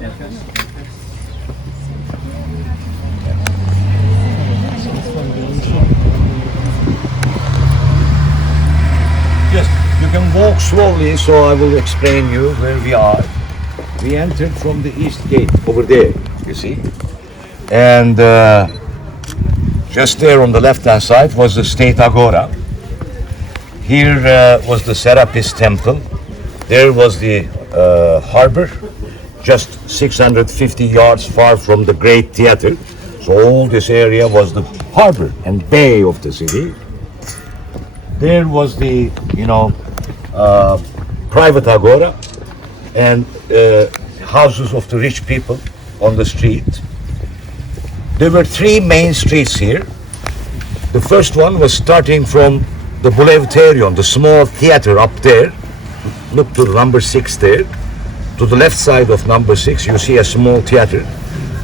Yes, you can walk slowly, so I will explain you where we are. We entered from the east gate over there, you see. And just there on the left-hand side was the State Agora. Here was the Serapis Temple. There was the harbor, just 650 yards far from the Great Theater. So all this area was the harbor and bay of the city. There was the, private agora and houses of the rich people on the street. There were three main streets here. The first one was starting from the Boulevardarion, the small theater up there. Look to number 6 there. To the left side of number 6, you see a small theater.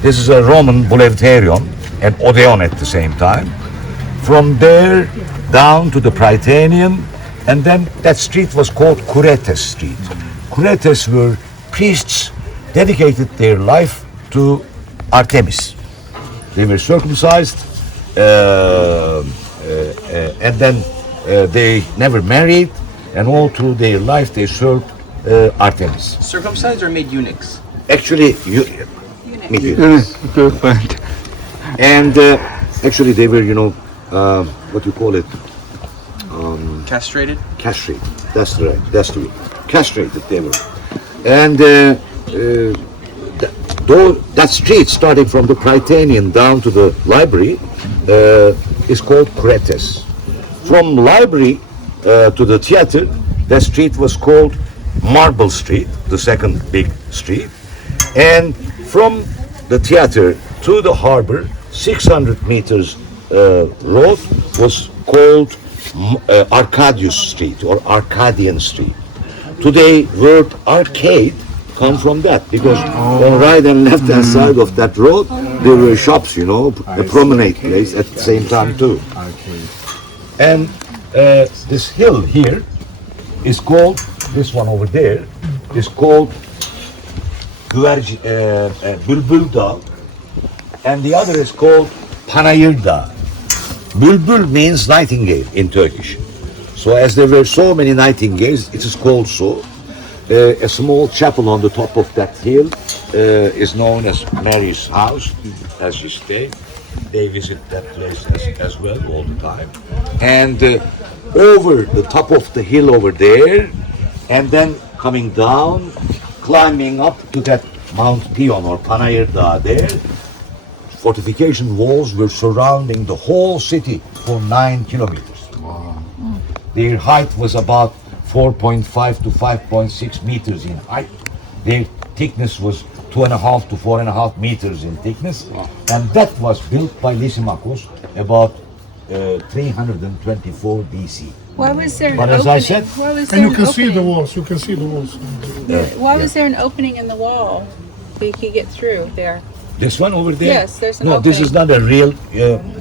This is a Roman Boulevardarion and Odeon at the same time. From there down to the Prytaneum, and then that street was called Curetes Street. Curetes were priests dedicated their life to Artemis. They were circumcised, and then they never married, and all through their life they served Artemis. Circumcised or made eunuchs? Actually, eunuchs. Good point. And actually they were, what do you call it? Castrated? Castrated. That's right. That's the word. Castrated they were. And that street starting from the Prytaneum down to the library is called Curetes. From library to the theater, that street was called Marble Street, the second big street. And from the theater to the harbor, 600 meters road was called Arcadius Street or Arcadian Street. Today, word arcade come from that because on right and left hand side of that road there were shops, a promenade place at the same time too. And this hill here is called, this one over there is called Bülbül Dağ, and the other is called Panayır Dağı. Bülbül means nightingale in Turkish. So as there were so many nightingales, it is called so. A small chapel on the top of that hill is known as Mary's house, as she stayed. They visit that place as well all the time. And over the top of the hill over there, and then coming down, climbing up to that Mount Pion or Panayır Dağı there, fortification walls were surrounding the whole city for 9 kilometers. Wow. Their height was about 4.5 to 5.6 meters in height. Their thickness was 2.5 to 4.5 meters in thickness. Wow. And that was built by Lysimachus about 324 BC. Why was there an But as opening? I said, Why was And there you an can see the opening? walls. You can see the walls. Why was there an opening in the wall that you could get through there? this one over there? Yes, there's an No, this is opening. not a real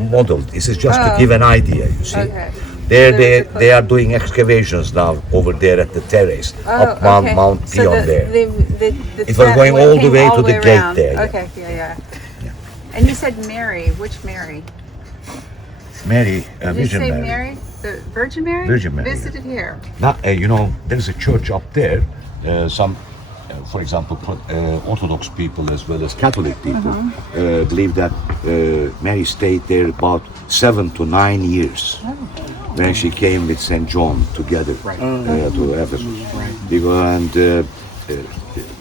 model. This is just to Oh. give an idea, you see. Okay. There There's they are doing excavations now over there at the terrace, up okay. Mount So Pion there. the It was threat going went- all the came way all to the gate around. there, yeah. Okay, yeah. And you said Mary. Which Mary? Mary, Did you Virgin say Mary. Mary? The Virgin Mary? Virgin Mary. Visited here. Not, there's a church up there. For example, Orthodox people as well as Catholic people believe that Mary stayed there about 7 to 9 years when she came with St. John together to Ephesus. And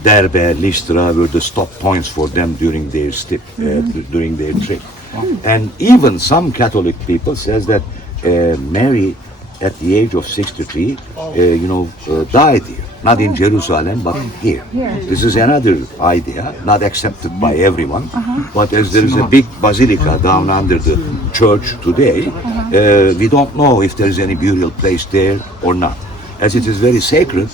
Derbe, Lystra were the stop points for them during their trip. And even some Catholic people says that Mary, at the age of 63, died here. Not in Jerusalem, but here. This is another idea, not accepted by everyone. But as there is a big basilica down under the church today, we don't know if there is any burial place there or not. As it is very sacred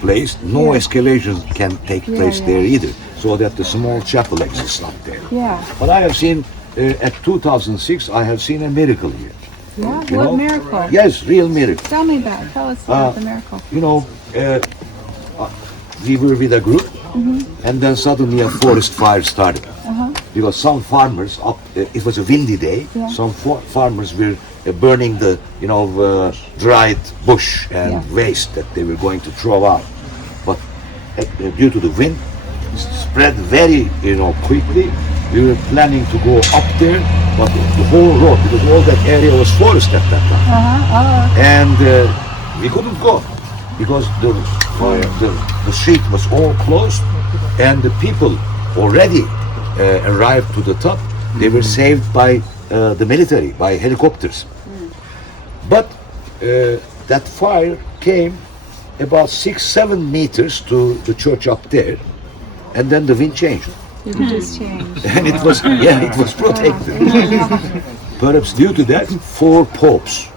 place, no excavations can take place there either. So that the small chapel exists up there. Yeah. But I have seen, at 2006, I have seen a miracle here. Yeah. You What know? miracle? Yes, real miracle. Tell me about it. Tell us about the miracle. We were with a group and then suddenly a forest fire started. Because some farmers, it was a windy day, some farmers were burning the, dried bush and waste that they were going to throw out. But due to the wind, it spread very, quickly. We were planning to go up there, but the whole road, because all that area was forest at that time. And we couldn't go because the street was all closed, and the people already arrived to the top. They were saved by the military, by helicopters. But that fire came about 6-7 meters to the church up there, and then the wind changed. It just changed. And it was protected. Perhaps due to that, 4 popes,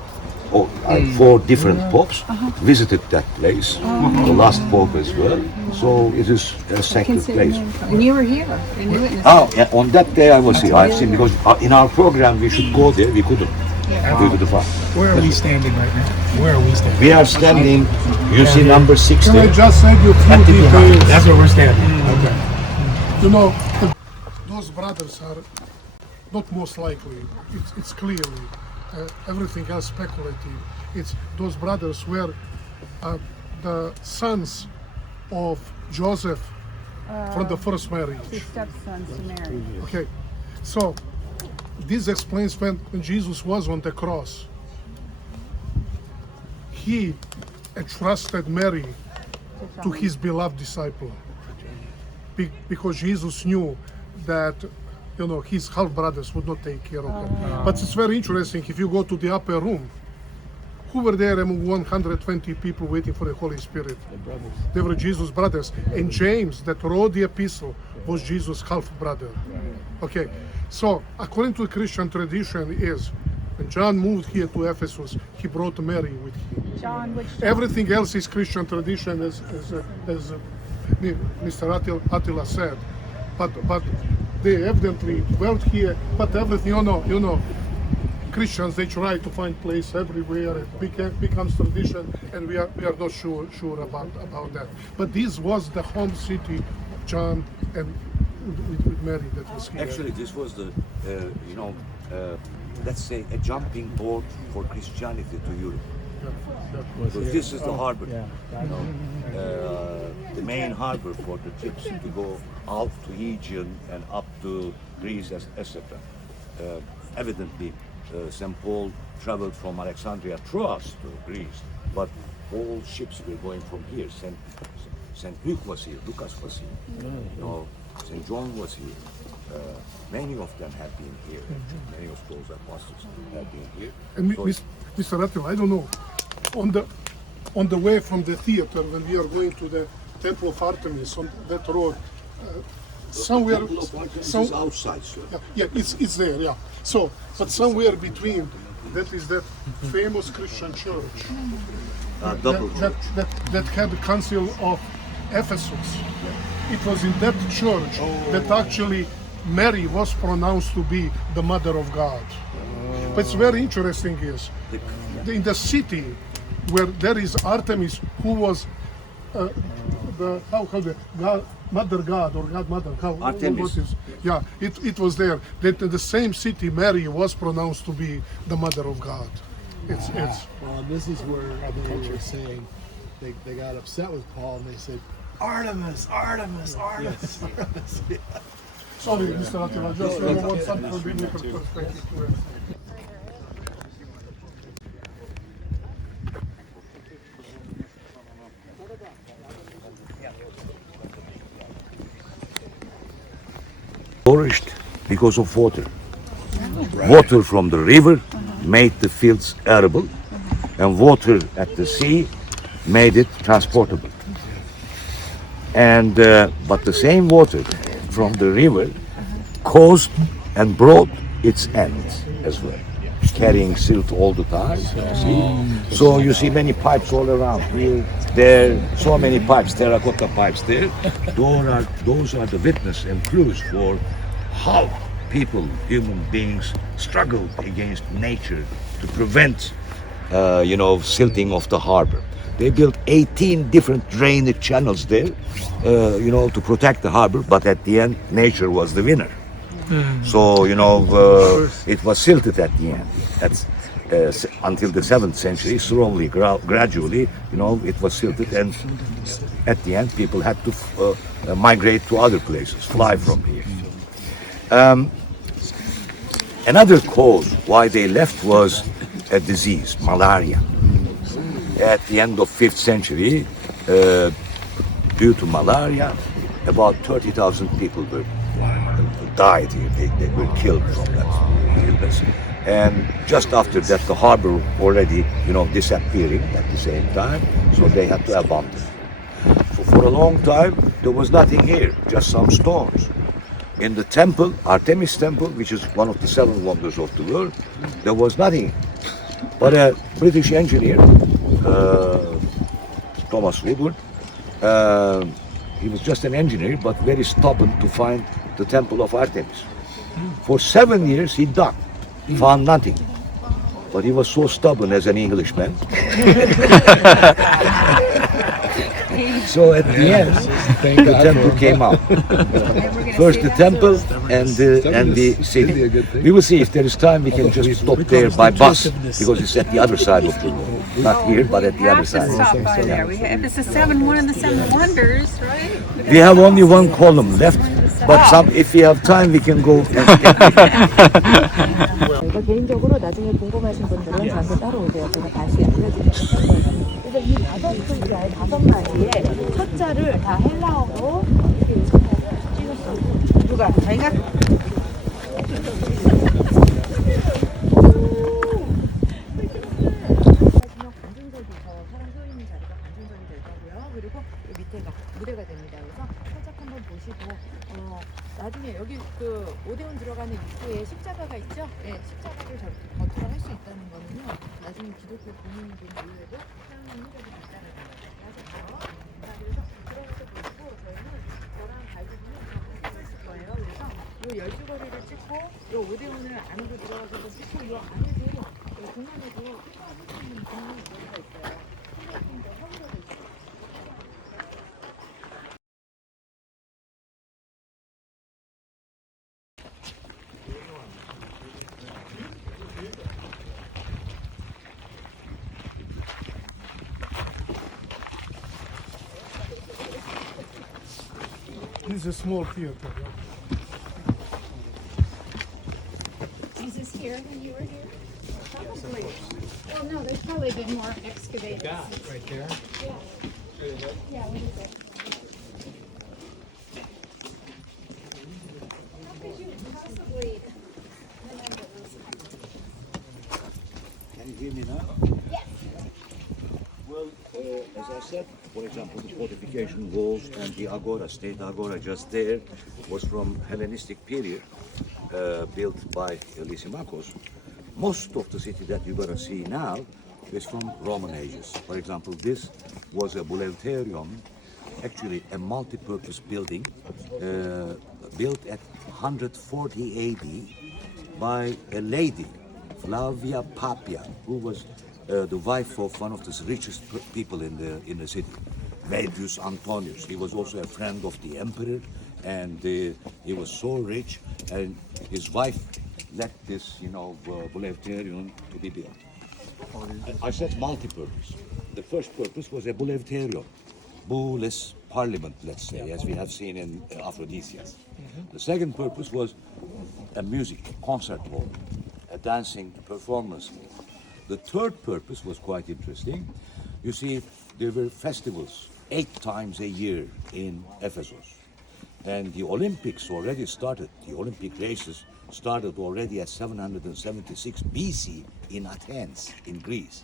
or 4 different popes, visited that place. The last pope as well. So it is a sacred place. And you were here. And you witnessed. Yeah, on that day I was here. I've seen, because in our program we should go there. We couldn't due to the fire. Where are we standing right now? Where are we standing? We are standing. You see number 6 Can I there. just send you a few details? That's where we're standing. Okay. You know, those brothers are not most likely. It's clearly everything else speculative. It's those brothers were the sons of Joseph from the first marriage. His stepsons to Mary. Okay, so this explains when Jesus was on the cross, he entrusted Mary to his beloved disciple, because Jesus knew that his half brothers would not take care of her. But it's very interesting. If you go to the upper room, who were there among 120 people waiting for the Holy Spirit? They were Jesus' brothers. And James, that wrote the epistle, was Jesus' half brother. Okay, so according to the Christian tradition is, when John moved here to Ephesus, he brought Mary with him. John, which Everything else is Christian tradition, as Mr. Attila said. But they evidently dwelt here. But everything, Christians, they try to find place everywhere. It becomes tradition, and we are not sure about that. But this was the home city, John, and with Mary that was here. Actually, this was the, let's say, a jumping board for Christianity to Europe. Because this is the harbor, the main harbor for the ships to go out to Aegean and up to Greece, etc. Evidently, St. Paul traveled from Alexandria Troas to Greece, but all ships were going from here. St. Luke was here, Lucas was here, St. John was here. Many of them have been here. Many of those apostles have been here. And So Mr. Attila, I don't know, on the way from the theater, when we are going to the Temple of Artemis on that road, somewhere, this is outside, sir. yeah, it's there, yeah. So, but somewhere between, that is that famous Christian church Double that had the Council of Ephesus. It was in that church that actually Mary was pronounced to be the Mother of God. But it's very interesting is, in the city where there is Artemis, who was Mother God or Godmother. Artemis. Yeah, it was there. That in the same city, Mary was pronounced to be the Mother of God. Well, this is where they were saying they got upset with Paul and they said, Artemis, Artemis, Artemis. Yes. Artemis. Yeah. Sorry, Mr. Attila, just want some biblical perspective to it. Flourished because of water. Water from the river made the fields arable, and water at the sea made it transportable. And but the same water from the river caused and brought its end as well, carrying silt all the time. See? So you see many pipes all around here, there, so many pipes, terracotta pipes there. Those are the witness and clues for how people, human beings, struggled against nature to prevent, silting of the harbor. They built 18 different drainage channels there, to protect the harbor. But at the end, nature was the winner. So it was silted at the end. That's until the 7th century. Slowly, gradually, it was silted, and at the end, people had to migrate to other places, fly from here. Another cause why they left was a disease, malaria. At the end of 5th century, due to malaria, about 30,000 people died here. They were killed from that illness. And just after that, the harbor already, disappearing at the same time, so they had to abandon. So for a long time, there was nothing here, just some stones. In the temple, Artemis temple, which is one of the 7 wonders of the world, there was nothing. But a British engineer, Thomas Woodward, he was just an engineer, but very stubborn to find the temple of Artemis. For 7 years he dug, found nothing. But he was so stubborn as an Englishman. So at the end, the temple came out. First the temple and the city. We will see if there is time. We can just stop there by bus because it's at the other side of the road. Not here, but at the other side. Stop by there. If it's one of the 7 wonders, right? We have only one column left, but if we have time, we can go. 저희가 개인적으로 나중에 궁금하신 분들은 저한테 따로 오세요. 제가 다시 알려드리겠습니다. 그래서 이 5글자의 5마디에 첫 자를 다 헬라어로 이렇게 찍었어요. 누가? 자기가? 그리고 밑에가 무대가 됩니다. 그래서 살짝 한번 보시고 나중에 여기 그 오대원 들어가는 입구에 십자가가 있죠? 네, 십자가를 겉으로 할 수 있다는 거는요. 나중에 기독교 공인된 이후에도 사용하는 흔적이 있다는 거예요. 자, 그래서 들어가서 보시고 저희는 저랑 갈비분이 있을 거예요. 그래서 요 열두거리를 찍고 요 오대원을 안으로 들어가서 찍고 요 안에도 공간에도 필요한 공간이 들어가 있어요. 생각보다 허브가 있어요. This is a small theater. Is this here when you were here? Probably. Well, no, there's probably been more excavated. Right there. Yeah, what is it? How could you possibly remember those? Can you hear me now? Yes. Well, as I said, for example, the fortification walls and the agora, state agora just there, was from Hellenistic period, built by Lysimachus. Most of the city that you're gonna see now is from Roman ages. For example, this was a bouleuterion, actually a multi-purpose building, built at 140 AD by a lady, Flavia Papia, who was the wife of one of the richest people in the city, Medius Antonius. He was also a friend of the emperor, and he was so rich, and his wife let this, bouleuterion to be built. I said multi-purpose. The first purpose was a bouleuterion, boulless parliament, let's say, as we have seen in Aphrodisias. The second purpose was a music concert hall, a dancing performance hall. The third purpose was quite interesting. You see, there were festivals 8 times a year in Ephesus. And the Olympics already started. The Olympic races started already at 776 BC in Athens, in Greece.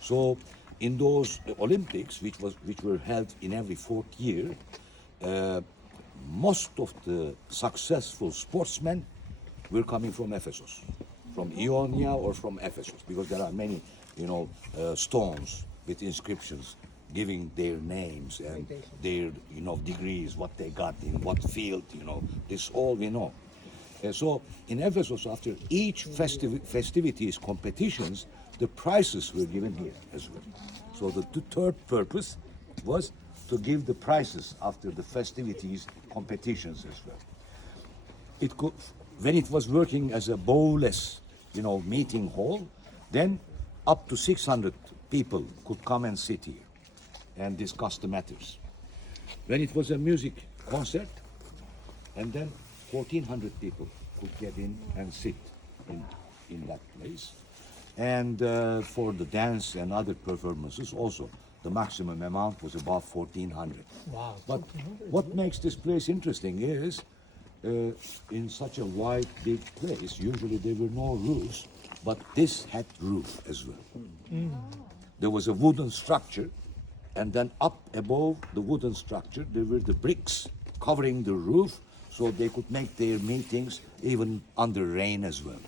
So in those Olympics, which were held in every 4th year, most of the successful sportsmen were coming from Ephesus, from Ionia or from Ephesus, because there are many, stones with inscriptions giving their names and their, degrees, what they got in what field, this all we know. So in Ephesus, after each festivities, competitions, the prizes were given here as well. So the third purpose was to give the prizes after the festivities, competitions as well. It could, when it was working as a bowless, meeting hall, then up to 600 people could come and sit here and discuss the matters. When it was a music concert, and then 1,400 people could get in and sit in that place. And for the dance and other performances also, the maximum amount was above 1,400. Wow. But what makes this place interesting is, in such a wide, big place, usually there were no roofs, but this had roof as well. There was a wooden structure, and then up above the wooden structure, there were the bricks covering the roof, so they could make their meetings even under rain as well.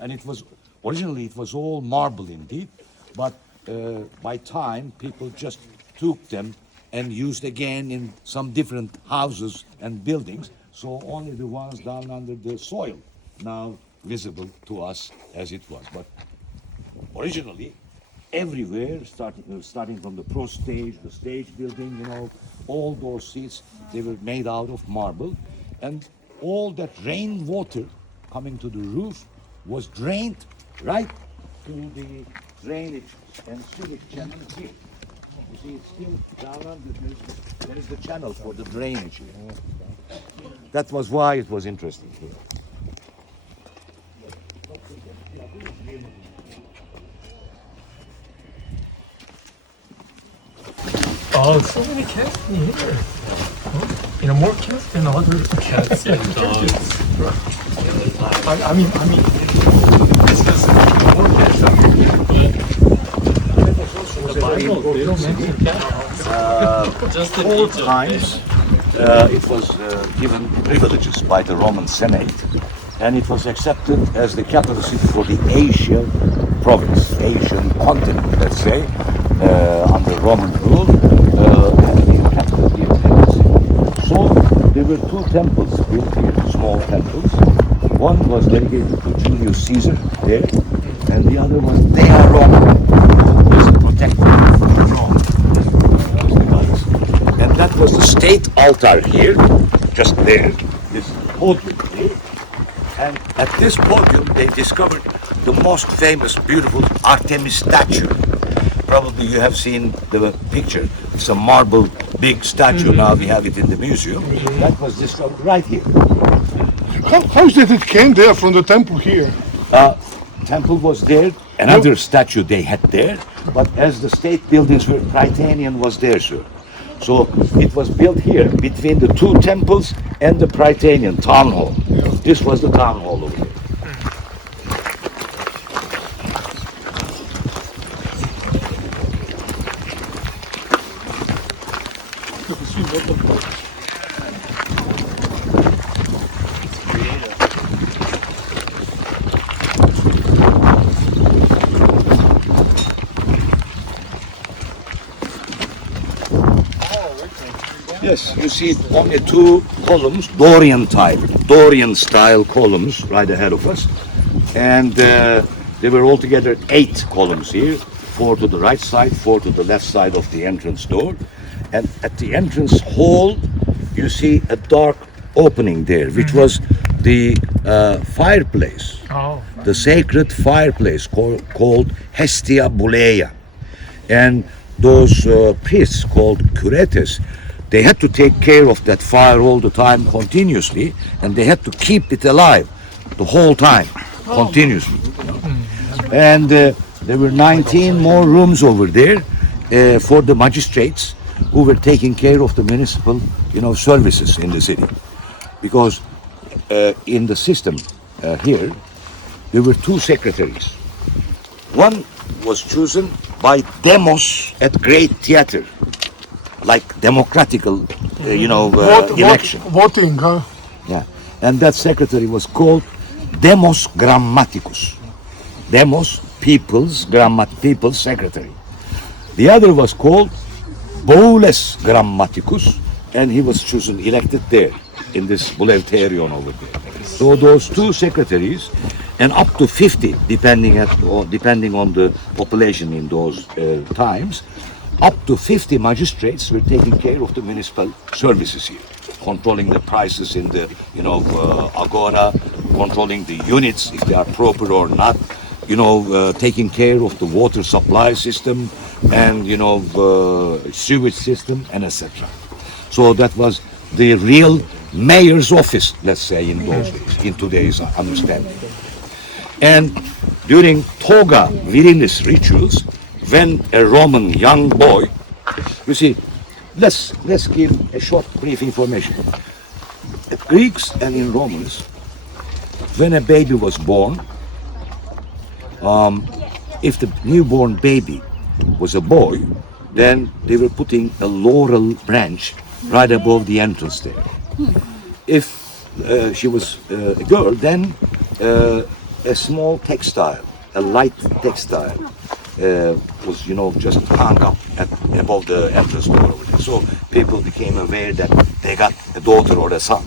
And it was, originally it was all marble indeed, but by time people just took them and used again in some different houses and buildings, so only the ones down under the soil now visible to us as it was. But originally, everywhere, starting from the pro stage, the stage building, all those seats, they were made out of marble, and all that rainwater coming to the roof was drained right to the drainage and sewage channel here. You see, it's still down under, there is the channel for the drainage here. That was why it was interesting here. Oh, so many cats in here. More cats than other cats and dogs. I mean, it's just more cats out here, but the Bible, they don't mention cats. Just the Old times, it was given privileges by the Roman Senate, and it was accepted as the capital city for the Asian province, Asian continent, let's say, under Roman rule, having a capital here in NCC. So there were two temples built here, small temples. One was dedicated to Julius Caesar there, and the other was Dea Roma, who was the protector of Rome. And that was the state altar here, just there, this podium here. And at this podium they discovered the most famous, beautiful Artemis statue. Probably you have seen the picture. It's a marble big statue. Now we have it in the museum. That was discovered right here. How is it came there from the temple here? Temple was there. Another statue they had there. But as the state buildings were, Prytaneum was there, sir. So it was built here between the two temples and the Prytaneum town hall. This was the town hall over here. Yes, you see only two columns, Dorian style columns right ahead of us. And there were altogether 8 columns here, 4 to the right side, 4 to the left side of the entrance door. And at the entrance hall, you see a dark opening there, which was the fireplace, the sacred fireplace called Hestia Buleia. And those priests called curetes, they had to take care of that fire all the time continuously, and they had to keep it alive the whole time continuously. And there were 19 more rooms over there for the magistrates who were taking care of the municipal, services in the city. Because in the system here, there were 2 secretaries. One was chosen by demos at great theater, like democratical, election. Voting, huh? Yeah, and that secretary was called Demos Grammaticus. Demos, people's secretary. The other was called Boules Grammaticus, and he was chosen, elected there in this Boulevterion over there. So those 2 secretaries, and up to 50, depending on the population in those times. Up to 50 magistrates were taking care of the municipal services here, controlling the prices in the agora, controlling the units if they are proper or not, taking care of the water supply system and sewage system and etc. So that was the real mayor's office, let's say, in those days, in today's understanding. And during toga virilis rituals, when a Roman young boy, you see, let's give a short brief information. The Greeks and in Romans, when a baby was born, if the newborn baby was a boy, then they were putting a laurel branch right above the entrance there. If she was a girl, then a small textile, a light textile, was just hung up above the entrance door over there. So people became aware that they got a daughter or a son.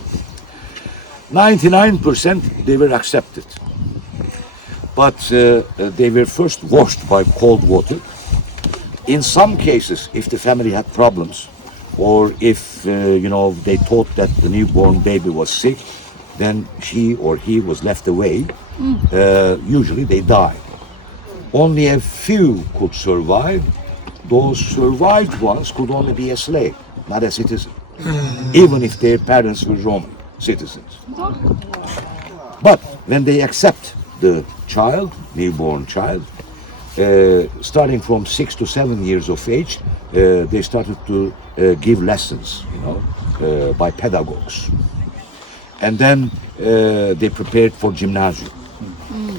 99% they were accepted, but they were first washed by cold water. In some cases, if the family had problems, or if they thought that the newborn baby was sick, then she or he was left away. Usually they died. Only a few could survive. Those survived ones could only be a slave, not a citizen, even if their parents were Roman citizens. But when they accept the child, newborn child, starting from 6 to 7 years of age, they started to give lessons, by pedagogues. And then they prepared for gymnasium.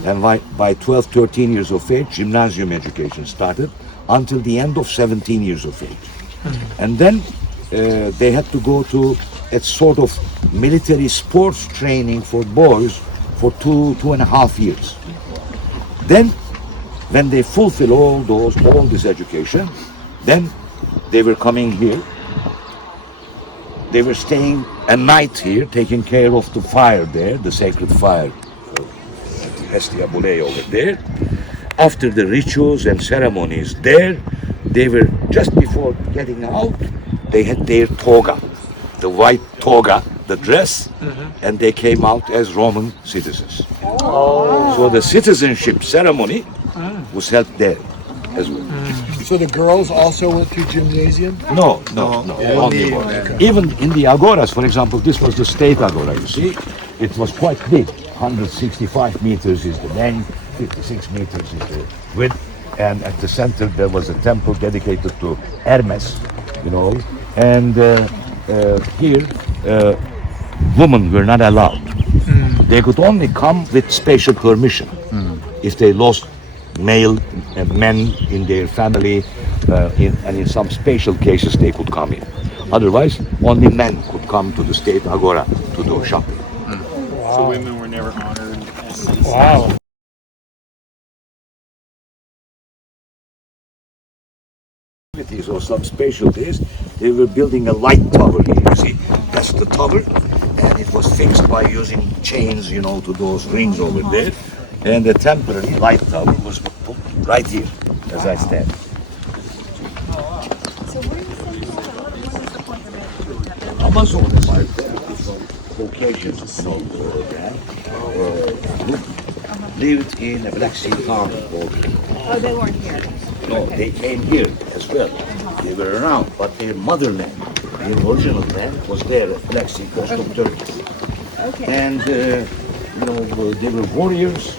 And by 12, 13 years of age, gymnasium education started until the end of 17 years of age. And then they had to go to a sort of military sports training for boys for 2.5 years. Then, when they fulfill all this education, then they were coming here. They were staying a night here, taking care of the fire there, the sacred fire, Hestia Boulay over there. After the rituals and ceremonies there, they were, just before getting out, they had their toga, the white toga, the dress, and they came out as Roman citizens. So the citizenship ceremony was held there as well. So the girls also went to gymnasium? No, only boys. Even in the agoras, for example, this was the state agora, you see. It was quite big. 165 meters is the length, 56 meters is the width, and at the center there was a temple dedicated to Hermes, and here women were not allowed. They could only come with special permission if they lost male men in their family, and in some special cases they could come in. Otherwise, only men could come to the state agora to do shopping. So women were never honored. Wow. Or some special days, they were building a light tower here. You see, that's the tower, and it was fixed by using chains, to those rings over there. And the temporary light tower was put right here, as I stand. So where is the point of it? Amazon is like Caucasian, lived in a Black Sea town. Oh, they weren't here. No, they came here as well. They were around, but their motherland, their original land, was there at Black Sea coast of Turkey. Okay. And they were warriors.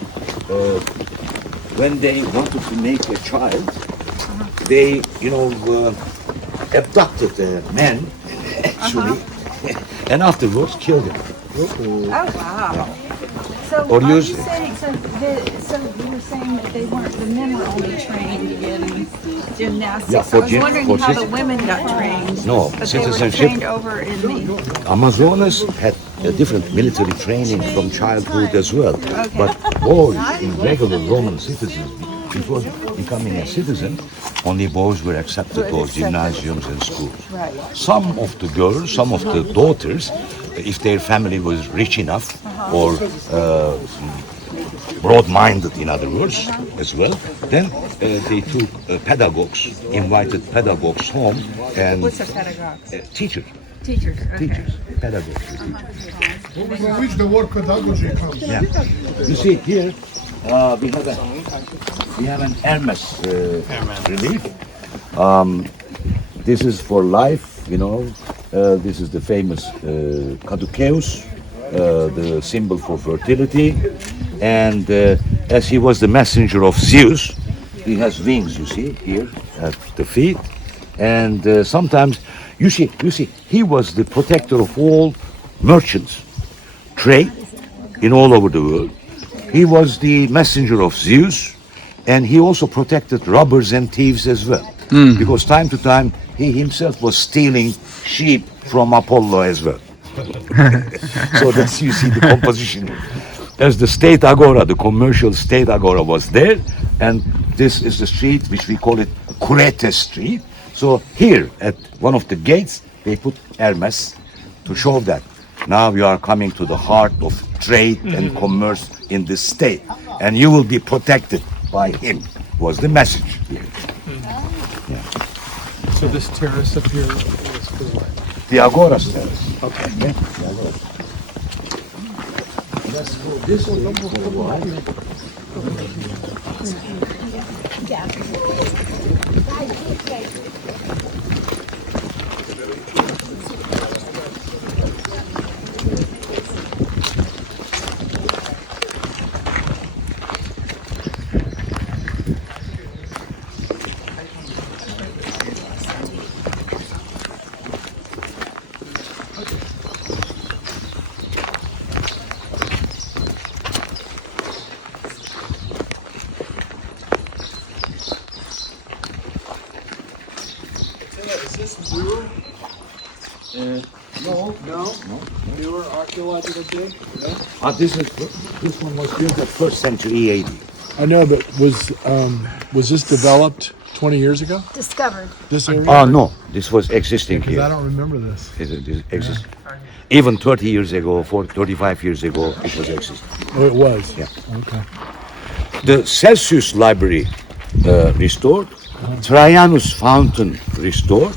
When they wanted to make a child, they abducted the man actually, and afterwards killed him. Oh, wow. So, Or are you use it. saying, so you were saying that the men were only trained in gymnastics. Yeah, for I was gym- wondering for how cit- the women got trained. No, but they were citizenship. trained over in the... Amazonas had a different military training from childhood as well. But boys in regular Roman citizens, before becoming a citizen, only boys were accepted to gymnasiums and schools. Some of the girls, some of the daughters, if their family was rich enough or broad-minded, in other words, as well. Then they took pedagogues, invited pedagogues home, and What's a pedagogue? teachers, Teachers. Okay. pedagogues. From which the word pedagogy comes. Yeah. You see here, we have an Hermes relief. This is for life, you know. This is the famous caduceus, the symbol for fertility. And as he was the messenger of Zeus, he has wings, you see, here at the feet. And sometimes, you see, he was the protector of all merchants, trade in all over the world. He was the messenger of Zeus, and he also protected robbers and thieves as well. Because time to time, he himself was stealing sheep from Apollo as well. So that's, you see, the composition. As the state agora, the commercial state agora was there, and this is the street which we call it Kurete Street. So here at one of the gates, they put Hermes to show that now you are coming to the heart of trade and commerce in this state, and you will be protected by him, was the message here. So this terrace up here is for what? The Agora terrace. Okay. Yeah, the Agora. Let's go this way for a while. Is this newer? No. Newer archaeological dig? No? This one was built at 1st century AD. I know, but was this developed 20 years ago? Discovered. This area? Oh no, this was existing Because I here. don't remember this. It existed. Even 30 years ago, 35 years ago, it was existing. Oh, it was? Yeah. Okay. The Celsius Library restored, Trajanus Fountain restored,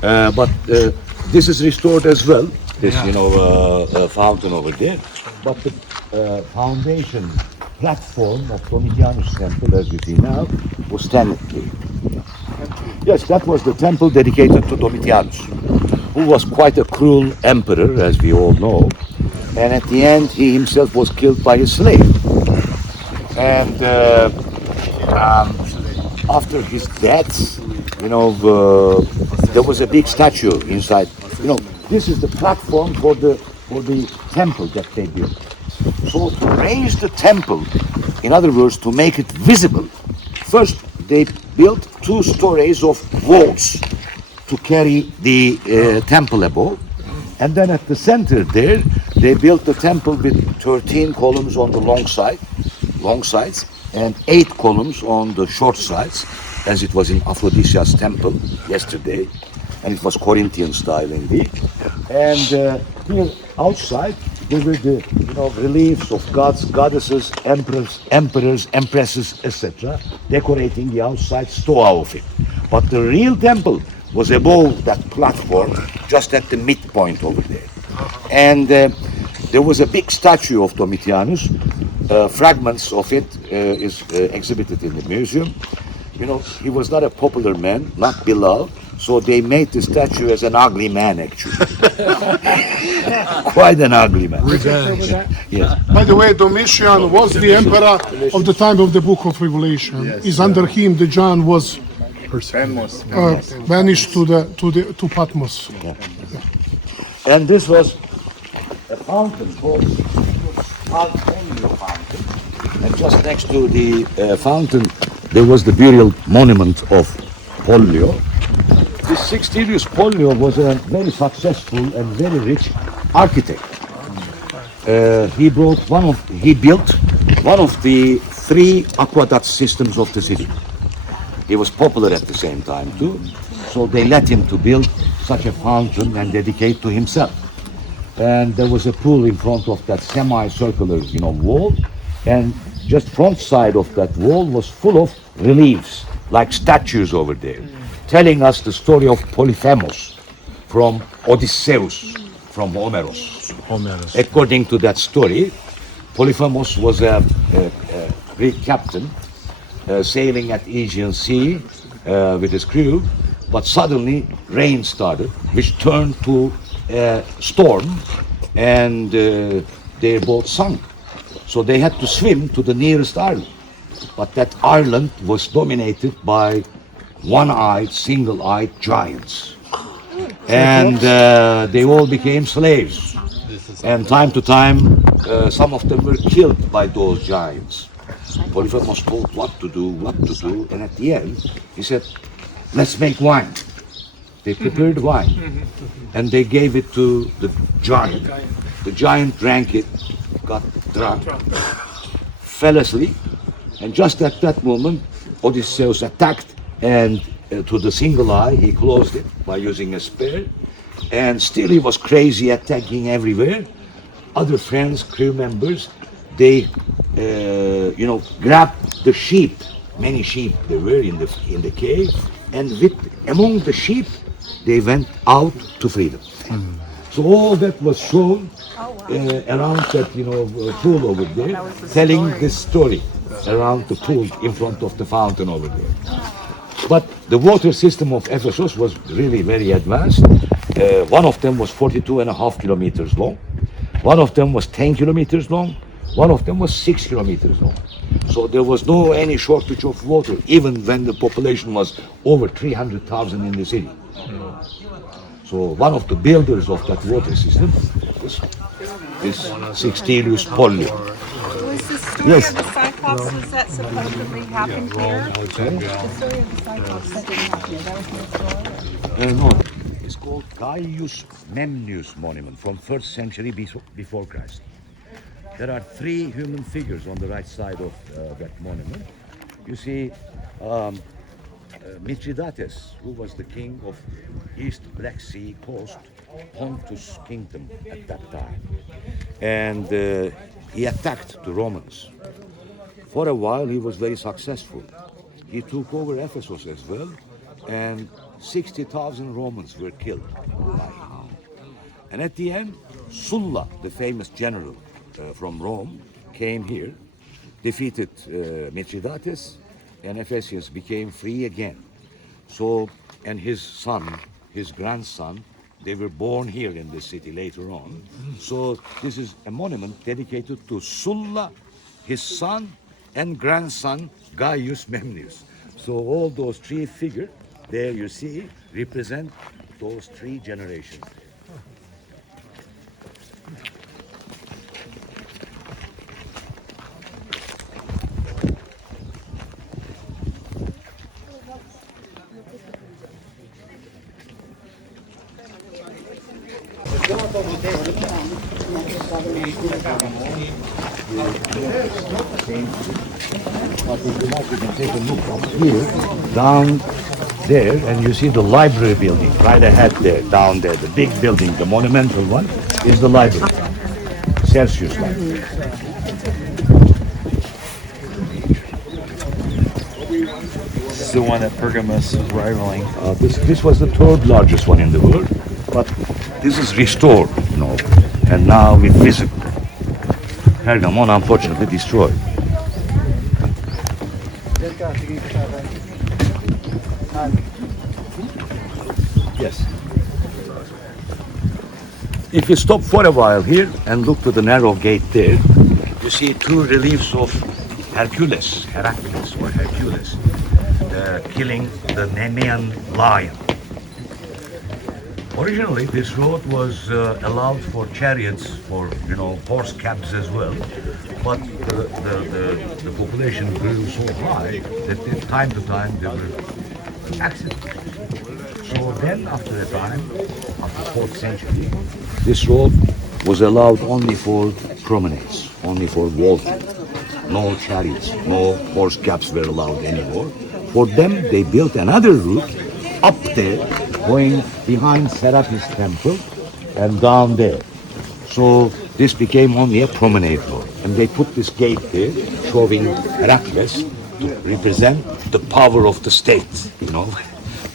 but this is restored as well. This, fountain over there. But the foundation platform of Domitianus Temple, as you see now, was standing here. Yes, that was the temple dedicated to Domitianus, who was quite a cruel emperor, as we all know. And at the end, he himself was killed by a slave. And after his death, there was a big statue inside. This is the platform for the temple that they built. So to raise the temple, in other words, to make it visible, first they built 2 stories of walls to carry the temple above. And then at the center there, they built the temple with 13 columns on the long sides, and 8 columns on the short sides, as it was in Aphrodisia's temple yesterday. And it was Corinthian style indeed. And here outside, there were the reliefs of gods, goddesses, emperors, empresses, etc., decorating the outside stoa of it. But the real temple was above that platform, just at the midpoint over there. And there was a big statue of Domitianus. Fragments of it is exhibited in the museum. He was not a popular man, not beloved. So they made the statue as an ugly man, actually. Quite an ugly man. Yes. By the way, Domitian was the emperor of the time of the Book of Revelation. Is under him the John was banished to Patmos. And this was a fountain called Pollio Fountain. And just next to the fountain, there was the burial monument of Pollio. This Sextilius Pollio was a very successful and very rich architect. He built one of the 3 aqueduct systems of the city. He was popular at the same time too, so they let him to build such a fountain and dedicate to himself. And there was a pool in front of that semicircular, wall, and just front side of that wall was full of reliefs, like statues over there, telling us the story of Polyphemus from Odysseus, from Homeros. According to that story, Polyphemus was a Greek captain sailing at Aegean Sea with his crew, but suddenly rain started, which turned to a storm, and their boat sunk. So they had to swim to the nearest island. But that island was dominated by one-eyed, single-eyed giants. And they all became slaves. And time to time, some of them were killed by those giants. Polyphemus told what to do, and at the end, he said, let's make wine. They prepared wine, and they gave it to the giant. The giant drank it, got drunk, fell asleep, and just at that moment, Odysseus attacked, and to the single eye, he closed it by using a spear, and still he was crazy, attacking everywhere. Other friends, crew members, they, grabbed the sheep. Many sheep there were in the cave, and among the sheep, they went out to freedom. So all that was shown around that pool over there, telling this story around the pool in front of the fountain over there. But the water system of Ephesus was really very advanced. One of them was 42.5 kilometers long. One of them was 10 kilometers long. One of them was 6 kilometers long. So there was no any shortage of water, even when the population was over 300,000 in the city. So one of the builders of that water system was Sixtilius Polly. Was the story Yes. of the Cyclops, was that supposedly happened here? The story of the Cyclops, that didn't happen here, that was your story? No, it's called Gaius Memnius Monument from 1st century before Christ. There are three human figures on the right side of that monument. You see Mithridates, who was the king of East Black Sea coast, Pontus kingdom at that time. And he attacked the Romans. For a while he was very successful. He took over Ephesus as well, and 60,000 Romans were killed by him. And at the end, Sulla, the famous general from Rome, came here, defeated Mithridates, and Ephesus became free again. So, and his son, his grandson, they were born here in this city later on. So this is a monument dedicated to Sulla, his son, and grandson, Gaius Memnius. So all those three figures, there you see, represent those three generations. But if you like, you can take a look from here, down there, and you see the library building right ahead there, down there. The big building, the monumental one, is the library, Celsius Library. This is the one that Pergamus was rivaling. This was the third largest one in the world, but this is restored, and now we visit. Pergamon, unfortunately, destroyed. Yes. If you stop for a while here and look to the narrow gate there, you see two reliefs of Hercules, killing the Nemean lion. Originally, this road was allowed for chariots, for horse cabs as well, but the population grew so high that time to time there were accidents. So then, after a time, after 4th century, this road was allowed only for promenades, only for walking. No chariots, no horse cabs were allowed anymore. For them, they built another route up there, going behind Serapis temple and down there. So this became only a promenade road. And they put this gate there, showing Heracles to represent the power of the state,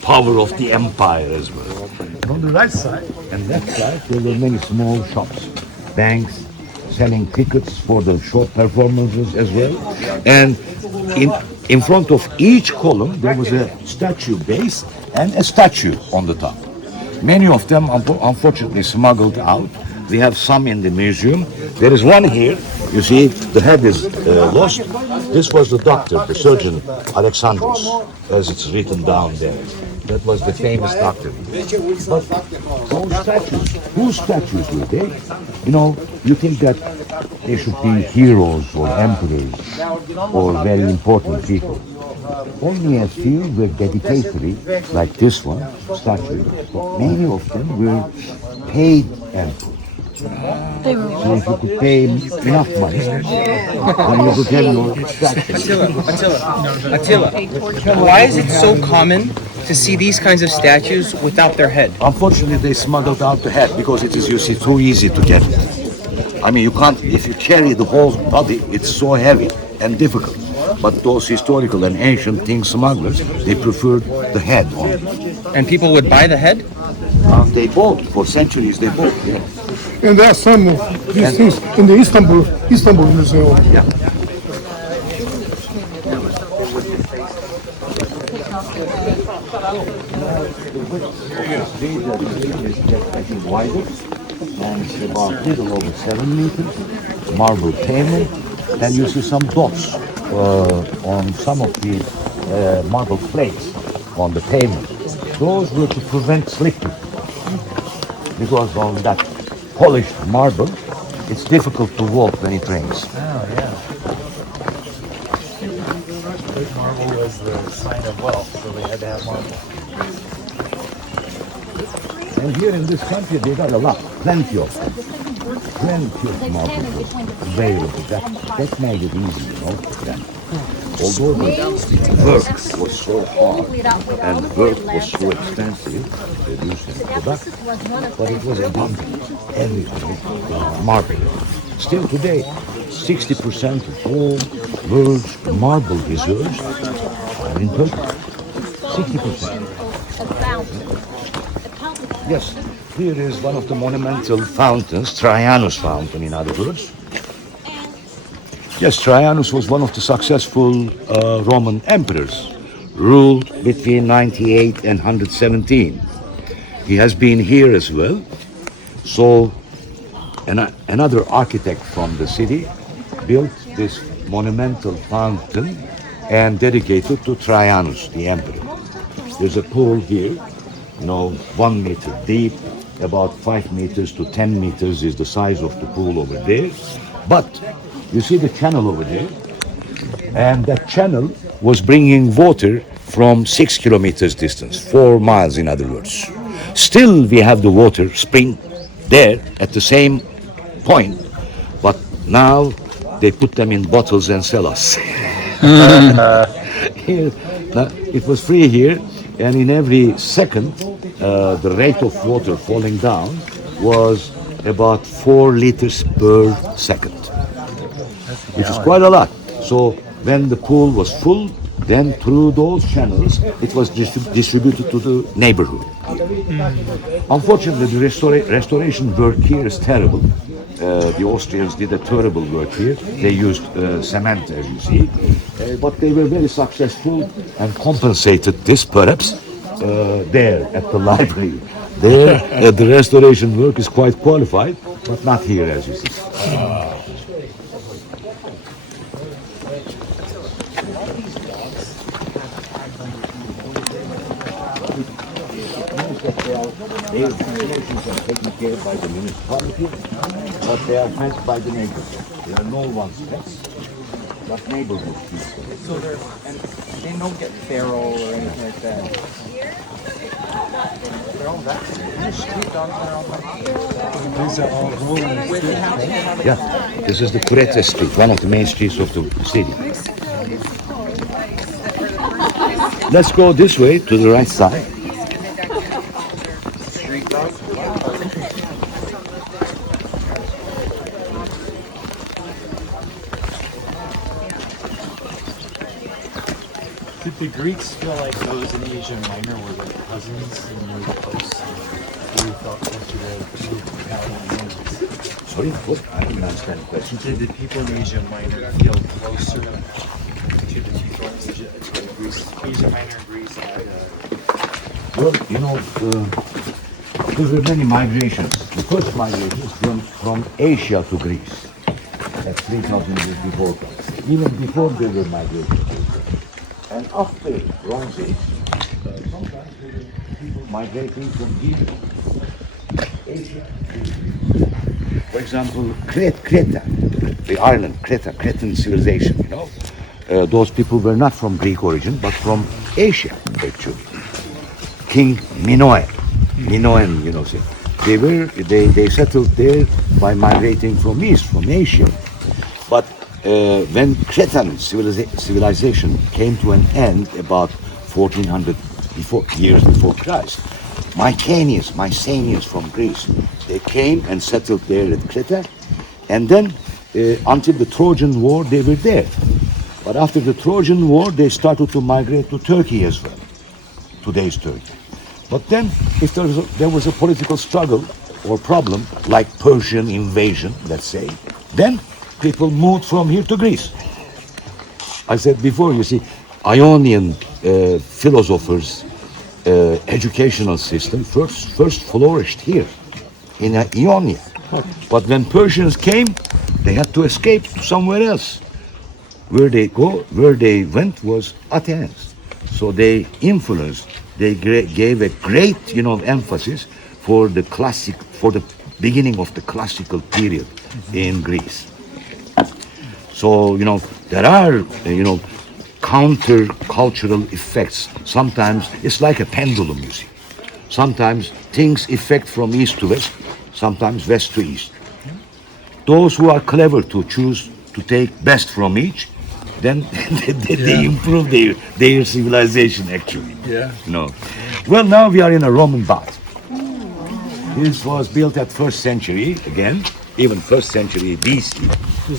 power of the empire as well. On the right side and left side, there were many small shops, banks, selling tickets for the short performances as well. And in front of each column, there was a statue base and a statue on the top. Many of them, unfortunately, smuggled out. We have some in the museum. There is one here. You see, the head is lost. This was the doctor, the surgeon, Alexandros, as it's written down there. That was the famous doctor. But those statues, whose statues were they? You think that they should be heroes or emperors or very important people. Only a few were dedicatory, like this one, statue, but many of them were paid emperors. So if you could pay enough money, then you could have your statue. Attila, why is it so common to see these kinds of statues without their head? Unfortunately, they smuggled out the head because it is, you see, too easy to get it. I mean, you can't, if you carry the whole body, it's so heavy and difficult. But those historical and ancient king smugglers, they preferred the head only. And people would buy the head? They bought, for centuries they bought, yeah. And there are some of these things in the Istanbul Museum. Yeah. Getting wider, and it's about a little over 7 meters, marble pavement, and you see some dots on some of the marble plates on the pavement. Those were to prevent slipping, because on that polished marble, it's difficult to walk when it rains. Oh, yeah. Marble was the sign of wealth, so they had to have marble. And here in this country, they got a lot, plenty of marble available. That made it easy, for them. Although the work was so hard and the work was so expensive, producing production, but it was abundant, everything, marble. Still today, 60% of all world's marble reserves are in Turkey. 60%. Yes, here is one of the monumental fountains, Trajanus fountain in other words. Yes, Trajanus was one of the successful Roman emperors, ruled between 98 and 117. He has been here as well. So another architect from the city built this monumental fountain and dedicated to Trajanus, the emperor. There's a pool here, 1 meter deep, about 5 meters to 10 meters is the size of the pool over there. But you see the channel over there? And that channel was bringing water from 6 kilometers distance, 4 miles in other words. Still we have the water spring there at the same point, but now they put them in bottles and sell us. Here, it was free here, and in every second the rate of water falling down was about 4 liters per second, which is quite a lot. So when the pool was full, then through those channels it was distributed to the neighborhood. Unfortunately, the restoration work here is terrible. The Austrians did a terrible work here. They used cement, as you see, but they were very successful and compensated this perhaps there at the library. There, the restoration work is quite qualified, but not here, as you see. Their installations are taken care of by the municipality, but they are fenced by the neighborhood. There are no one's pets, but neighborhood people. So they don't get feral or anything like that. These are all rolling streets. Yeah, this is the Kurete Street, one of the main streets of the city. Let's go this way to the right side. The Greeks feel like those in Asia Minor were like cousins and they were close. We felt close to the Sorry, what? I didn't understand the question. Did the people in Asia Minor feel closer to the people in Greece? Asia Minor, Greece had Well, there were many migrations. The first migration is from Asia to Greece. That's 3,000 years before. Even before there were migrations. And after Bronze Age, sometimes there were people migrating from Egypt, Asia to Greece. For example, Creta, the island, Cretan civilization, those people were not from Greek origin, but from Asia, actually. King Minoan, they settled there by migrating from east, from Asia. But when Cretan civilization came to an end about 1400 years before Christ, Mycenaeans from Greece, they came and settled there at Creta, and then until the Trojan War they were there. But after the Trojan War they started to migrate to Turkey as well, today's Turkey. But then if there was a political struggle or problem, like Persian invasion, let's say, then people moved from here to Greece. I said before, you see, Ionian philosophers' educational system first flourished here in Ionia. But when Persians came, they had to escape somewhere else. Where they went was Athens. So they gave a great, emphasis for the beginning of the classical period in Greece. So, there are, counter-cultural effects. Sometimes it's like a pendulum, you see. Sometimes things affect from east to west, sometimes west to east. Those who are clever to choose to take best from each, then they improve their civilization, actually. Yeah. Well, now we are in a Roman bath. This was built at 1st century, again, even 1st century BC.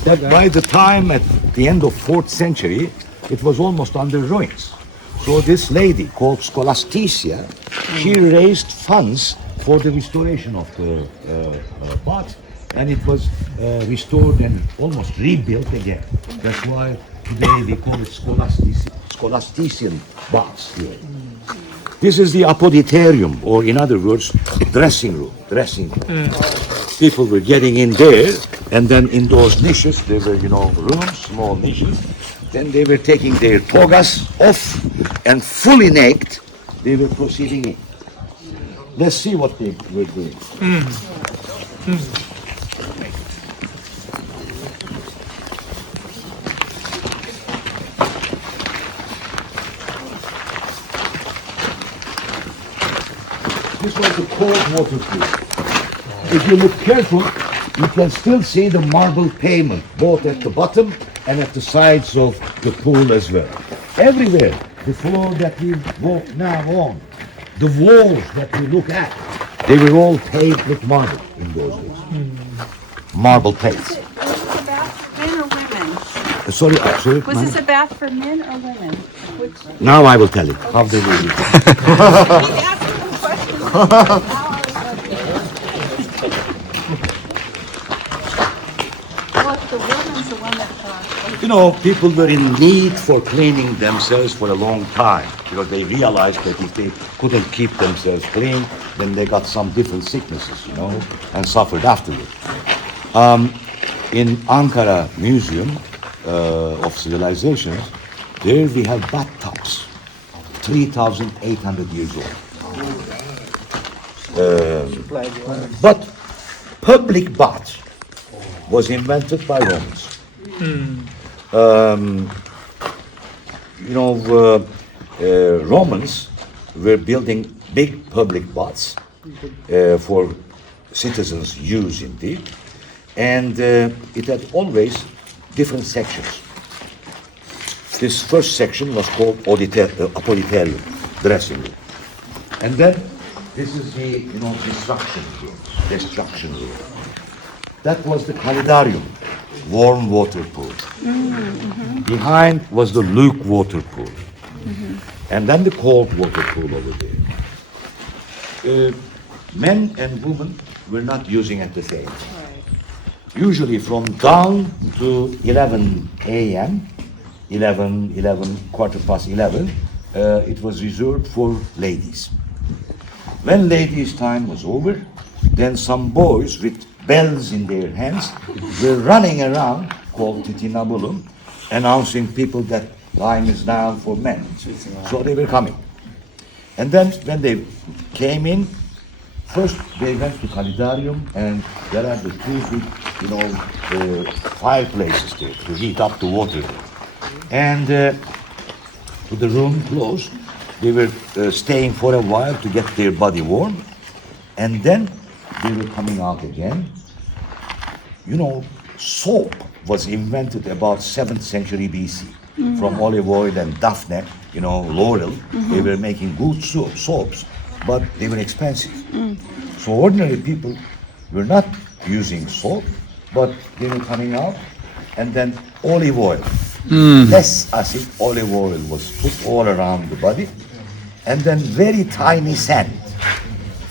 But by the time at the end of 4th century, it was almost under ruins. So this lady called Scholastica, she raised funds for the restoration of the bath, and it was restored and almost rebuilt again. That's why today we call it Scholastician baths here. This is the apoditerium, or in other words, dressing room. People were getting in there, and then in those niches, there were, rooms, small niches. Then they were taking their togas off, and fully naked, they were proceeding in. Let's see what they were doing. This was the cold water pool. If you look careful, you can still see the marble pavement, both at the bottom and at the sides of the pool as well. Everywhere, the floor that we walk now on, the walls that we look at, they were all paved with marble in those days. Marble paved. Was this a bath for men or women? Sorry. Was this a bath for men or women? Which? Now I will tell you how they were used. He's asking them questions. Well, the woman's the one that. People were in need for cleaning themselves for a long time because they realized that if they couldn't keep themselves clean, then they got some different sicknesses, and suffered afterwards. In Ankara Museum of Civilizations, there we have bathtubs, 3,800 years old. But public bath was invented by Romans. Romans were building big public baths for citizens' use indeed, and it had always different sections. This first section was called apoditerium, dressing room, and then this is the destruction room. That was the calidarium, warm water pool. Behind was the luke water pool. and then the cold water pool over there. Men and women were not using at the same. Usually from dawn to 11 a.m., quarter past 11, it was reserved for ladies. When ladies' time was over, then some boys with bells in their hands were running around, called titinabulum, announcing people that time is now for men. So they were coming. And then when they came in, first they went to Calidarium, and there are the two big, fireplaces there to heat up the water. And to the room close, they were staying for a while to get their body warm, and then they were coming out again. Soap was invented about 7th century BC from olive oil and Daphne, laurel. They were making good soaps, but they were expensive. So ordinary people were not using soap, but they were coming out, and then olive oil. Less acid olive oil was put all around the body, and then very tiny sand,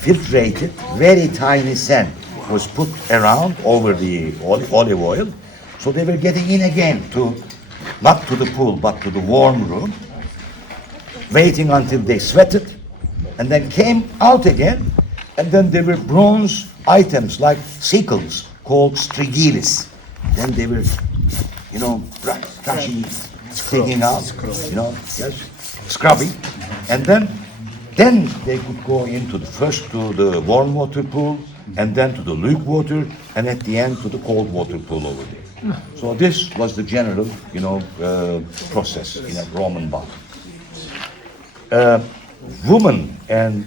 filtrated, very tiny sand was put around over the olive oil. So they were getting in again not to the pool, but to the warm room, waiting until they sweated, and then came out again, and then there were bronze items like sickles called strigilis. Then they were, brushing, taking out, scrubbing, and then they could go into first to the warm water pool, and then to the luke water, and at the end to the cold water pool over there. So this was the general, process in a Roman bath. Women and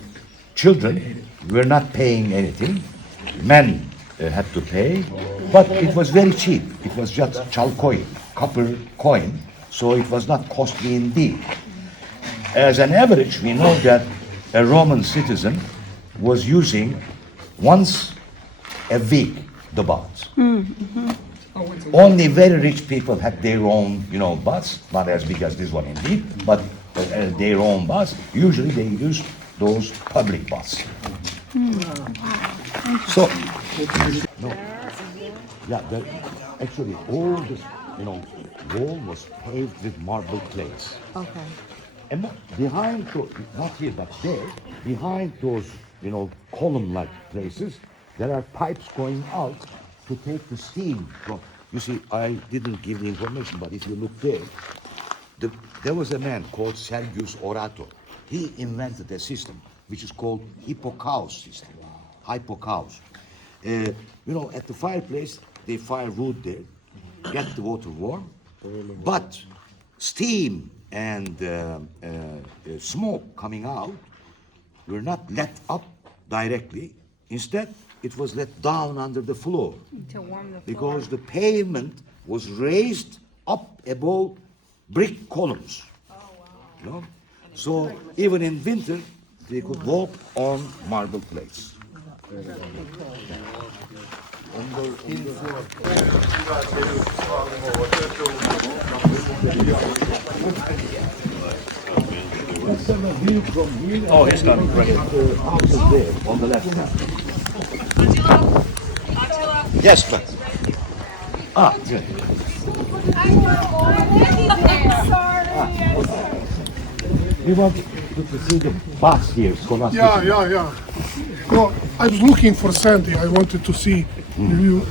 children were not paying anything. Men had to pay, but it was very cheap. It was just chalkoi, copper coin, so it was not costly indeed. As an average, we know that a Roman citizen was using once a week the baths. Only very rich people had their own, baths, not as big as this one indeed, but their own baths. Usually they used those public baths. So, actually all this, wall was paved with marble plates. Okay. And behind, not here, but there, behind those, column-like places, there are pipes going out to take the steam from. You see, I didn't give the information, but if you look there, there was a man called Sergius Orator. He invented a system which is called hypocaust system. Hypocaust. At the fireplace, they fire wood there, get the water warm, but steam and smoke coming out were not let up directly. Instead, it was let down under the floor To warm the floor. because the pavement was raised up above brick columns. So even in winter, they could walk on marble plates. Oh, it's done. Right. The house is there on the left hand. Yes, ma'am. Good. We want to see the baths here. Yeah. No, I was looking for Sandy. I wanted to see if you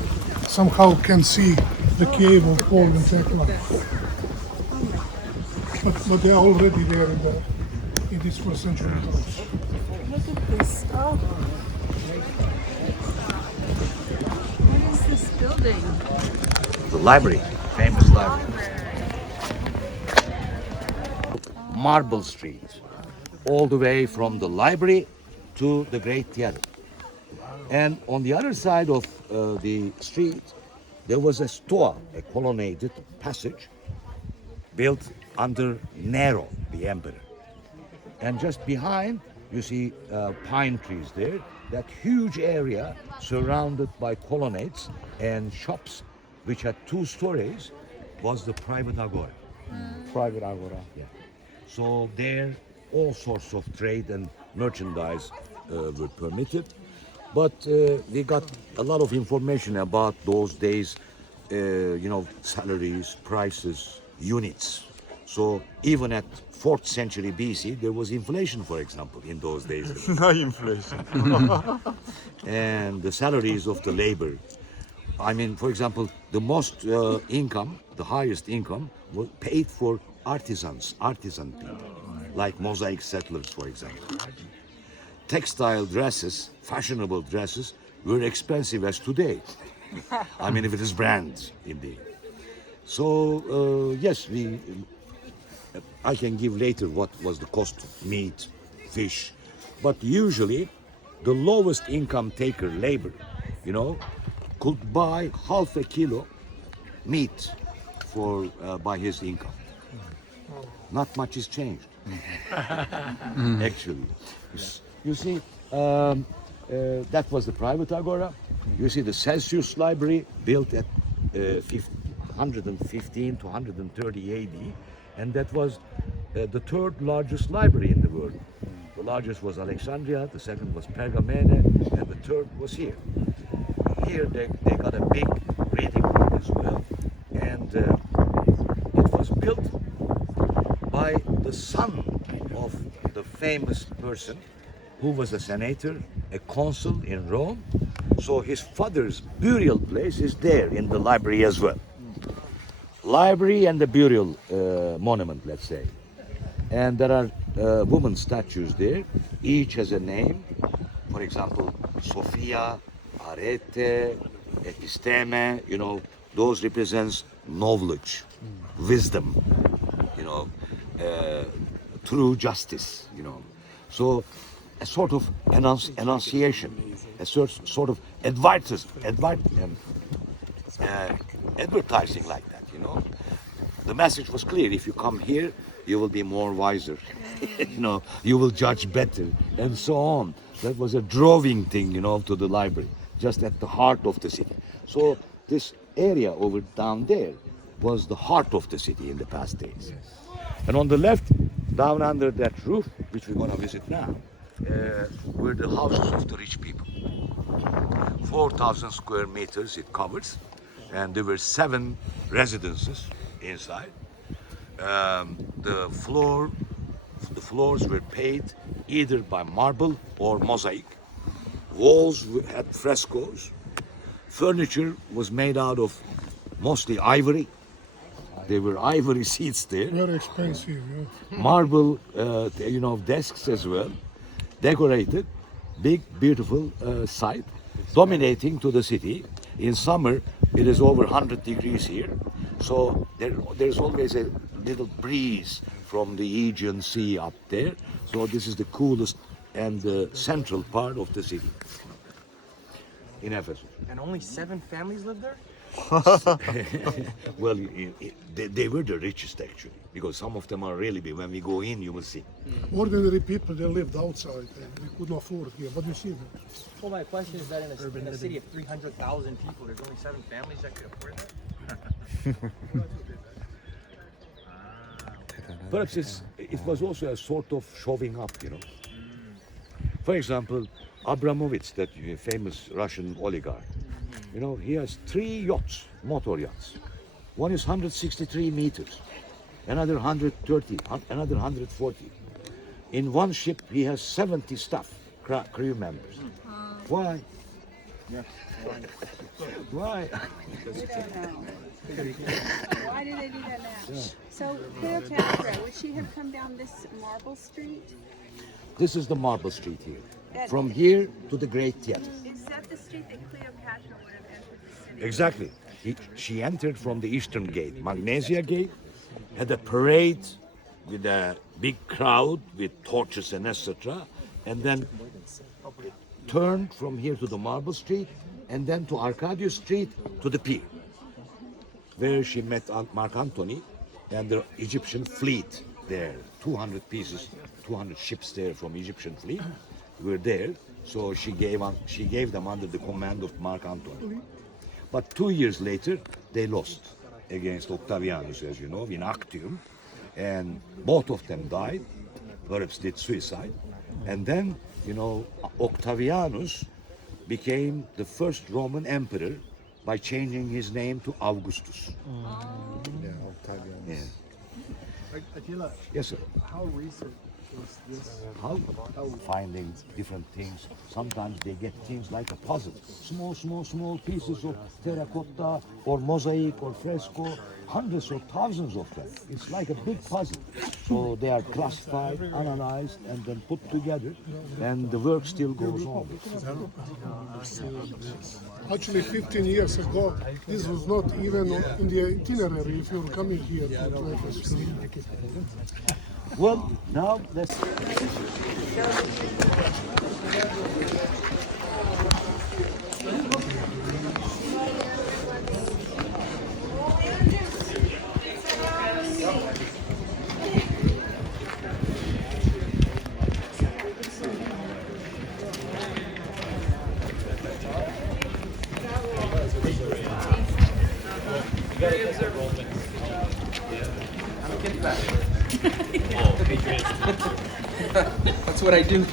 somehow can see the cave of Paul and Thecla. But they are already there in this first century house. Look at this. Oh. What is this building? The library, famous library. Marble Street, all the way from the library to the Great Theater. And on the other side of the street, there was a stoa, a colonnaded passage built under Nero, the emperor. And just behind, you see pine trees there. That huge area surrounded by colonnades and shops, which had 2 stories, was the private agora. Private agora. Yeah. So there, all sorts of trade and merchandise were permitted. But we got a lot of information about those days, salaries, prices, units. So even at 4th century BC, there was inflation, for example, in those days. No inflation. And the salaries of the labor. I mean, for example, the most income, the highest income, was paid for artisan people, like mosaic settlers, for example. Textile dresses, fashionable dresses, were expensive as today. I mean, if it is brands, indeed. So, yes, I can give later what was the cost of meat, fish, but usually the lowest income taker, labor, could buy half a kilo meat by his income. Not much is changed, actually. You see, that was the private agora. You see the Celsius library built at 115 to 130 AD, and that was the third largest library in the world. The largest was Alexandria, the second was Pergamene, and the third was here. Here they got a big reading room as well, and it was built by the son of the famous person who was a senator, a consul in Rome. So his father's burial place is there in the library as well. Library and the burial monument, let's say. And there are women statues there. Each has a name. For example, Sophia, Arete, Episteme, those represents knowledge, wisdom, true justice, So a sort of enunciation, a sort of advertising like that, The message was clear. If you come here, you will be more wiser, you will judge better, and so on. That was a drawing thing, to the library, just at the heart of the city. So this area over down there was the heart of the city in the past days. And on the left, down under that roof, which we're going to visit now, were the houses of the rich people. 4,000 square meters it covers, and there were 7 residences inside. The floors were paved either by marble or mosaic. Walls had frescoes. Furniture was made out of mostly ivory. There were ivory seats there. Very expensive, yeah. Marble, desks as well. Decorated, big, beautiful site, dominating to the city. In summer, it is over 100 degrees here. So there's always a little breeze from the Aegean Sea up there. So this is the coolest and the central part of the city in Ephesus. And only 7 families live there? Well, they were the richest actually, because some of them are really big. When we go in, you will see. Ordinary people, they lived outside and they couldn't afford here. But you see them. Well, my question is that in a city of 300,000 people, there's only 7 families that could afford that? Perhaps it was also a sort of showing up, For example, Abramovich, that famous Russian oligarch, he has 3 yachts, motor yachts. One is 163 meters, another 130, another 140. In one ship, he has 70 staff, crew members. Why? Why? We don't know. Why do they do that now? So Cleopatra, would she have come down this marble street? This is the Marble Street here. From here to the Great Theater. Is that the street that Cleopatra would have entered the city? Exactly. She entered from the eastern gate, Magnesia Gate, had a parade with a big crowd with torches and etc. And then turned from here to the Marble Street and then to Arcadius Street to the pier, where she met Mark Antony and the Egyptian fleet there. 200 pieces, 200 ships there from Egyptian fleet were there. So she gave them under the command of Mark Antony. But 2 years later, they lost against Octavianus, as you know, in Actium. and both of them died. Perhaps did suicide, and then Octavianus became the first Roman emperor by changing his name to Augustus. Yeah, Octavian. Yeah. Attila, Yes, sir. how recent was this? How finding different things. Sometimes they get things like a puzzle. Small pieces of terracotta or mosaic or fresco. Hundreds or thousands of them. It's like a big puzzle. So they are classified, analyzed, and then put together, and the work still goes on. Actually, 15 years ago, this was not even in the itinerary if you were coming here to Ephesus. Well, now let's. That's what I do.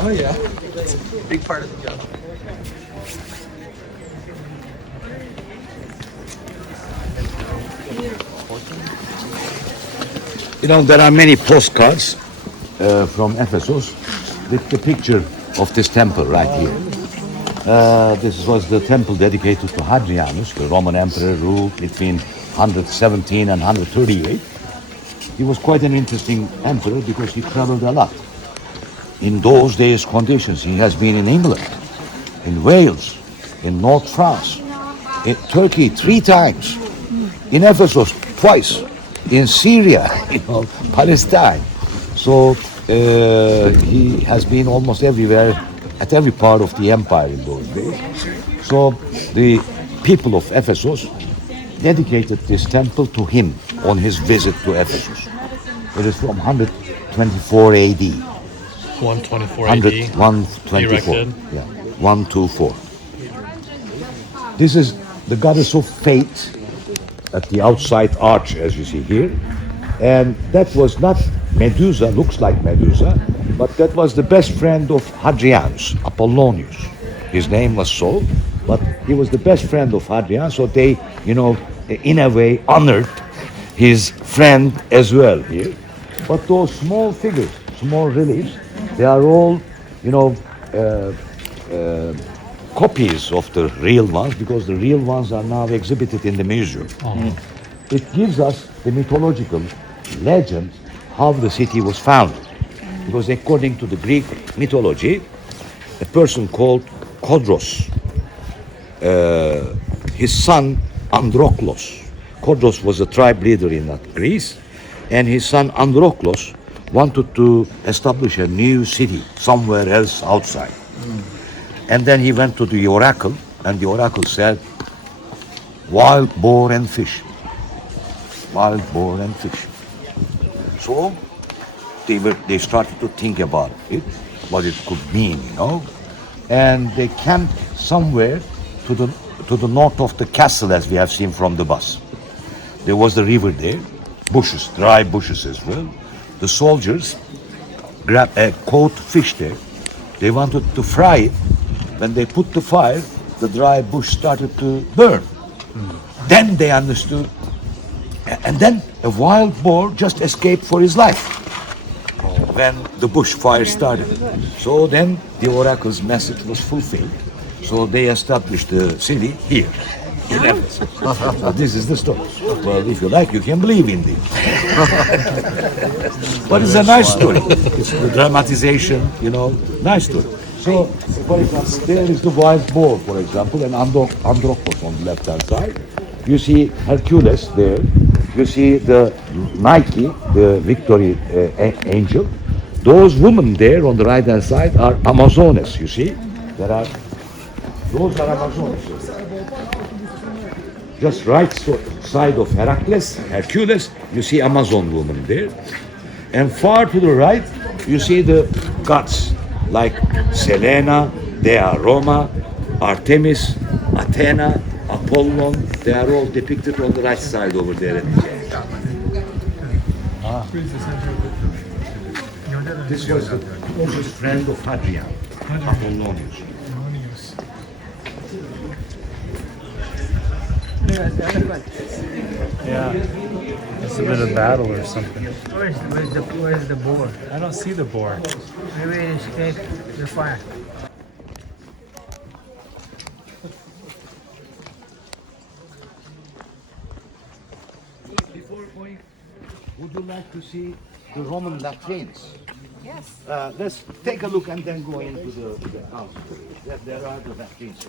Oh yeah, that's a big part of the job. There are many postcards from Ephesus with the picture of this temple right here. This was the temple dedicated to Hadrianus, the Roman emperor, ruled between 117 and 138. He was quite an interesting emperor because he traveled a lot. In those days conditions, he has been in England, in Wales, in North France, in Turkey 3 times, in Ephesus twice, in Syria, Palestine. So he has been almost everywhere, at every part of the empire in those days. So the people of Ephesus dedicated this temple to him on his visit to Ephesus. It is from 124 AD. 124 AD. 124. Erected. Yeah, 124. This is the goddess of fate at the outside arch, as you see here. And that was not Medusa, looks like Medusa, but that was the best friend of Hadrianus, Apollonius. His name was Saul, but he was the best friend of Hadrian, so they, in a way, honored his friend as well here. But those small figures, small reliefs, they are all, copies of the real ones, because the real ones are now exhibited in the museum. It gives us the mythological legend how the city was founded. Because according to the Greek mythology, a person called Kodros, his son Androklos. Kodros was a tribe leader in Greece, and his son Androklos wanted to establish a new city somewhere else outside. And then he went to the oracle, and the oracle said, wild boar and fish. Wild boar and fish. So they started to think about it, what it could mean, and they camped somewhere to the north of the castle, as we have seen from the bus. There was the river there, bushes, dry bushes as well. The soldiers caught fish there. They wanted to fry it. When they put the fire, the dry bush started to burn. Then they understood, and then a wild boar just escaped for his life when the bush fire started. So then the oracle's message was fulfilled. So they established the city here in Ephesus. So this is the story. Well, if you like, you can believe in it. But it's a nice story. It's the dramatization, nice story. So, for example, there is the wild boar, for example, and Androklos on the left-hand side. You see Hercules there. You see the Nike, the victory angel. Those women there on the right-hand side are Amazones, you see. Those are Amazones. Just right side of Hercules, you see Amazon woman there. And far to the right, you see the gods like Selena, Dea Roma, Artemis, Athena, Apollon, They are all depicted on the right side over there. This was the closest friend of Hadrian, Apollonius. Yeah. It's been a battle or something. Where's the boar? I don't see the boar. Maybe it escaped the fire. Before going, would you like to see the Roman latrines? Yes. Let's take a look and then go into the house. There are the latrines.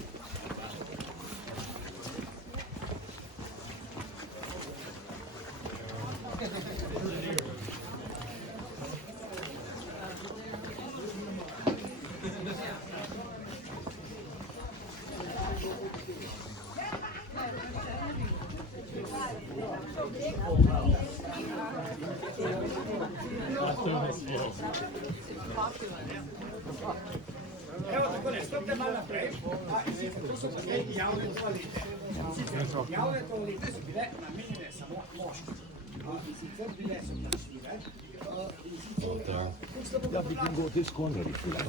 Yeah, we can go this corner if you like.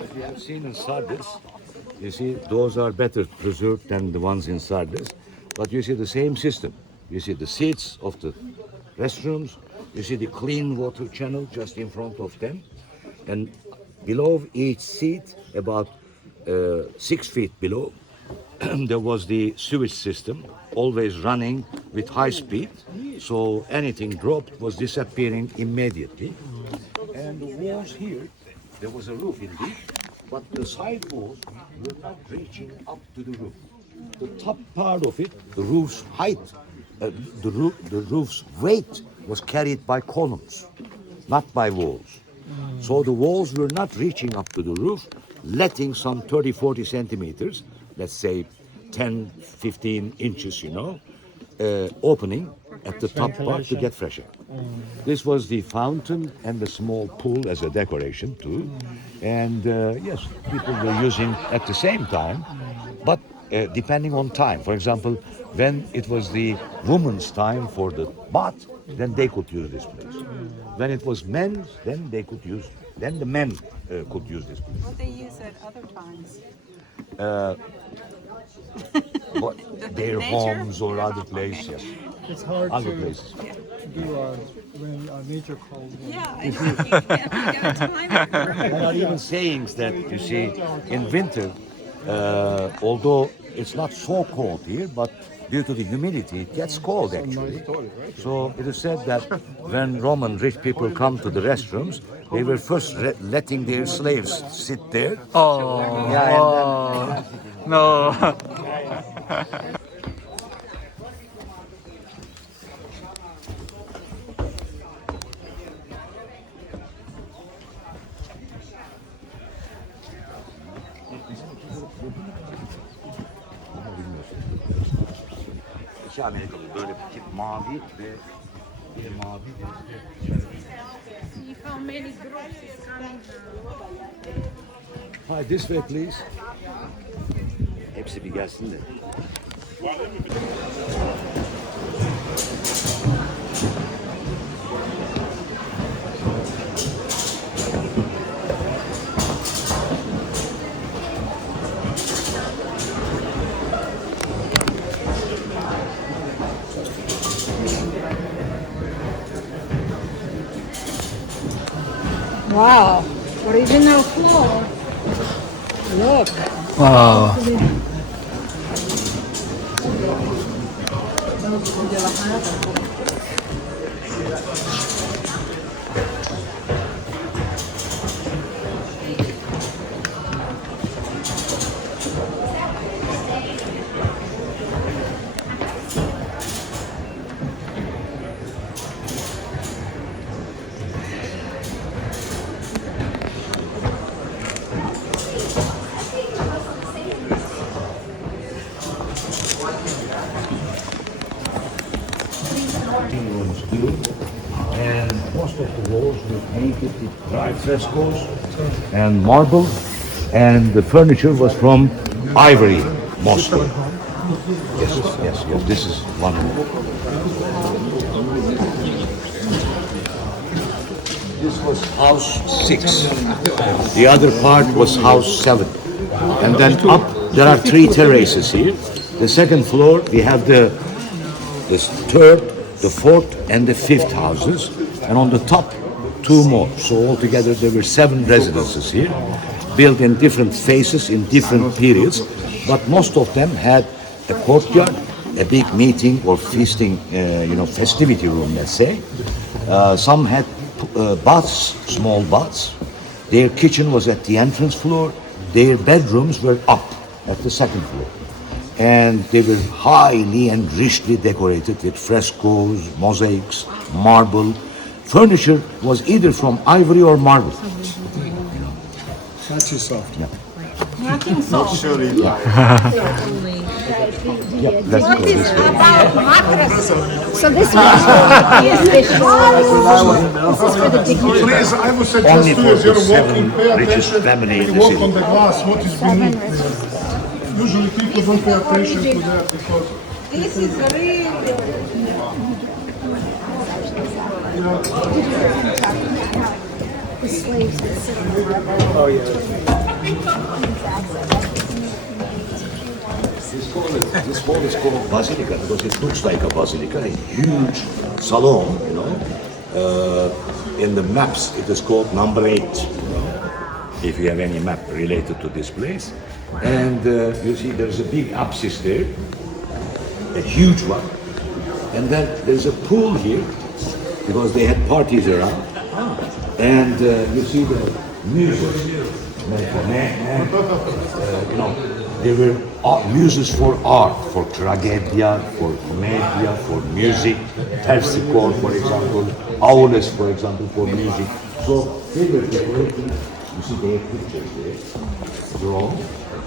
As you have seen in Sardis, you see those are better preserved than the ones in Sardis, but you see the same system. You see the seats of the restrooms, you see the clean water channel just in front of them, and below each seat, about 6 feet below, there was the sewage system, always running with high speed, so anything dropped was disappearing immediately. And the walls here, there was a roof indeed, but the side walls were not reaching up to the roof. The top part of it, the roof's height, the roof's weight was carried by columns, not by walls. So the walls were not reaching up to the roof, letting some 30-40 centimeters, let's say 10-15 inches, opening at the top part to get fresh air. This was the fountain and the small pool as a decoration too. And yes, people were using at the same time, but depending on time. For example, when it was the woman's time for the bath, then they could use this place. When it was men's, then they could use, then the men could use this place. What they use at other times. But their Nature? homes or other places. It's hard Other to places. do when nature calls. Yeah, exactly. You gotta time it perfectly. There are even sayings that you see in winter, although it's not so cold here, but due to the humidity, it gets cold actually. So it is said that when Roman rich people come to the restrooms, they were first letting their slaves sit there. Oh, Yeah, and then no. İki Amerikalı böyle bir tip mavi ve bir mavi. See how many groups is coming now. Hi, this way please. Hepsi bir gelsin de. Wow, original floor. Look. Wow. dry frescoes and marble, and the furniture was from ivory mostly. Yes. This is one. This was house 6. The other part was house 7. And then up, there are 3 terraces here. The second floor, we have the third, the fourth, and the fifth houses. And on the top, 2 more. So altogether, there were 7 residences here, built in different phases, in different periods. But most of them had a courtyard, a big meeting or feasting, festivity room, let's say. Some had baths, small baths. Their kitchen was at the entrance floor. Their bedrooms were up at the second floor. And they were highly and richly decorated with frescoes, mosaics, marble. Furniture was either from ivory or marble. Not too soft. Yeah. Nothing soft. Yeah, let's go this way. So this is for the dignitary. Please, I would suggest Only to for you, as the you're walking, 7 pay richest attention. family in You the walk city. on the glass, what is beneath there. Usually people don't pay attention to that because This is really The slaves that sit on the rubber. This hall is called Basilica because it looks like a basilica, a huge salon, in the maps, it is called number 8, if you have any map related to this place. And you see there's a big apsis there, a huge one. And then there's a pool here because they had parties around. And you see the music. There were muses for art, for tragedia, for commedia, for music, tersichord, for example, aules, for example, for music. So they were decorating, you see they have pictures there, drawn,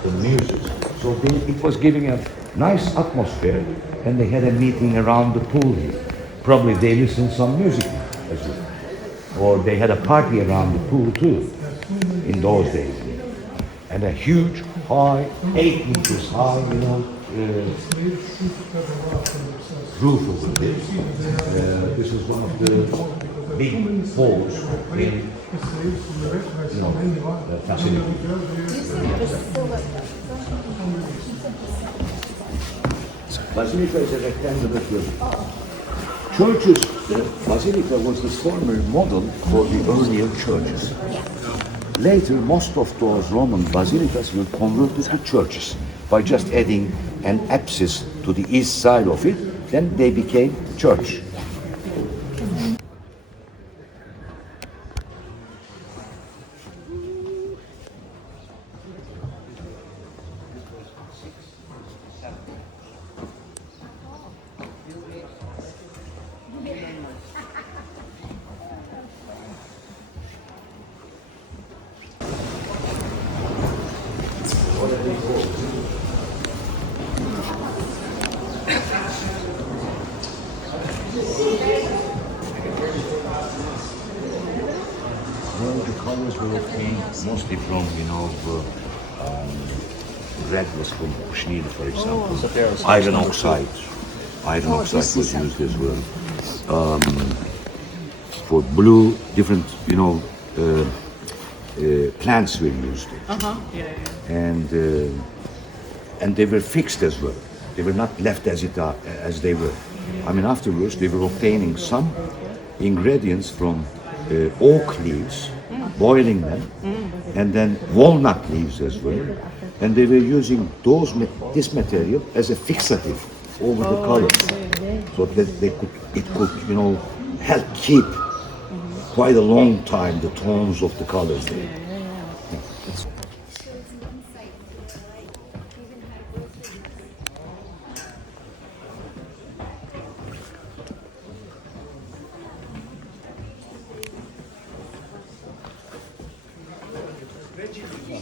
the muses. So it was giving a nice atmosphere, and they had a meeting around the pool here. Probably they listened some music as well. Or they had a party around the pool too, in those days. And a huge, high, 8 meters high, roof over there. This is one of the big halls in, the facility. Basilica is a rectangular building. Churches, the Basilica was the former model for the earlier churches. Later, most of those Roman basilicas were converted to churches by just adding an apsis to the east side of it. Then they became church. Well, the colors were obtained mostly from, red was from chenille, for example. Iron oxide. Iron oxide was used as well. For blue, different, plants were used. And they were fixed as well. They were not left as they were. I mean, afterwards, they were obtaining some ingredients from oak leaves, boiling them, and then walnut leaves as well. And they were using this material as a fixative over the colors, so that it could, help keep quite a long time the tones of the colors there.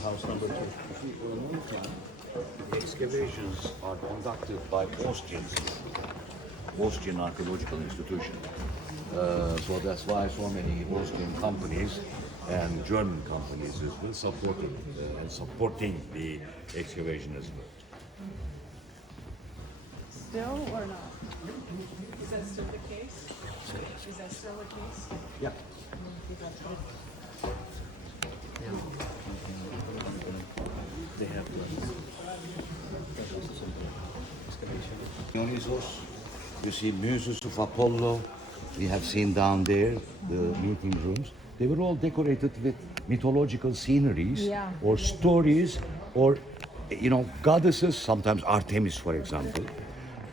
House number 2. The excavations are conducted by Austrian archaeological institution. So that's why so many Austrian companies and German companies as well supporting the excavation as well. Still or not? Is that still the case? Is that still the case? Yeah. They have Dionysos, you see muses of Apollo, we have seen down there the meeting rooms. They were all decorated with mythological sceneries or stories or, goddesses, sometimes Artemis, for example,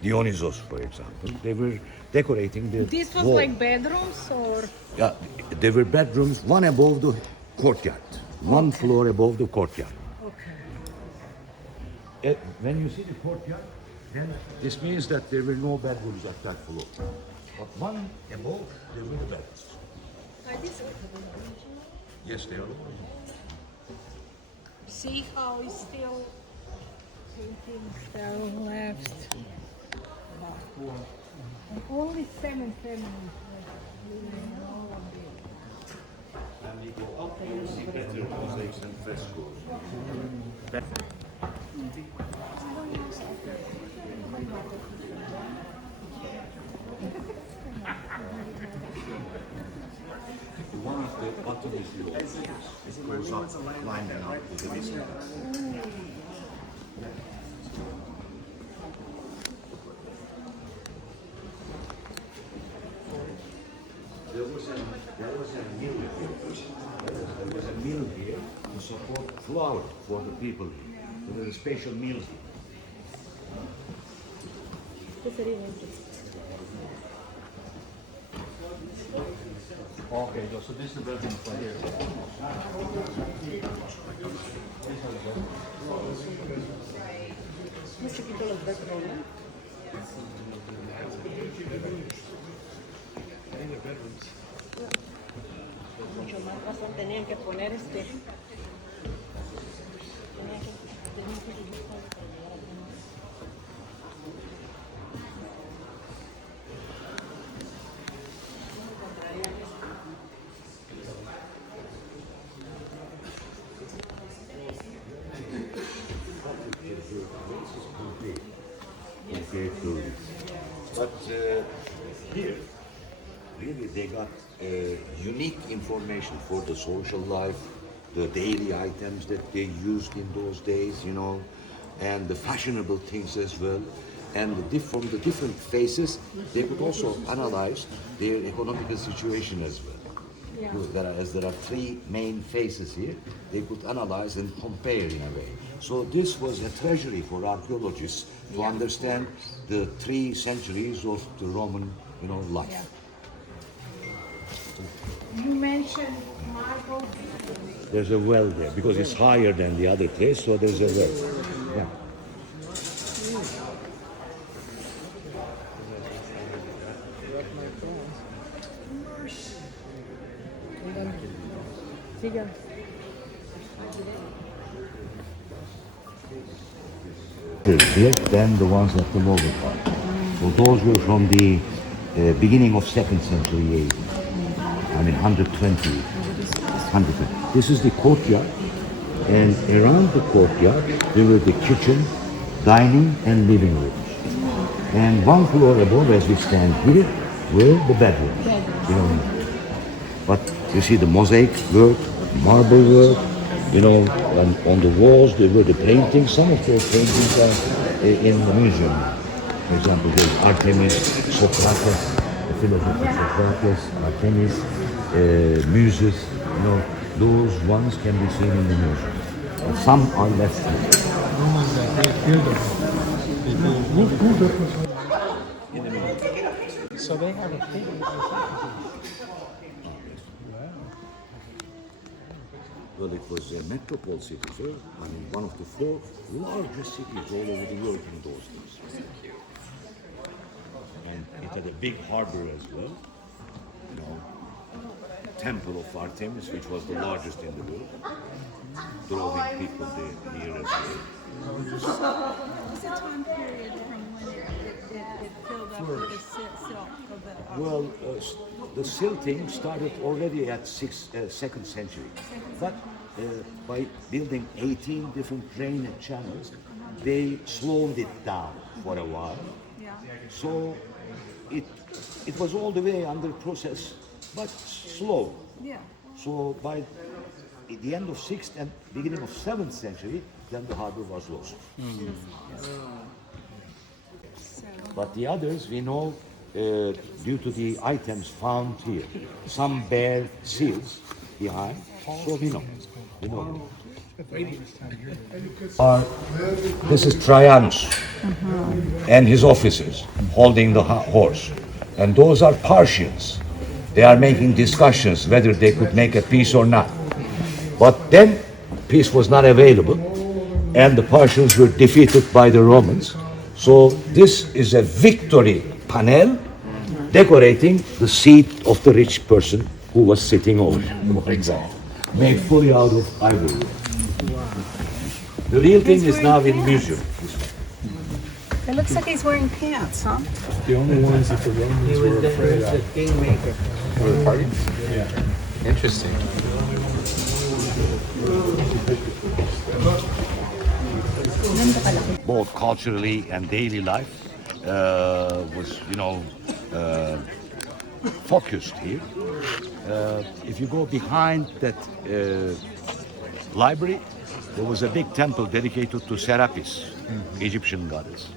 Dionysos, for example. They were decorating the This was wall. like bedrooms or? Yeah, there were bedrooms, one above the courtyard, one floor above the courtyard. Okay. When you see the courtyard, then this means that there were no bedrooms at that floor. But one above, there were the bedrooms. Yes, they are all. See how it's still paintings down left. And only 7 families living in all of it. And we go up, you see better mosaics and frescoes. One of the bottom is low. It goes up, climbing up to the Basilica. There was a mill here. There was a mill here to support flour for the people here. So there was a special mill here. Okay, so this is the bedroom right here. Mucho más razón tenían que poner But here, really, they got unique information for the social life, the daily items that they used in those days, and the fashionable things as well. And from the different faces, they could also analyze their economical situation as well. There are 3 main faces here, they could analyze and compare in a way. So this was a treasury for archaeologists to understand the 3 centuries of the Roman, life. You mentioned marble. There's a well there because it's higher than the other place, so there's a well. Yeah. Here than the ones at the lower part. So those were from the beginning of 2nd century AD. 120. This is the courtyard, and around the courtyard there were the kitchen, dining, and living rooms. And one floor above, as we stand here, were the bedrooms. But you see the mosaic work, marble work, and on the walls there were the paintings. Some of those paintings are in the museum. For example, there's Artemis, Socrates, the philosopher Socrates, Artemis, muses. Those ones can be seen in the museum. But some are left here. So they have a painting. Well, it was a metropole city, sir. One of the 4 largest cities all over the world in those days. And it had a big harbor as well. Temple of Artemis, which was the largest in the world, drawing people there here as well. What's the time period from when it it filled up with the silk of the. Well, the silting started already at 2nd century, but by building 18 different drainage channels, they slowed it down for a while. Yeah. So it was all the way under process, but slow. Yeah. So by the end of 6th and beginning of 7th century, then the harbor was lost. But the others, we know, due to the items found here, some bear seals behind, so we know. This is Trajanus and his officers holding the horse, and those are Parthians. They are making discussions whether they could make a peace or not. But then peace was not available, and the Parthians were defeated by the Romans. So this is a victory panel decorating the seat of the rich person who was sitting over there. Exactly. Made fully out of ivory. The real thing is now in museum. It looks like he's wearing pants, huh? The only ones that the Romans were afraid of. kingmaker. For the party? Yeah. Interesting. Both culturally and daily life was, focused here. If you go behind that library, there was a big temple dedicated to Serapis, Egyptian goddess.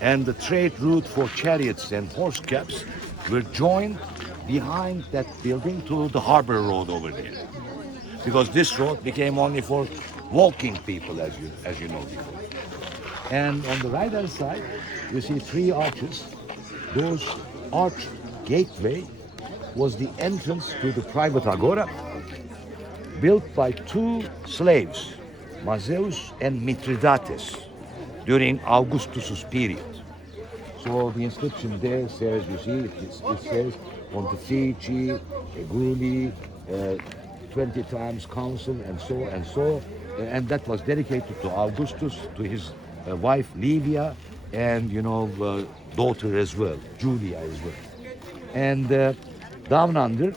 And the trade route for chariots and horse caps were joined behind that building to the harbor road over there. Because this road became only for walking people, as you know before. And on the right hand side, you see 3 arches. Those arch gateway was the entrance to the private agora, built by 2 slaves, Mazeus and Mithridates, during Augustus's period. So the inscription there says, you see, it says Pontifici, Eguli, 20 times council, and so, and that was dedicated to Augustus, to his wife Livia, and daughter as well, Julia as well. And down under,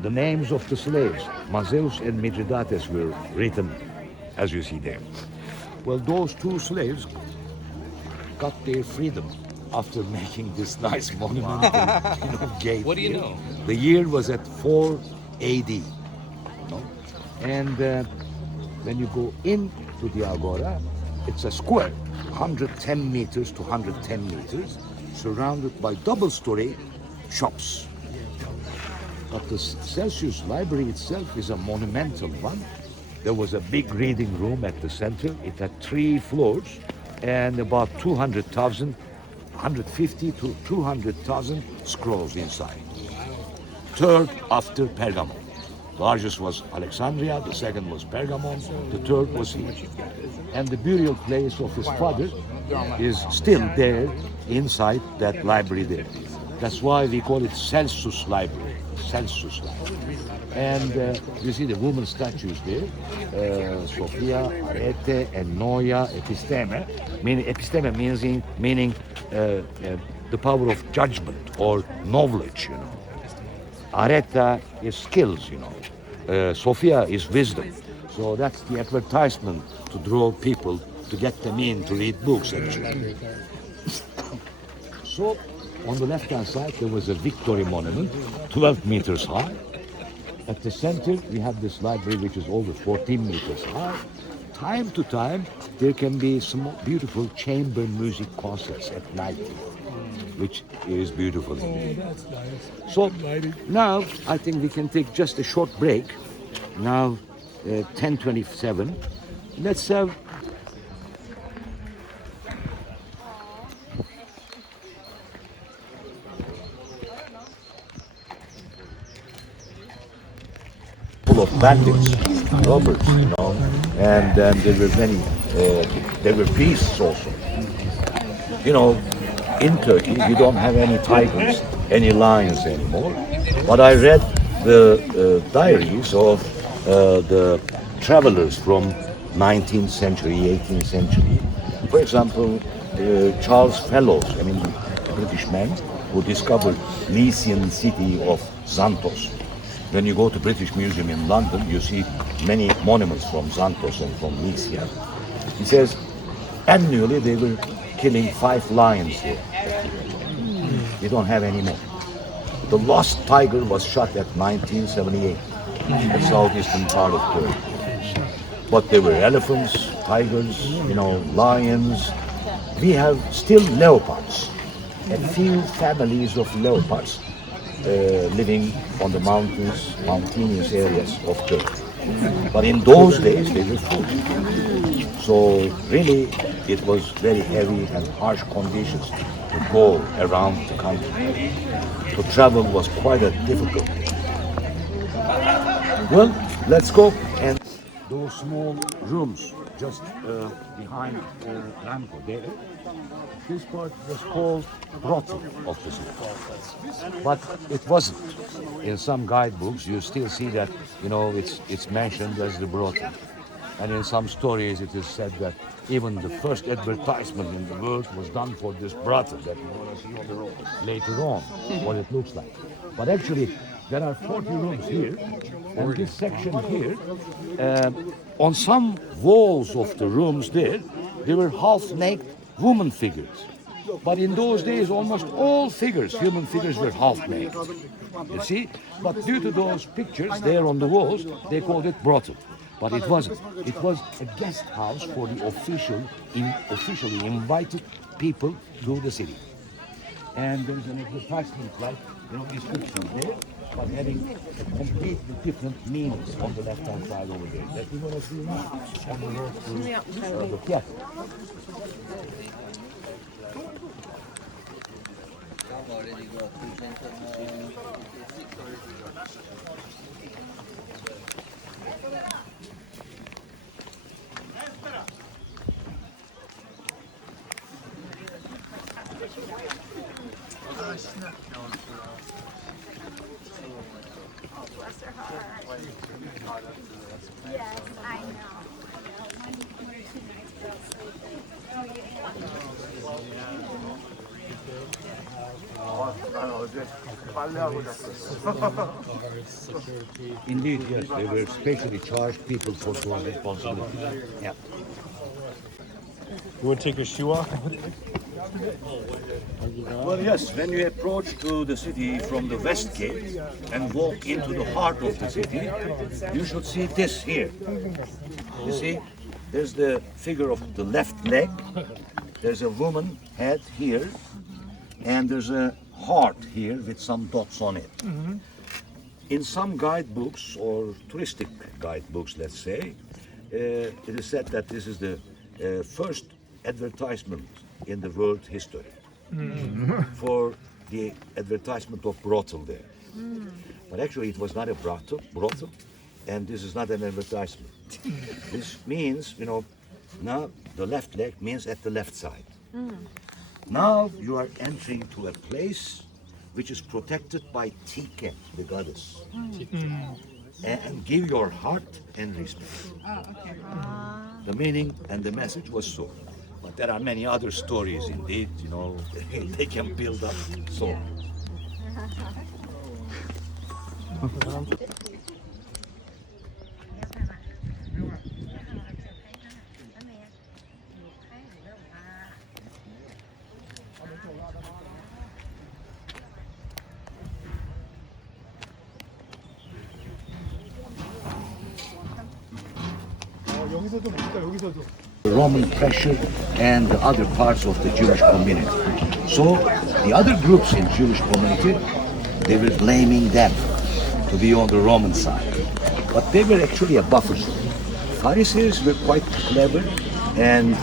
the names of the slaves, Mazeus and Mithridates, were written, as you see there. Well, those 2 slaves got their freedom after making this nice monumental gate. What do you know? The year was at 4 AD. And when you go into the agora, it's a square, 110 meters to 110 meters, surrounded by double-story shops. But the Celsius Library itself is a monumental one. There was a big reading room at the center. It had 3 floors and about 200,000, 150 to 200,000 scrolls inside. 3rd after Pergamon. Largest was Alexandria, the 2nd was Pergamon, the 3rd was here. And the burial place of his father is still there inside that library there. That's why we call it Celsus Library. Celsus Library. And you see the woman statues there, Sophia, Arete, and Noia, Episteme. Episteme meaning the power of judgment or knowledge, Areta is skills, Sophia is wisdom. So that's the advertisement to draw people, to get them in to read books, actually. So on the left-hand side, there was a Victory Monument, 12 meters high. At the center, we have this library, which is over 14 meters high. Time to time, there can be some beautiful chamber music concerts at night, which is beautiful. Oh, that's nice. So now, I think we can take just a short break. Now, 10:27. Let's have full of bandits, robbers, and there were many. There were beasts also. In Turkey, you don't have any tigers, any lions anymore. But I read the diaries of the travelers from 19th century, 18th century. For example, Charles Fellows, I mean, a British man who discovered Lycian city of Xanthos. When you go to British Museum in London, you see many monuments from Xanthos and from Lycia. He says annually they were killing 5 lions here. We don't have any more. The lost tiger was shot at 1978 in the southeastern part of Turkey. But there were elephants, tigers, lions. We have still leopards. A few families of leopards living on the mountainous areas of Turkey. But in those days they were full. So really it was very heavy and harsh conditions to go around the country. To travel was quite a difficult thing. Well, let's go and those small rooms just behind Ramco there. This part was called brothel of the city. But it wasn't. In some guidebooks you still see that, it's mentioned as the brothel. And in some stories it is said that even the first advertisement in the world was done for this brothel that we're going to see on the road later on, what it looks like. But actually, there are 40 rooms here, and this section here, on some walls of the rooms there were half-naked woman figures. But in those days, almost all human figures were half-naked. You see? But due to those pictures there on the walls, they called it brothel. But it wasn't. It was a guest house for the officially invited people to the city. And there's an advertisement like, this picture there, but having a completely different meanings on the left-hand side over there. That we're going to see now on the road to the theater. Yes, I know. Indeed, yes, they were specially charged people for those responsibilities. Yeah. You want to take your shoe off? Well, yes, when you approach to the city from the west gate and walk into the heart of the city, you should see this here. You see, there's the figure of the left leg, there's a woman head here, and there's a heart here with some dots on it. In some guidebooks or touristic guidebooks, let's say, it is said that this is the first advertisement in the world history for the advertisement of brothel there. But actually it was not a brothel, and this is not an advertisement. This means, now the left leg means at the left side. Now you are entering to a place which is protected by Tiket, the goddess. And give your heart and respect. The meaning and the message was so. But there are many other stories indeed, they can build up so. Roman pressure and the other parts of the Jewish community. So the other groups in Jewish community, they were blaming them to be on the Roman side. But they were actually a buffer zone. Pharisees were quite clever and,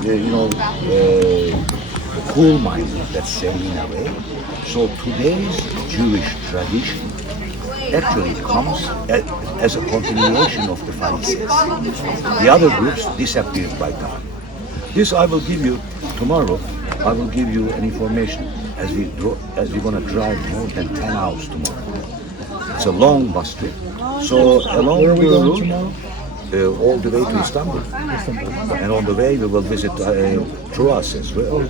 cool-minded, let's say in a way. So today's Jewish tradition actually comes as a continuation of the Pharisees. The other groups disappeared by time. This I will give you tomorrow. I will give you an information as we're going to drive more than 10 hours tomorrow. It's a long bus trip. So along the route, all the way to Istanbul. And on the way we will visit Troas as well.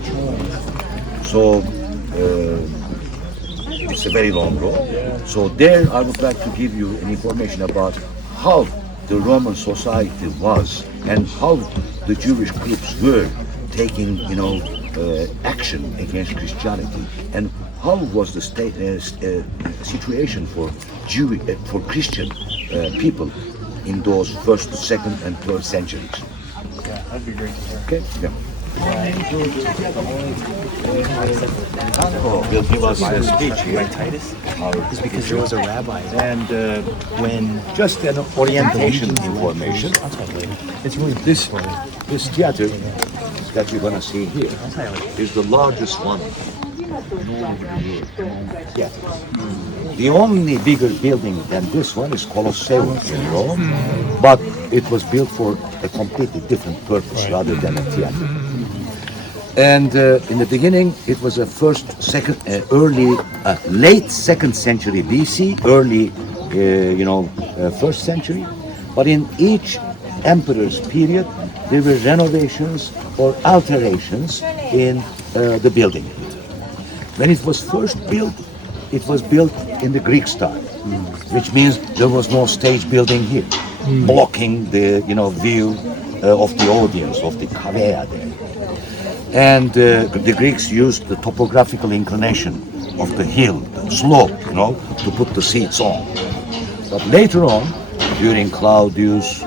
So it's a very long road. So there I would like to give you an information about how the Roman society was and how the Jewish groups were taking, action against Christianity, and how was the state situation for for Christian people in those first, second, and third centuries. Yeah, that'd be great to hear. Okay. Yeah. He'll give us a speech By here. Titus is because there was a rabbi, And when just an orientation information. I'll tell you later. It's really This theater that you're gonna see here I'll tell you later. is the largest one. Yeah. The only bigger building than this one is Colosseum in Rome, but it was built for a completely different purpose rather than a theater. And in the beginning, it was a late second century BC, early, first century. But in each emperor's period, there were renovations or alterations in the building. When it was first built, it was built in the Greek style, which means there was no stage building here, blocking the view of the audience, of the kavea there. And the Greeks used the topographical inclination of the hill, the slope, to put the seats on. But later on, during Claudius,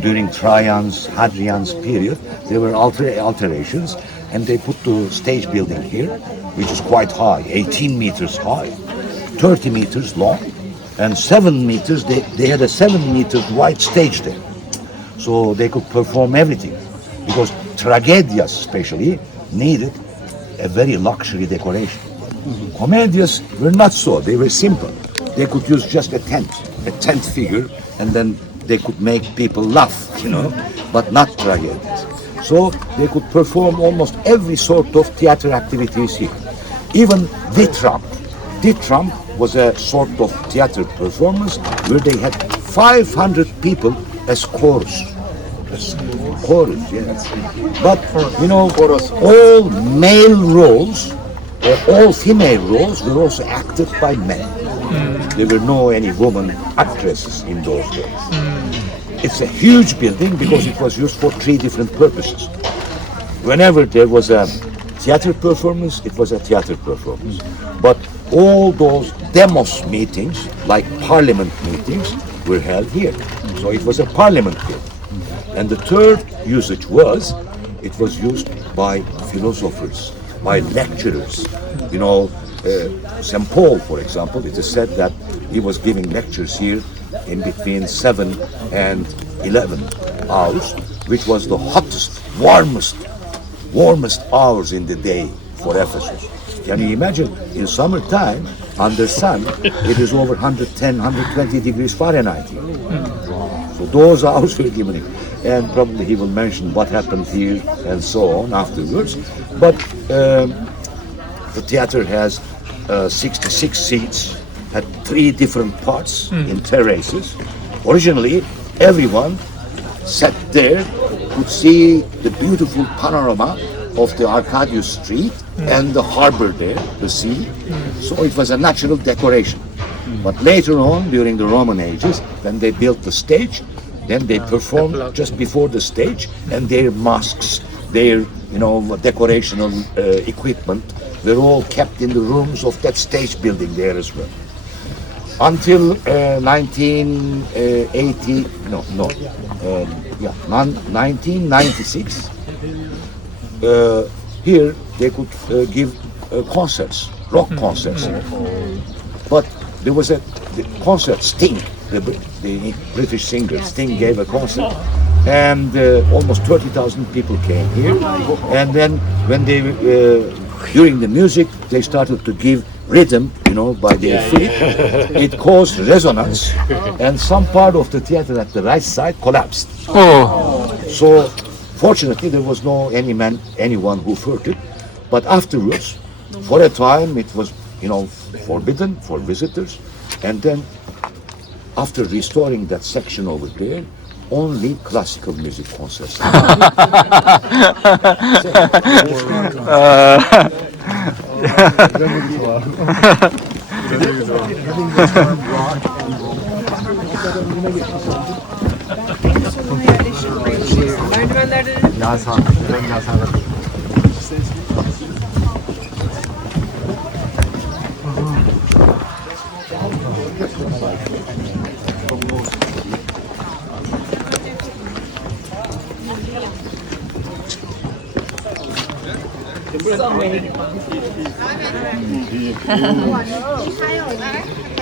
during Trajan's, Hadrian's period, there were alterations, and they put the stage building here, which is quite high, 18 meters high, 30 meters long, and 7 meters, they had a 7 meters wide stage there. So they could perform everything, because tragedias especially needed a very luxury decoration. Comedias were not so, they were simple. They could use just a tent figure, and then they could make people laugh, but not tragedias. So they could perform almost every sort of theater activities here. Even Ditram. Ditram was a sort of theater performance where they had 500 people as chorus. Chorus, yes. But, all male roles, all female roles were also acted by men. There were no any woman actresses in those days. It's a huge building because it was used for 3 different purposes. Whenever there was a theater performance, it was a theater performance. But all those demos meetings, like parliament meetings, were held here. So it was a parliament building. And the third usage was, it was used by philosophers, by lecturers. St. Paul, for example, it is said that he was giving lectures here in between 7 and 11 hours, which was the hottest, warmest hours in the day for Ephesus. Can you imagine? In summertime, under sun, it is over 110, 120 degrees Fahrenheit here. So those hours were given him. And probably he will mention what happened here and so on afterwards. But the theater has 66 seats, had 3 different parts in terraces. Originally, everyone sat there could see the beautiful panorama of the Arcadius Street and the harbor there, the sea. So it was a natural decoration. But later on, during the Roman ages, when they built the stage, then they performed just before the stage, and their masks, their decorational equipment were all kept in the rooms of that stage building there as well. Until 1996, here they could give concerts, rock concerts. But there was a concert, Sting, the British singer Sting gave a concert, and almost 30,000 people came here. And then when they, during the music, they started to give rhythm, by their feet. It caused resonance, and some part of the theater at the right side collapsed. So fortunately, there was no anyone who hurt it. But afterwards, for a time, it was, forbidden for visitors. And then, after restoring that section over there, only classical music concerts.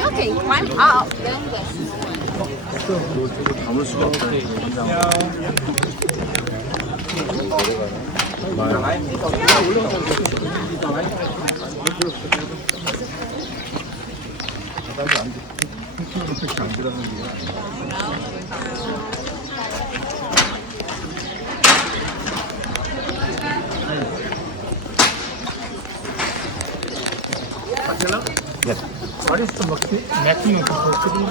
Okay, climb up. What is the maximum capacity?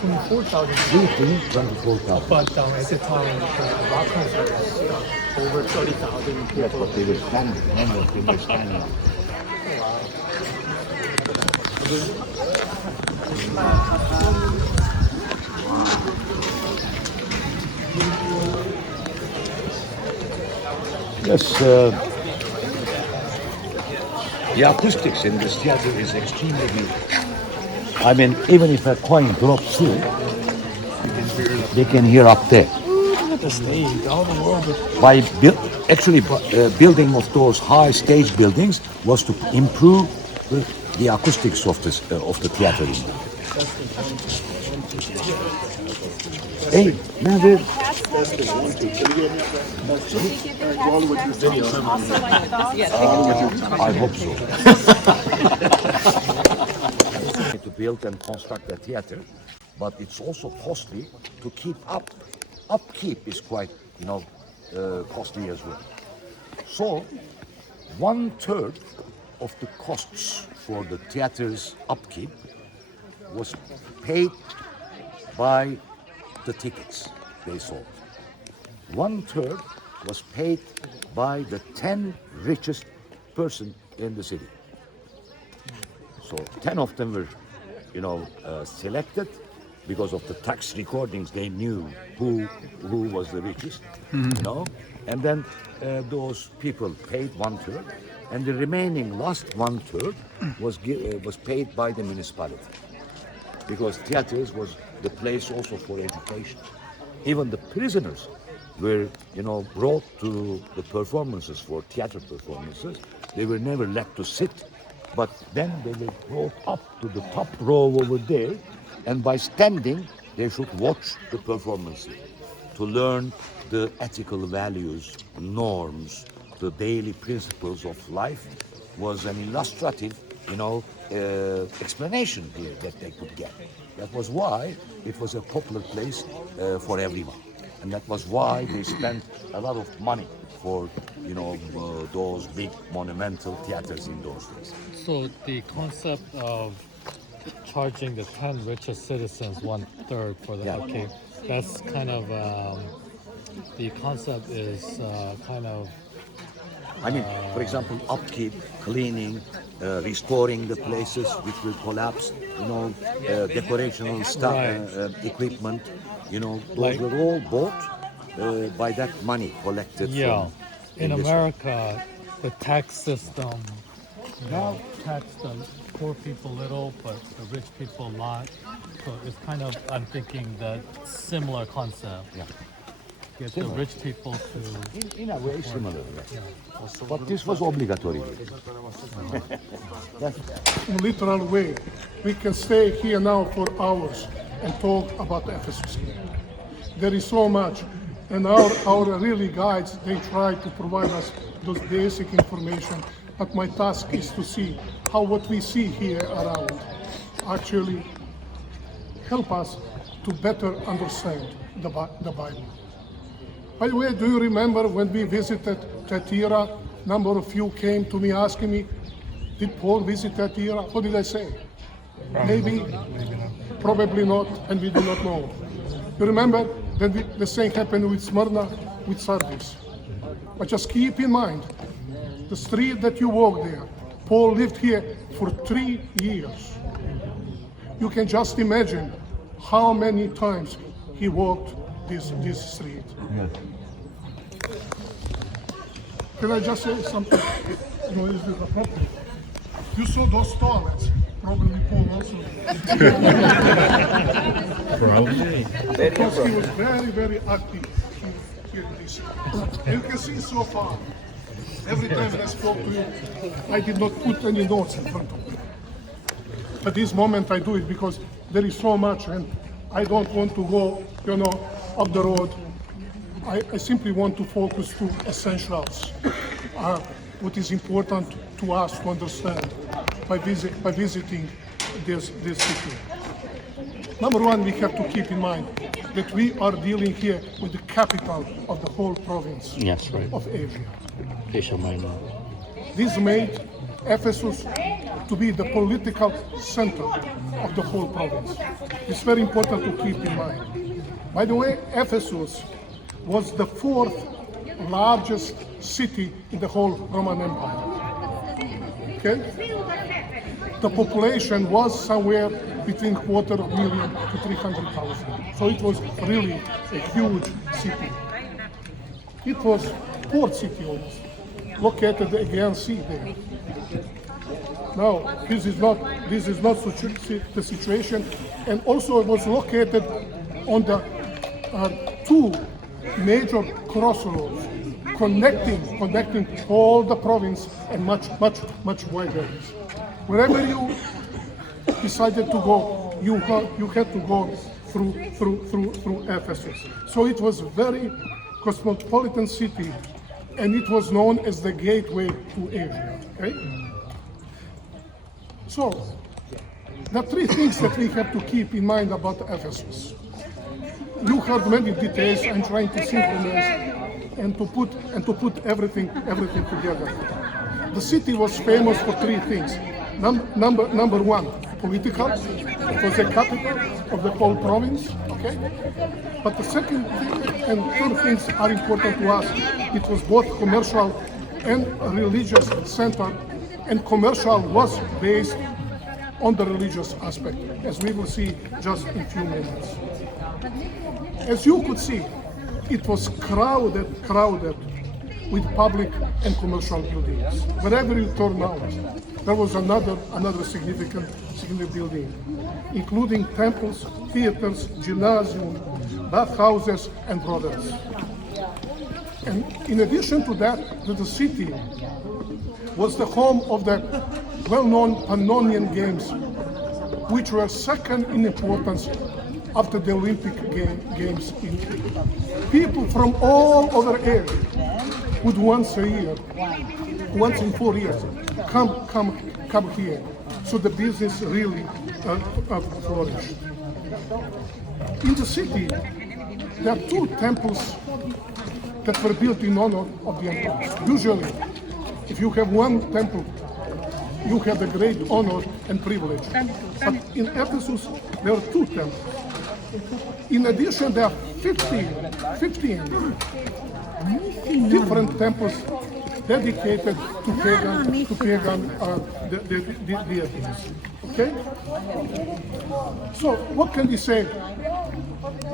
24,000. 24,000. But at the time, the rock concert was over 30,000 people. That's what they were standing. Remember, they were standing. Yes, the acoustics in this theater is extremely good. I mean, even if a coin drops through, they can hear up there. The stage, all the world. By building of those high stage buildings was to improve the acoustics of the theater. Hey, never. I hope so. To build and construct a theater, but it's also costly to keep up. Upkeep is quite, costly as well. So, 1/3 of the costs for the theater's upkeep was paid by the tickets they sold. 1/3 was paid by the 10 richest person in the city. So 10 of them were, selected because of the tax recordings. They knew who was the richest, and then those people paid 1/3, and the remaining last 1/3 was paid by the municipality, because theaters was the place also for education. Even the prisoners were, brought to the performances, for theater performances. They were never let to sit, but then they were brought up to the top row over there, and by standing, they should watch the performances to learn the ethical values, norms, the daily principles of life. Was an illustrative, explanation here that they could get. That was why it was a popular place for everyone. And that was why they spent a lot of money for, those big monumental theaters in those days. So the concept of charging the 10 richest citizens 1/3 for the upkeep, that's kind of, the concept is for example, upkeep, cleaning, restoring the places which will collapse, decorational stuff, equipment, those were all bought by that money collected from in America, the tax system now tax the poor people little, but the rich people a lot. So it's kind of, I'm thinking that similar concept. Yeah. Get the rich people to... In a way, similar. But this was obligatory. In literal way, we can stay here now for hours and talk about Ephesus. There is so much, and our really guides, they try to provide us those basic information, but my task is to see how what we see here around actually help us to better understand the Bible. By the way, do you remember when we visited Thyatira? Number of you came to me asking me, did Paul visit Thyatira? What did I say? Maybe, probably not, and we do not know. You remember that the same happened with Smyrna, with Sardis. But just keep in mind, the street that you walk there, Paul lived here for 3 years. You can just imagine how many times he walked this street. Can I just say something? No, is this appropriate? You saw those toilets. Probably Paul also. Probably. Because he was very, very active here in this. And you can see so far, every time I spoke to you, I did not put any notes in front of me. At this moment I do it because there is so much and I don't want to go, up the road. I simply want to focus to essentials, what is important to us to understand by visiting this city. Number one, we have to keep in mind that we are dealing here with the capital of the whole province of Asia. Asia Minor. This made Ephesus to be the political center of the whole province. It's very important to keep in mind. By the way, Ephesus was the 4th largest city in the whole Roman Empire. Okay? The population was somewhere between 250,000 to 300,000. So it was really a huge city. It was port city almost, located against sea there. Now, this is not the situation, and also it was located on the 2 major crossroads connecting all the province and much wider. Wherever you decided to go, you had to go through Ephesus. So it was a very cosmopolitan city, and it was known as the gateway to Asia. Okay? So, the 3 things that we have to keep in mind about Ephesus. You heard many details. I'm trying to synchronize and to put everything together. The city was famous for 3 things. Number one, political. It was the capital of the whole province. Okay. But the second and third things are important to us. It was both commercial and religious center, and commercial was based on the religious aspect, as we will see just in a few minutes. As you could see, it was crowded with public and commercial buildings. Wherever you turn now, there was another significant building, including temples, theaters, gymnasium, bathhouses, and brothels. And in addition to that, the city was the home of the well-known Pannonian Games, which were second in importance after the Olympic Games in Italy. People from all over area would once in 4 years, come here. So the business really flourished. In the city, there are 2 temples that were built in honor of the emperors. Usually, if you have 1 temple, you have the great honor and privilege. But in Ephesus, there are 2 temples. In addition, there are 15 different temples dedicated to pagan deities. Okay? So, what can we say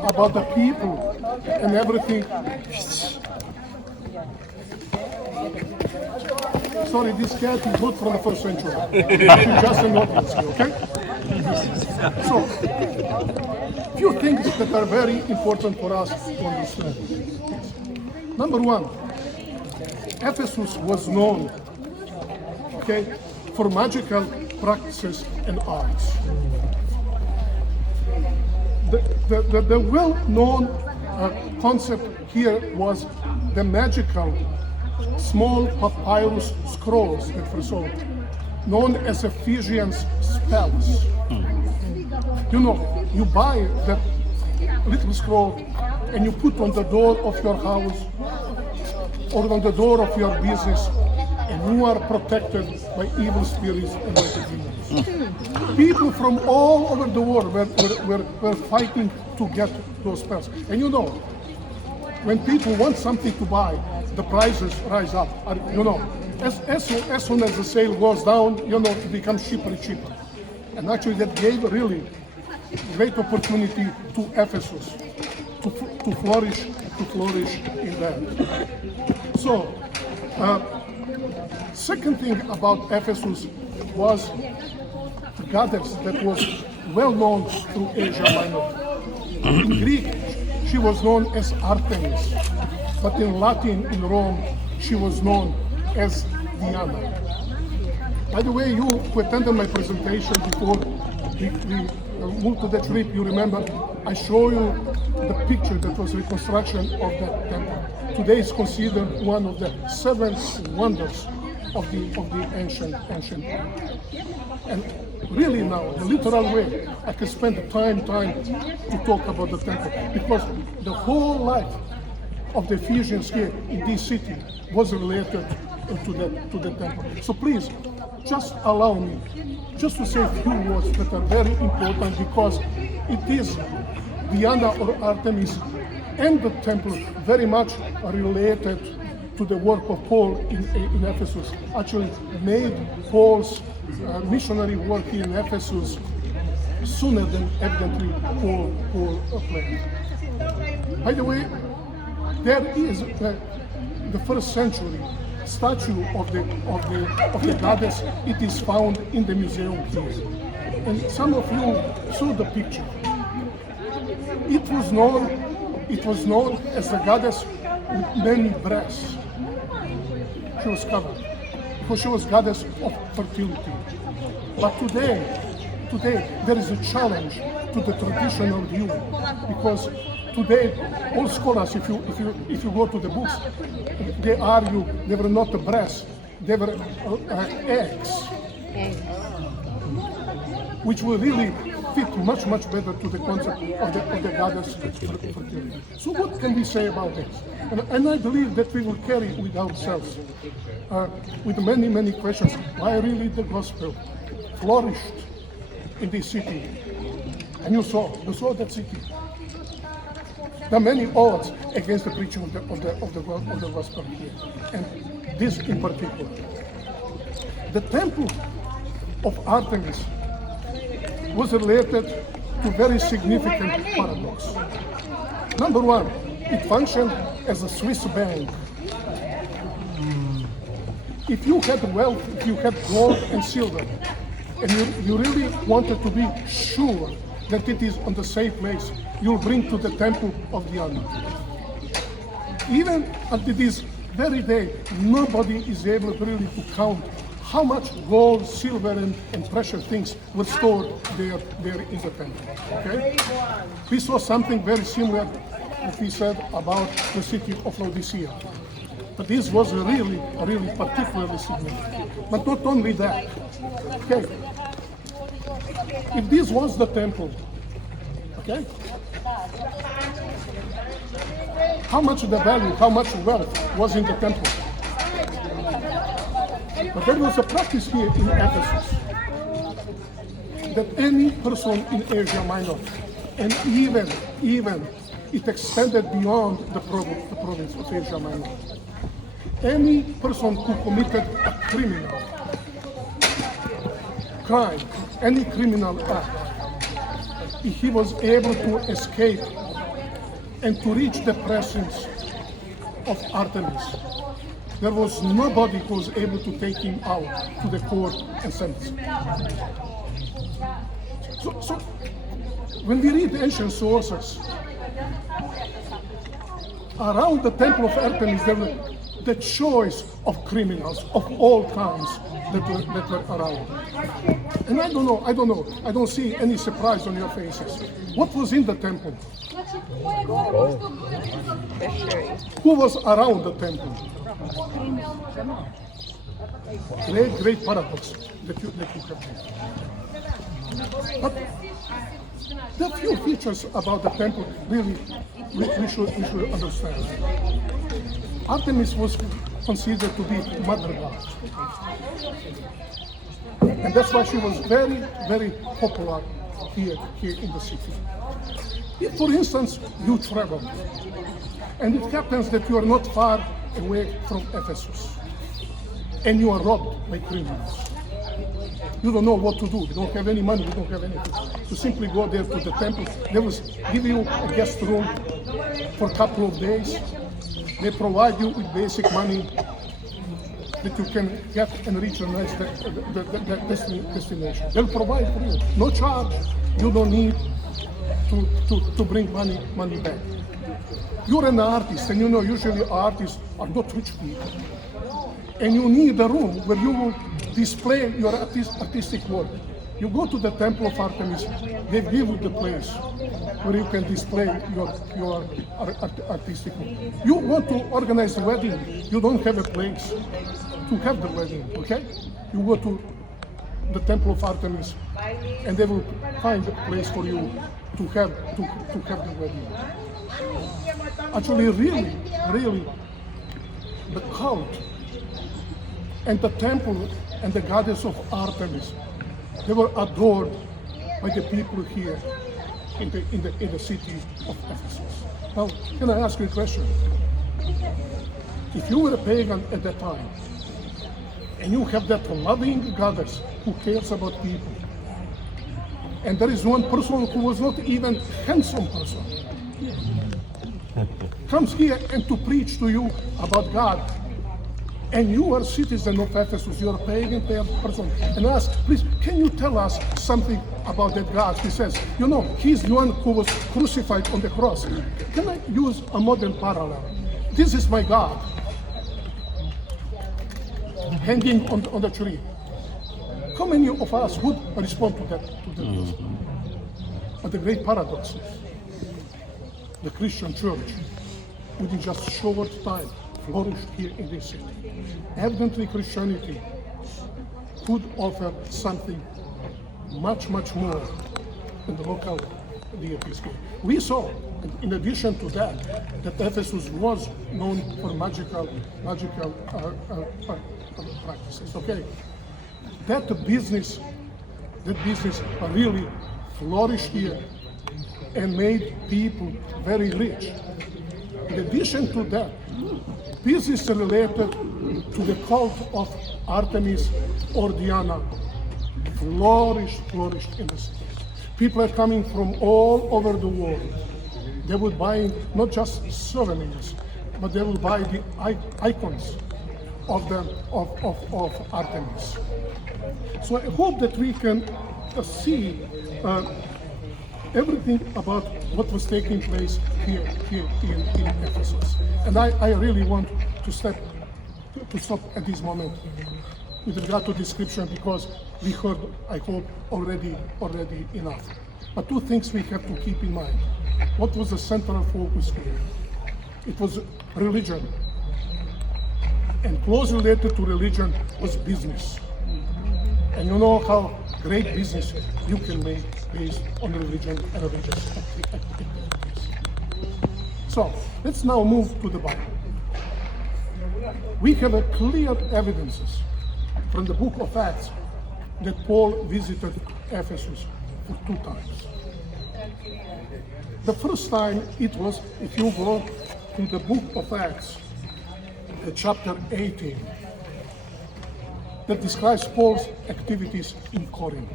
about the people and everything? Sorry, this cat is not from the 1st century. She's just an audience here, okay? So, few things that are very important for us to understand. Number one, Ephesus was known, okay, for magical practices and arts. The well-known concept here was the magical small papyrus scrolls that were sold, known as Ephesians spells. You know, you buy that little scroll and you put on the door of your house or on the door of your business, and you are protected by evil spirits and by the demons. People from all over the world were fighting to get those pearls. And you know, when people want something to buy, the prices rise up. You know, as soon as the sale goes down, you know, it becomes cheaper and cheaper. And actually that gave a really great opportunity to Ephesus to flourish in that. So, second thing about Ephesus was the goddess that was well known through Asia Minor. In Greek, she was known as Artemis, but in Latin, in Rome, she was known as Diana. By the way, you who attended my presentation before we moved to the trip, you remember I showed you the picture that was reconstruction of that temple. Today it's considered one of the 7 wonders of the ancient world. And really now, the literal way, I can spend time to talk about the temple, because the whole life of the Ephesians here in this city was related to the temple. So please, just allow me just to say a few words that are very important, because it is Diana or Artemis and the temple very much related to the work of Paul in Ephesus. Actually made Paul's missionary work in Ephesus sooner than evidently Paul planned. By the way, there is the first century statue of the goddess. It is found in the museum here, and some of you saw the picture. It was known as the goddess with many breasts. She was covered because she was goddess of fertility. But today there is a challenge to the traditional view, because today all scholars, if you go to the books, they argue they were not the breasts, they were eggs, which will really fit much better to the concept of the goddess fertility. So what can we say about this? And I believe that we will carry with ourselves with many questions why really the gospel flourished in this city. And you saw that city. There are many odds against the preaching of the gospel here, and this in particular. The temple of Artemis was related to very significant paradox. Number one, it functioned as a Swiss bank. If you had wealth, if you had gold and silver, and you really wanted to be sure that it is on the safe place, you'll bring to the temple of Diana. Even until this very day, nobody is able really to count how much gold, silver, and precious things were stored there in the temple. Okay? We saw something very similar that we said about the city of Laodicea. But this was really particularly significant. But not only that. Okay. If this was the temple, okay, how much the value, how much wealth was in the temple? But there was a practice here in Ephesus that any person in Asia Minor, and even it extended beyond the province of Asia Minor, any person who committed a crime, any criminal act, if he was able to escape and to reach the presence of Artemis, there was nobody who was able to take him out to the court and sentence him. So when we read ancient sources, around the temple of Artemis, there were the choice of criminals of all kinds that were around. And I don't know, I don't see any surprise on your faces. What was in the temple? Who was around the temple? Great paradox that you have here. But there are few features about the temple really we should understand. Artemis was considered to be mother god, and that's why she was very popular here in the city. If, for instance, you travel, and it happens that you are not far away from Ephesus, and you are robbed by criminals. You don't know what to do. You don't have any money. You don't have anything. You simply go there to the temple. They will give you a guest room for a couple of days. They provide you with basic money that you can get and reach a nice destination. They'll provide for you. No charge. You don't need to bring money back. You're an artist, and you know usually artists are not rich people. And you need a room where you will display your artistic work. You go to the Temple of Artemis, they give you the place where you can display your artistic work. You want to organize a wedding, you don't have a place to have the wedding, okay? You go to the Temple of Artemis, and they will find a place for you to have the wedding. Actually, really, the cult and the temple and the goddess of Artemis, they were adored by the people here in the city of Ephesus. Now, can I ask you a question? If you were a pagan at that time, and you have that loving goddess who cares about people, and there is one person who was not even handsome person, comes here and to preach to you about God, and you are a citizen of Ephesus, you are a pagan person, and ask, please, can you tell us something about that God? He says, you know, he's the one who was crucified on the cross. Can I use a modern parallel? This is my God, hanging on the tree. How many of us would respond to that? But the great paradox is, the Christian church, within just short time, flourished here in this city. Evidently, Christianity could offer something much more than the local deities. We saw, in addition to that Ephesus was known for magical practices. Okay, that business really flourished here and made people very rich. In addition to that, business related to the cult of Artemis or Diana flourished in the city. People are coming from all over the world. They would buy not just souvenirs, but they will buy the icons of Artemis. So I hope that we can see everything about what was taking place here in Ephesus. And I really want to stop at this moment with regard to description, because we heard, I hope, already enough. But two things we have to keep in mind. What was the central focus here? It was religion. And closely related to religion was business. And you know how great business you can make based on religion and religious activities. So let's now move to the Bible. We have a clear evidences from the book of Acts that Paul visited Ephesus for 2 times. The first time it was, if you go to the book of Acts, chapter 18, that describes Paul's activities in Corinth.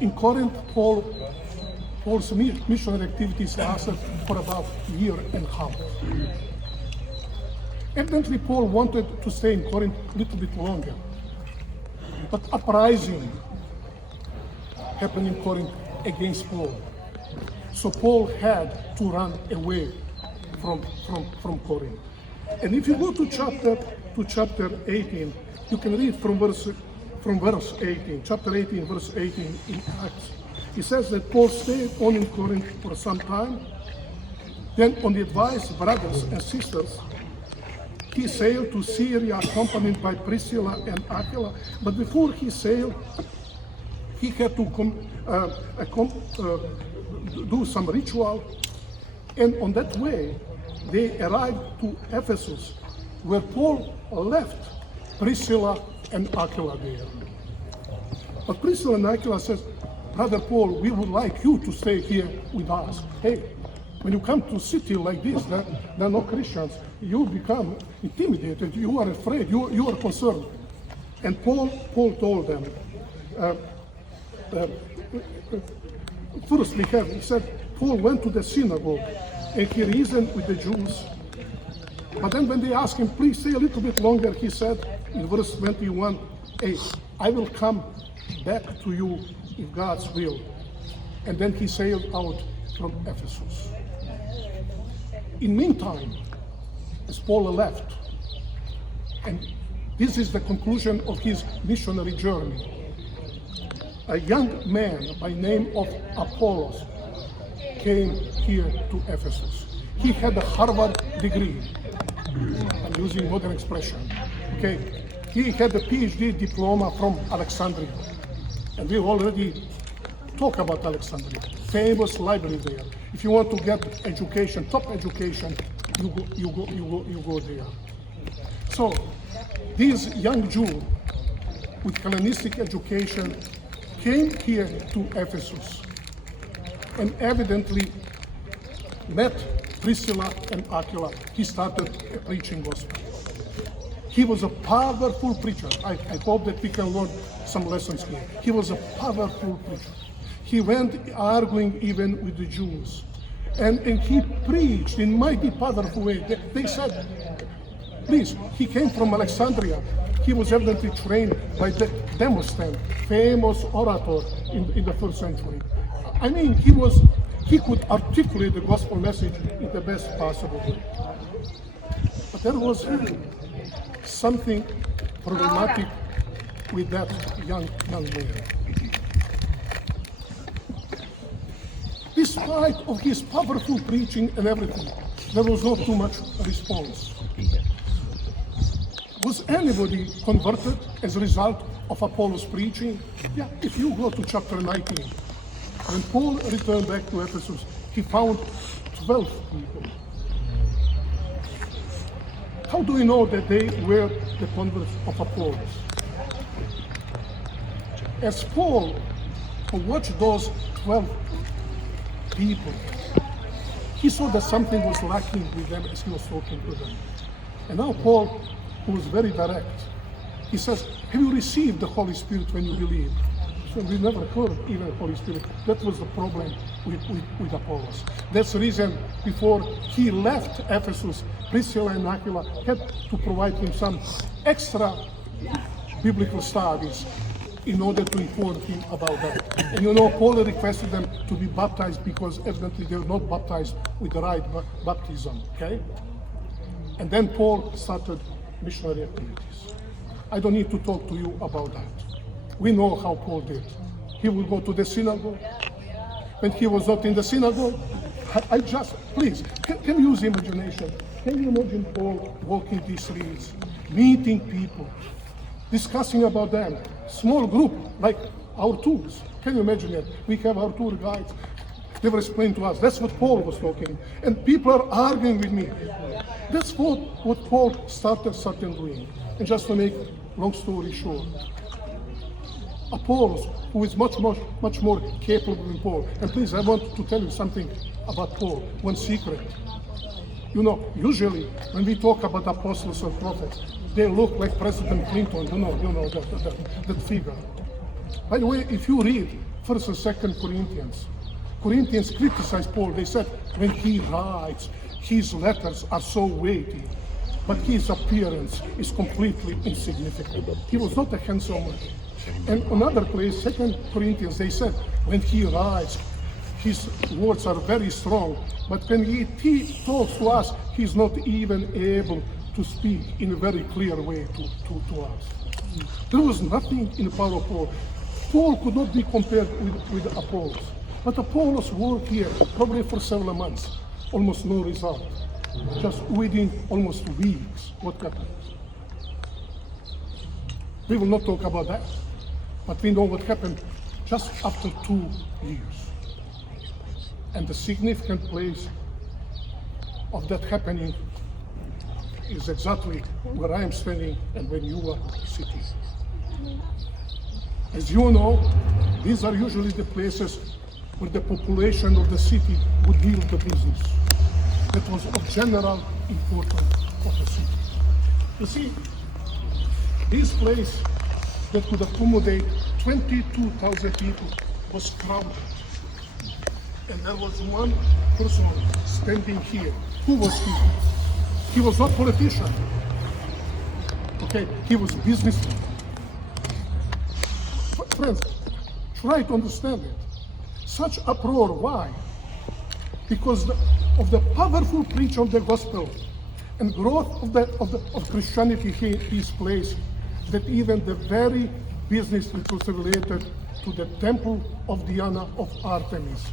In Corinth, Paul's missionary activities lasted for about a year and a half. Evidently, Paul wanted to stay in Corinth a little bit longer, but uprising happened in Corinth against Paul. So Paul had to run away from Corinth. And if you go to chapter 18, you can read from verse 18, chapter 18, verse 18 in Acts. It says that Paul stayed on in Corinth for some time. Then, on the advice of brothers and sisters, he sailed to Syria accompanied by Priscilla and Aquila. But before he sailed, he had to do some ritual. And on that way, they arrived to Ephesus, where Paul left Priscilla and Aquila there. But Priscilla and Aquila says, Brother Paul, we would like you to stay here with us. Hey, when you come to a city like this, there are no Christians, you become intimidated, you are afraid, you are concerned. And Paul told them, first he said, Paul went to the synagogue and he reasoned with the Jews. But then when they asked him, please stay a little bit longer, he said in verse 21, hey, I will come back to you if God's will. And then he sailed out from Ephesus. In meantime, as Paul left, and this is the conclusion of his missionary journey, a young man by name of Apollos came here to Ephesus. He had a Harvard degree. I'm using modern expression. Okay, he had a PhD diploma from Alexandria, and we already talk about Alexandria, famous library there. If you want to get education, top education, you go there. So this young Jew with Hellenistic education came here to Ephesus and evidently met Priscilla and Aquila. He started preaching gospel. He was a powerful preacher. I hope that we can learn some lessons here. He was a powerful preacher. He went arguing even with the Jews. And he preached in mighty powerful way. They said, please, he came from Alexandria. He was evidently trained by Demosthenes, famous orator in the first century. I mean, he could articulate the gospel message in the best possible way. But there was something problematic with that young man. Despite of his powerful preaching and everything, there was not too much response. Was anybody converted as a result of Apollos' preaching? Yeah, if you go to chapter 19, when Paul returned back to Ephesus, he found 12 people. How do we know that they were the converts of Apollos? As Paul watched those 12 people, he saw that something was lacking with them as he was talking to them. And now Paul, who was very direct, he says, have you received the Holy Spirit when you believed? So we never heard even the Holy Spirit. That was the problem with Apollos. That's the reason before he left Ephesus, Priscilla and Aquila had to provide him some extra biblical studies in order to inform him about that. And you know, Paul requested them to be baptized because evidently they were not baptized with the right baptism, okay? And then Paul started missionary activities. I don't need to talk to you about that. We know how Paul did. He would go to the synagogue. When he was not in the synagogue, please, can you use imagination? Can you imagine Paul walking these streets, meeting people, discussing about them? Small group, like our tours. Can you imagine it? We have our tour guides. They were explaining to us. That's what Paul was talking. And people are arguing with me. That's what Paul started doing. And just to make long story short, Apollos, who is much more capable than Paul. And please, I want to tell you something about Paul, one secret. You know, usually when we talk about apostles or prophets, they look like President Clinton, you know that figure. By the way, if you read 1st and 2nd Corinthians criticize Paul. They said when he writes, his letters are so weighty, but his appearance is completely insignificant. He was not a handsome man. And another place, 2nd Corinthians, they said when he writes, his words are very strong, but when he talks to us, he's not even able to speak in a very clear way to us. There was nothing in the power of Paul. Paul could not be compared with Apollos. But Apollos worked here probably for several months, almost no result. Just within almost weeks, what happened? We will not talk about that, but we know what happened just after 2 years. And the significant place of that happening is exactly where I am standing and where you are sitting. As you know, these are usually the places where the population of the city would build the business. That was of general importance of the city. You see, this place that could accommodate 22,000 people was crowded. And there was one person standing here. Who was he? He was not politician. Okay, he was businessman. Friends, try to understand it. Such uproar, why? Because of the powerful preach of the gospel and growth of Christianity in this place, that even the very business that was related to the temple of Diana of Artemis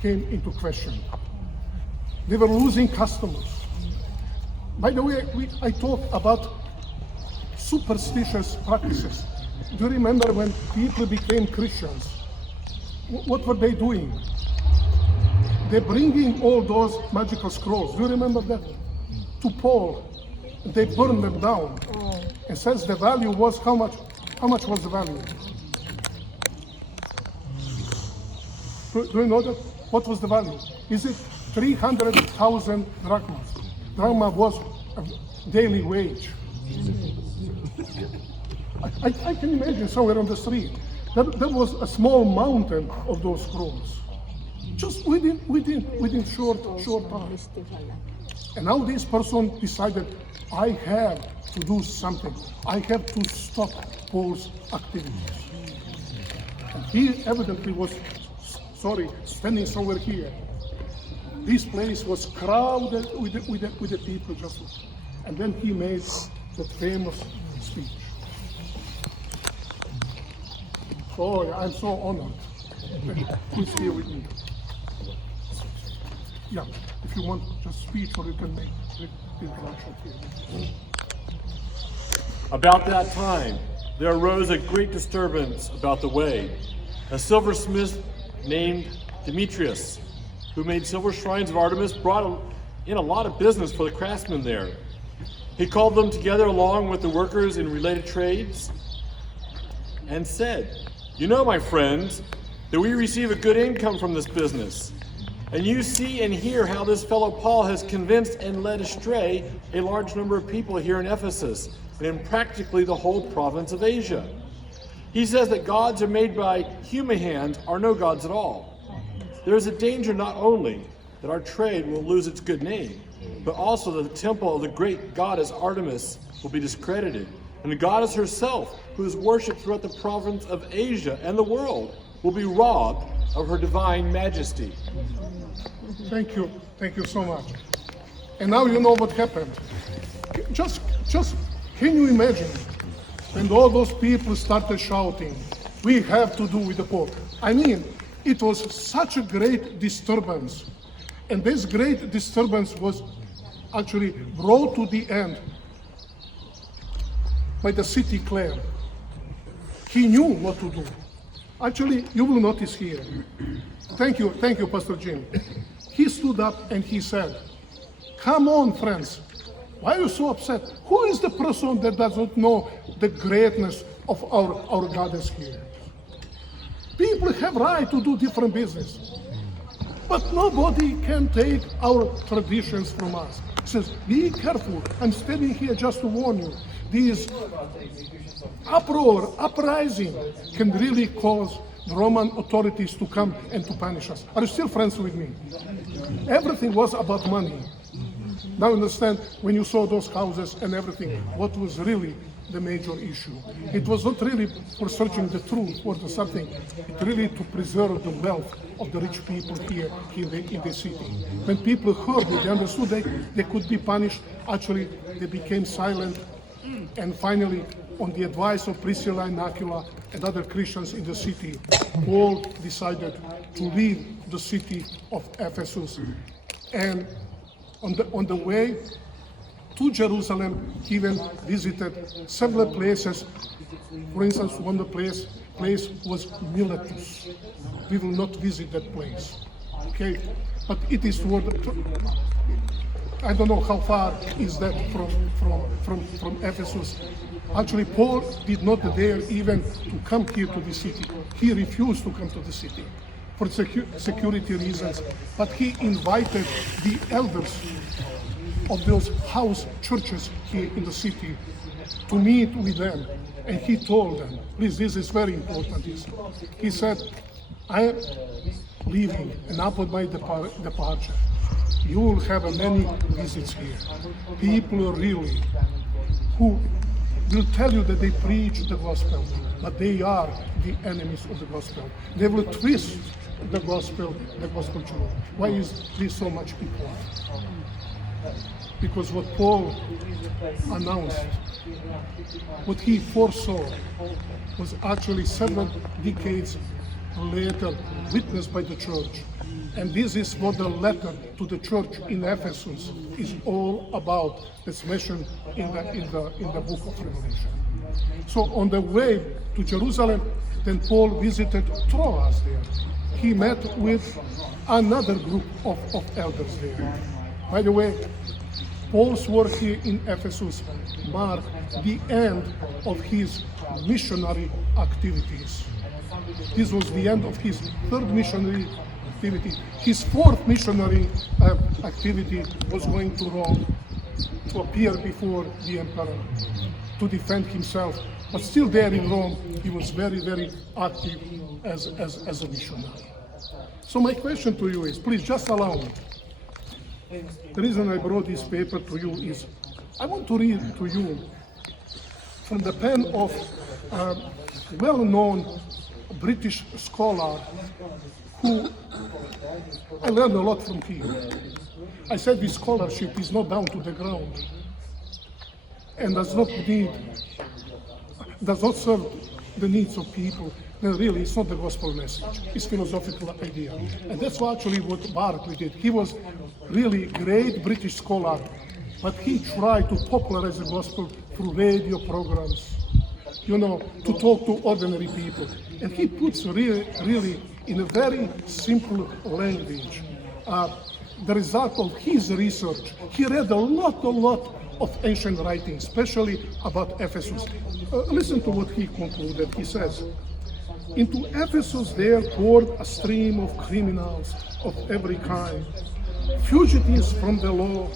came into question. They were losing customers. By the way, I talk about superstitious practices. Do you remember when people became Christians? What were they doing? They're bringing all those magical scrolls. Do you remember that? To Paul. They burned them down. And says the value was how much? How much was the value? Do you know that? What was the value? Is it 300,000 drachmas? Drachma was a daily wage. I can imagine somewhere on the street. There was a small mountain of those scrolls. Just within short time. And now this person decided, I have to do something. I have to stop Paul's activities. And he evidently was, standing somewhere here. This place was crowded with the people just. And then he made that famous speech. Oh, I'm so honored. Who's here with me? Yeah, if you want just speech, or you can make the introduction here. About that time, there arose a great disturbance about the way. A silversmith named Demetrius, who made silver shrines of Artemis, brought in a lot of business for the craftsmen there. He called them together along with the workers in related trades and said, "You know, my friends, that we receive a good income from this business. And you see and hear how this fellow Paul has convinced and led astray a large number of people here in Ephesus and in practically the whole province of Asia. He says that gods are made by human hands are no gods at all. There is a danger not only that our trade will lose its good name, but also that the temple of the great goddess Artemis will be discredited, and the goddess herself, who is worshipped throughout the province of Asia and the world, will be robbed of her divine majesty." Thank you so much. And now you know what happened. Just can you imagine when all those people started shouting, "We have to do with the Pope"? I mean, it was such a great disturbance. And this great disturbance was actually brought to the end by the city clerk. He knew what to do. Actually, you will notice here. Thank you, Pastor Jim. He stood up and he said, "Come on, friends. Why are you so upset? Who is the person that doesn't know the greatness of our goddess here? People have right to do different business. But nobody can take our traditions from us." He says, "Be careful. I'm standing here just to warn you. These uprising can really cause the Roman authorities to come and to punish us." Are you still friends with me? Everything was about money. Now understand, when you saw those houses and everything, what was really the major issue. It was not really for searching the truth or the something, it really to preserve the wealth of the rich people here in the city. When people heard it, they understood they could be punished. Actually, they became silent. And finally, on the advice of Priscilla and Aquila and other Christians in the city, Paul decided to leave the city of Ephesus. And on the way to Jerusalem, he even visited several places. For instance, one place was Miletus. We will not visit that place, okay? But it is toward I don't know how far is that from Ephesus. Actually, Paul did not dare even to come here to the city. He refused to come to the city for security reasons, but he invited the elders of those house churches here in the city to meet with them. And he told them, please, this is very important. He said, I am leaving, and upon my departure, you will have many visits here. People really who will tell you that they preach the gospel, but they are the enemies of the gospel. They will twist the gospel truth. Why is this so much important? Because what Paul announced, what he foresaw, was actually several decades later witnessed by the church. And this is what the letter to the church in Ephesus is all about, as mentioned in the book of Revelation. So on the way to Jerusalem, then Paul visited Troas there. He met with another group of elders there. By the way, Paul's work here in Ephesus marked the end of his missionary activities. This was the end of his third missionary activity. His fourth missionary activity was going to Rome to appear before the emperor to defend himself. But still there in Rome, he was very, very active as a missionary. So my question to you is, please just allow me. The reason I brought this paper to you is, I want to read to you from the pen of a well-known British scholar who I learned a lot from him. I said this scholarship is not down to the ground and does not serve the needs of people. Then really, it's not the gospel message. It's philosophical idea. And that's actually what Barclay did. He was really great British scholar, but he tried to popularize the gospel through radio programs, to talk to ordinary people. And he puts really in a very simple language the result of his research. He read a lot of ancient writings, especially about Ephesus. Listen to what he concluded. He says, into Ephesus there poured a stream of criminals of every kind, fugitives from the law,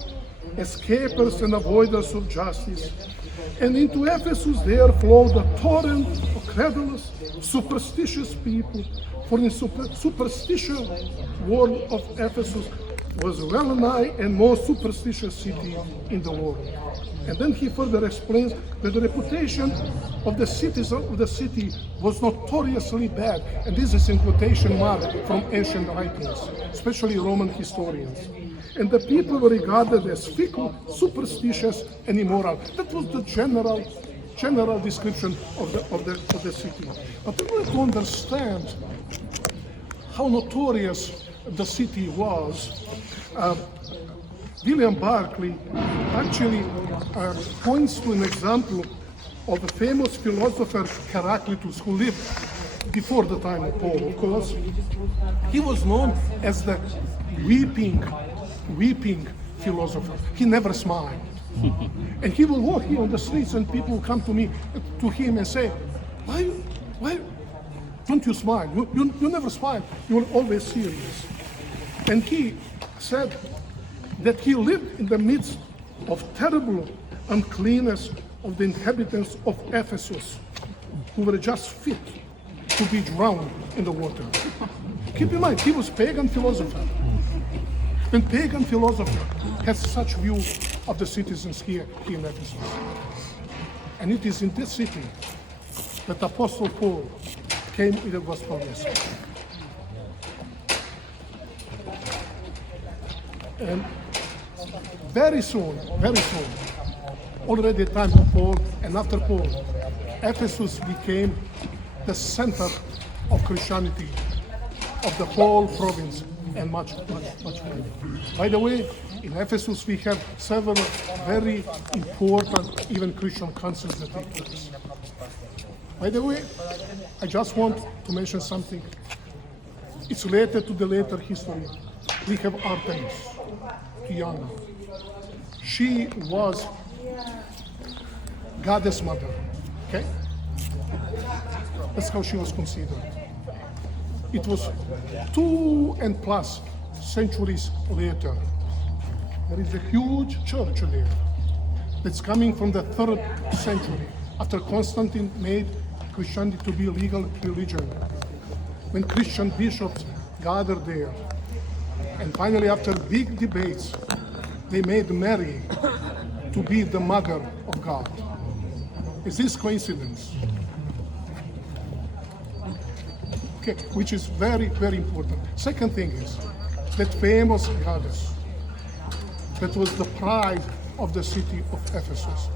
escapers and avoiders of justice. And into Ephesus there flowed a torrent of credulous, superstitious people. For the superstitious world of Ephesus was well nigh and most superstitious city in the world. And then he further explains that the reputation of the citizens of the city was notoriously bad. And this is in quotation mark from ancient writings, especially Roman historians. And the people were regarded as fickle, superstitious, and immoral. That was the general description of the city. But in order to understand how notorious the city was, William Barclay actually points to an example of a famous philosopher, Heraclitus, who lived before the time of Paul, of course. He was known as the weeping philosopher. He never smiled. And he will walk here on the streets and people will come to him and say, why don't you smile? You never smile. You're always serious. And he said that he lived in the midst of terrible uncleanness of the inhabitants of Ephesus, who were just fit to be drowned in the water. Keep in mind, he was pagan philosopher. And pagan philosopher has such view of the citizens here in Ephesus. And it is in this city that Apostle Paul came with the gospel message. And very soon, already at the time of Paul and after Paul, Ephesus became the center of Christianity of the whole province and much more. By the way, in Ephesus we have several very important even Christian councils that take place. By the way, I just want to mention something. It's related to the later history. We have Artemis, Diana, She was Goddess Mother, okay? That's how she was considered. It was 2+ centuries later. There is a huge church there that's coming from the 3rd century, after Constantine made Christianity to be a legal religion. When Christian bishops gathered there, and finally after big debates, they made Mary to be the mother of God. Is this coincidence? Okay, which is very, very important. Second thing is that famous goddess that was the pride of the city of Ephesus.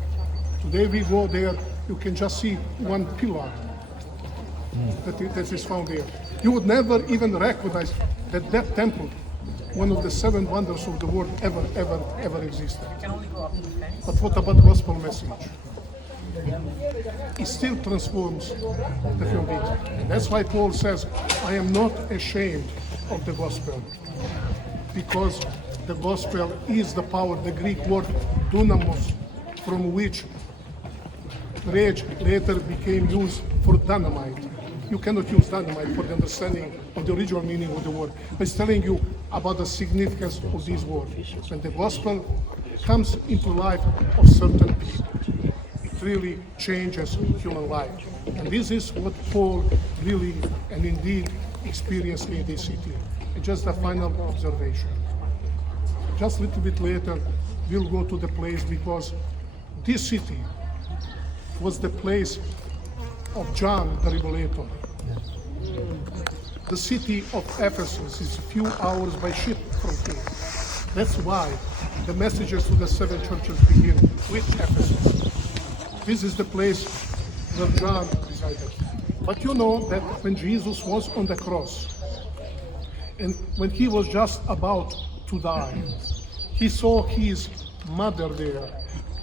Today we go there, you can just see one pillar that is found there. You would never even recognize that that temple, one of the 7 wonders of the world, ever existed. But what about gospel message? It still transforms the human being. And that's why Paul says, I am not ashamed of the gospel, because the gospel is the power, the Greek word dunamos, from which rage later became used for dynamite. You cannot use dynamite for the understanding of the original meaning of the word. But it's telling you about the significance of this word. When the gospel comes into life of certain people, it really changes human life. And this is what Paul really and indeed experienced in this city. It's just a final observation. Just a little bit later, we'll go to the place, because this city was the place of John the Revelator. The city of Ephesus is a few hours by ship from here. That's why the messages to the 7 churches begin with Ephesus. This is the place where John resided. But you know that when Jesus was on the cross, and when he was just about to die, he saw his mother there,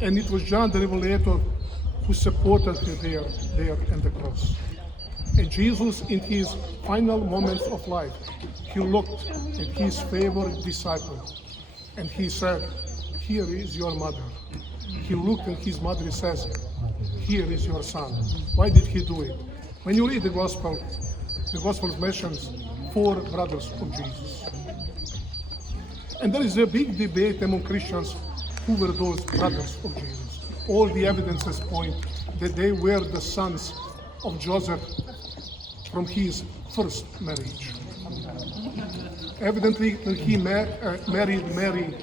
and it was John the Revelator who supported her there on the cross. And Jesus, in his final moments of life, he looked at his favorite disciple and he said, here is your mother. He looked at his mother and says, here is your son. Why did he do it? When you read the gospel mentions 4 brothers of Jesus. And there is a big debate among Christians who were those brothers of Jesus. All the evidences point that they were the sons of Joseph from his first marriage. Evidently, when he married Mary,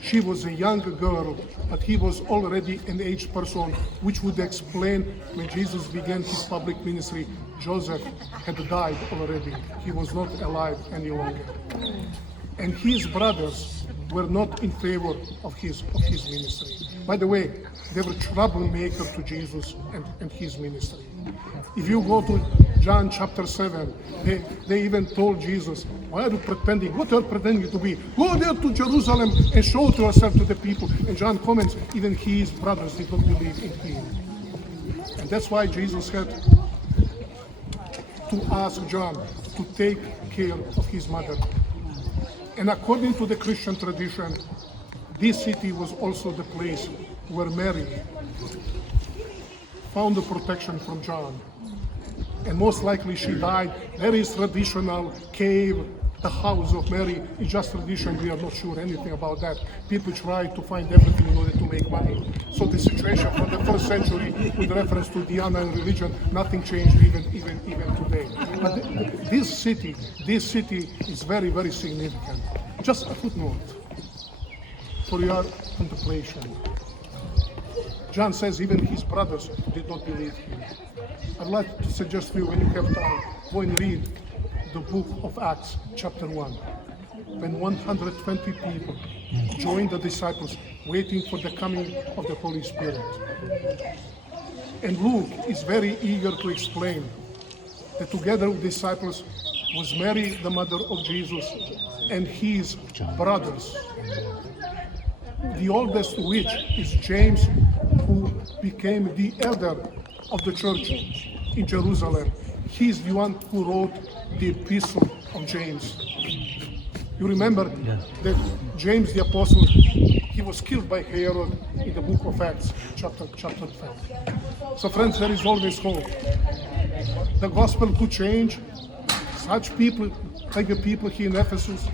she was a young girl, but he was already an aged person, which would explain when Jesus began his public ministry, Joseph had died already. He was not alive any longer. And his brothers were not in favor of his ministry. By the way, they were troublemakers to Jesus and his ministry. If you go to John chapter 7, they even told Jesus, why are you pretending? What are you pretending to be? Go there to Jerusalem and show yourself to the people. And John comments, even his brothers did not believe in him. And that's why Jesus had to ask John to take care of his mother. And according to the Christian tradition, this city was also the place where Mary found the protection from John. And most likely she died. There is traditional cave, the house of Mary is just tradition. We are not sure anything about that. People try to find everything in order to make money. So the situation from the 1st century with reference to Diana and religion, nothing changed even today. But this city is very, very significant. Just a footnote for your contemplation. John says even his brothers did not believe him. I'd like to suggest to you, when you have time, go and read the book of Acts, chapter 1, when 120 people joined the disciples, waiting for the coming of the Holy Spirit. And Luke is very eager to explain that together with disciples was Mary, the mother of Jesus, and his brothers. The oldest of which is James, who became the elder of the church in Jerusalem. He's the one who wrote the epistle of James. You remember that James the Apostle, he was killed by Herod in the book of Acts, chapter 5. So friends, there is always hope. The gospel could change. Such people, like the people here in Ephesus,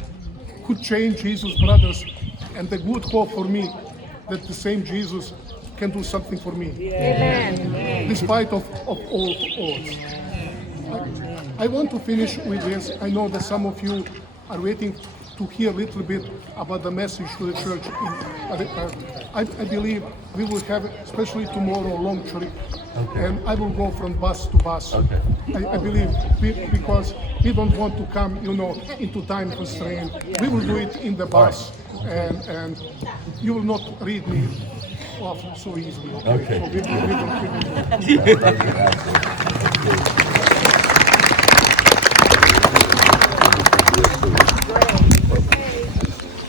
could change Jesus' brothers. And the good hope for me, that the same Jesus can do something for me. Amen. Despite of all odds. I want to finish with this. I know that some of you are waiting to hear a little bit about the message to the church. I believe we will have, especially tomorrow, a long trip. Okay. And I will go from bus to bus. Okay. I believe, because we don't want to come, into time constraint. We will do it in the bus. And you will not read me off so easily. Okay. So we will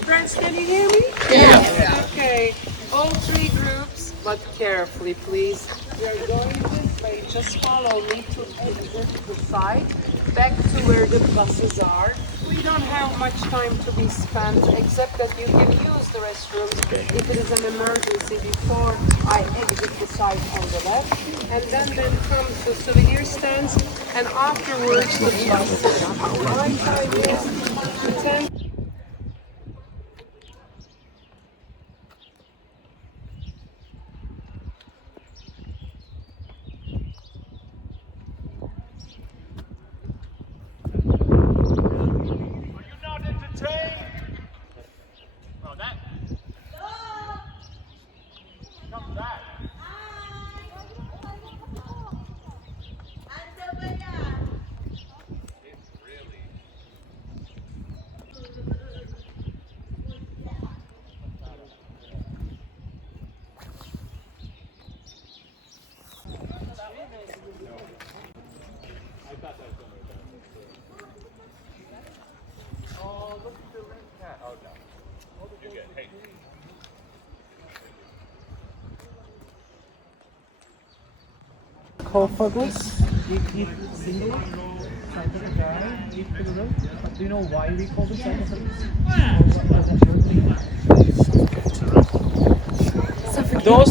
Friends, can you hear me? Yeah. Okay. All three groups, but carefully, please. We are going this way. Just follow me to the side, back to where the buses are. We don't have much time to be spent, except that you can use the restroom if it is an emergency before I exit the side on the left. And then comes the souvenir stands, and afterwards the buses. My time is 10. Sarcophagus, eat single, side of the guy, eat to the road. But do you know why we call it sarcophagus?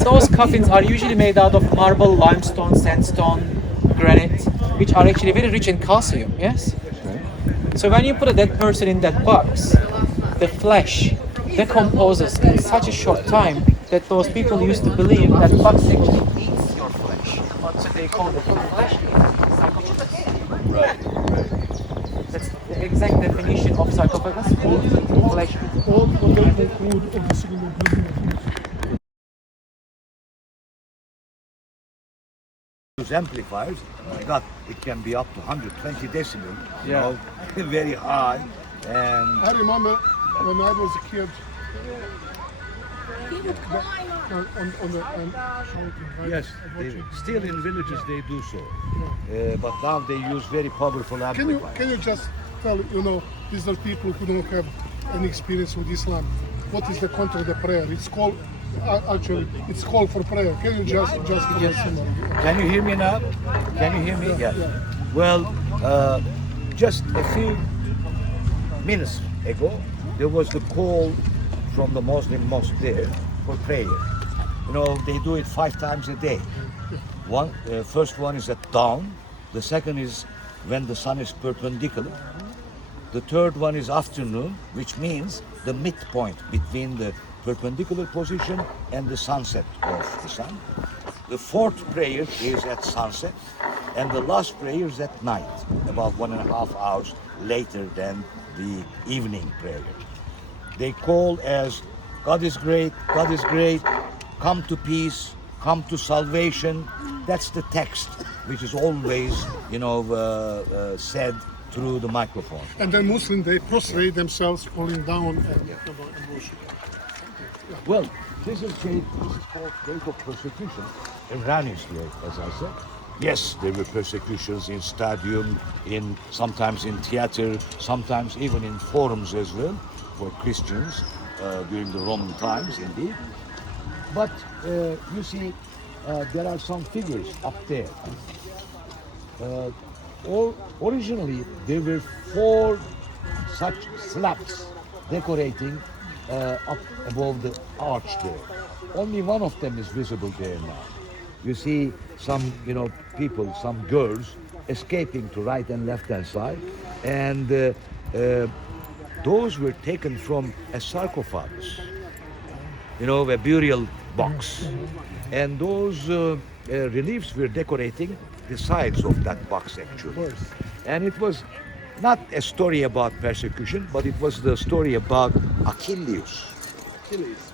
Those coffins are usually made out of marble, limestone, sandstone, granite, which are actually very rich in calcium, yes? So when you put a dead person in that box, the flesh decomposes in such a short time that those people used to believe that box actually eats your flesh. So they call the flesh sarcophagus. Right. That's the exact definition of sarcophagus, flesh. all available food of the single building. Use amplifiers, my God, it can be up to 120 decibel, very high. And I remember when I was a kid, on the shouting, right? yes, still in villages they do so, but now they use very powerful amplifiers. Can you just tell, these are people who don't have any experience with Islam, what is the content of the prayer? It's called, actually, it's called for prayer. Can you just give us some? Can you hear me now? Can you hear me? Yeah. Well, just a few minutes ago, there was the call from the Muslim mosque there for prayer. They do it 5 times a day. First one is at dawn. The second is when the sun is perpendicular. The third one is afternoon, which means the midpoint between the perpendicular position and the sunset of the sun. The fourth prayer is at sunset, and the last prayer is at night, about 1.5 hours later than the evening prayer. They call as God is great, come to peace, come to salvation. That's the text which is always, said through the microphone. And then Muslims, they prostrate themselves, falling down and worship. Well, this is called grave of persecution. Iranians grave, as I said. Yes, there were persecutions in stadium, sometimes in theater, sometimes even in forums as well for Christians during the Roman times, indeed. But you see, there are some figures up there. Originally, there were 4 such slabs decorating up above the arch there. Only one of them is visible there now. You see some, people, some girls escaping to right and left hand side, and those were taken from a sarcophagus, a burial box, and those reliefs were decorating the sides of that box actually. And it was not a story about persecution, but it was the story about Achilles.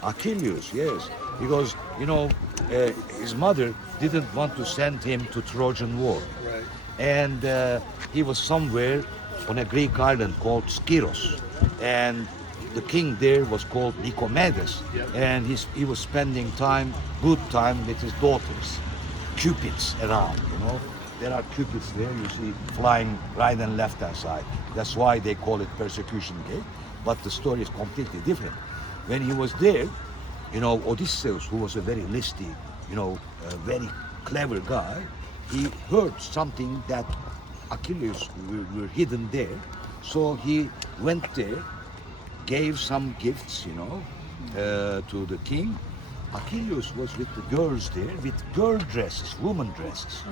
Achilles, yes, because his mother didn't want to send him to Trojan War, and he was somewhere on a Greek island called Skyros, and the king there was called Nicomedes, and he was spending good time with his daughters, cupids around. There are cupids there, you see, flying right and left hand side. That's why they call it Persecution Gate, but the story is completely different. When he was there, Odysseus, who was a very listy, a very clever guy, he heard something that Achilles were hidden there. So he went there, gave some gifts, to the king. Achilles was with the girls there, with girl dresses, woman dresses.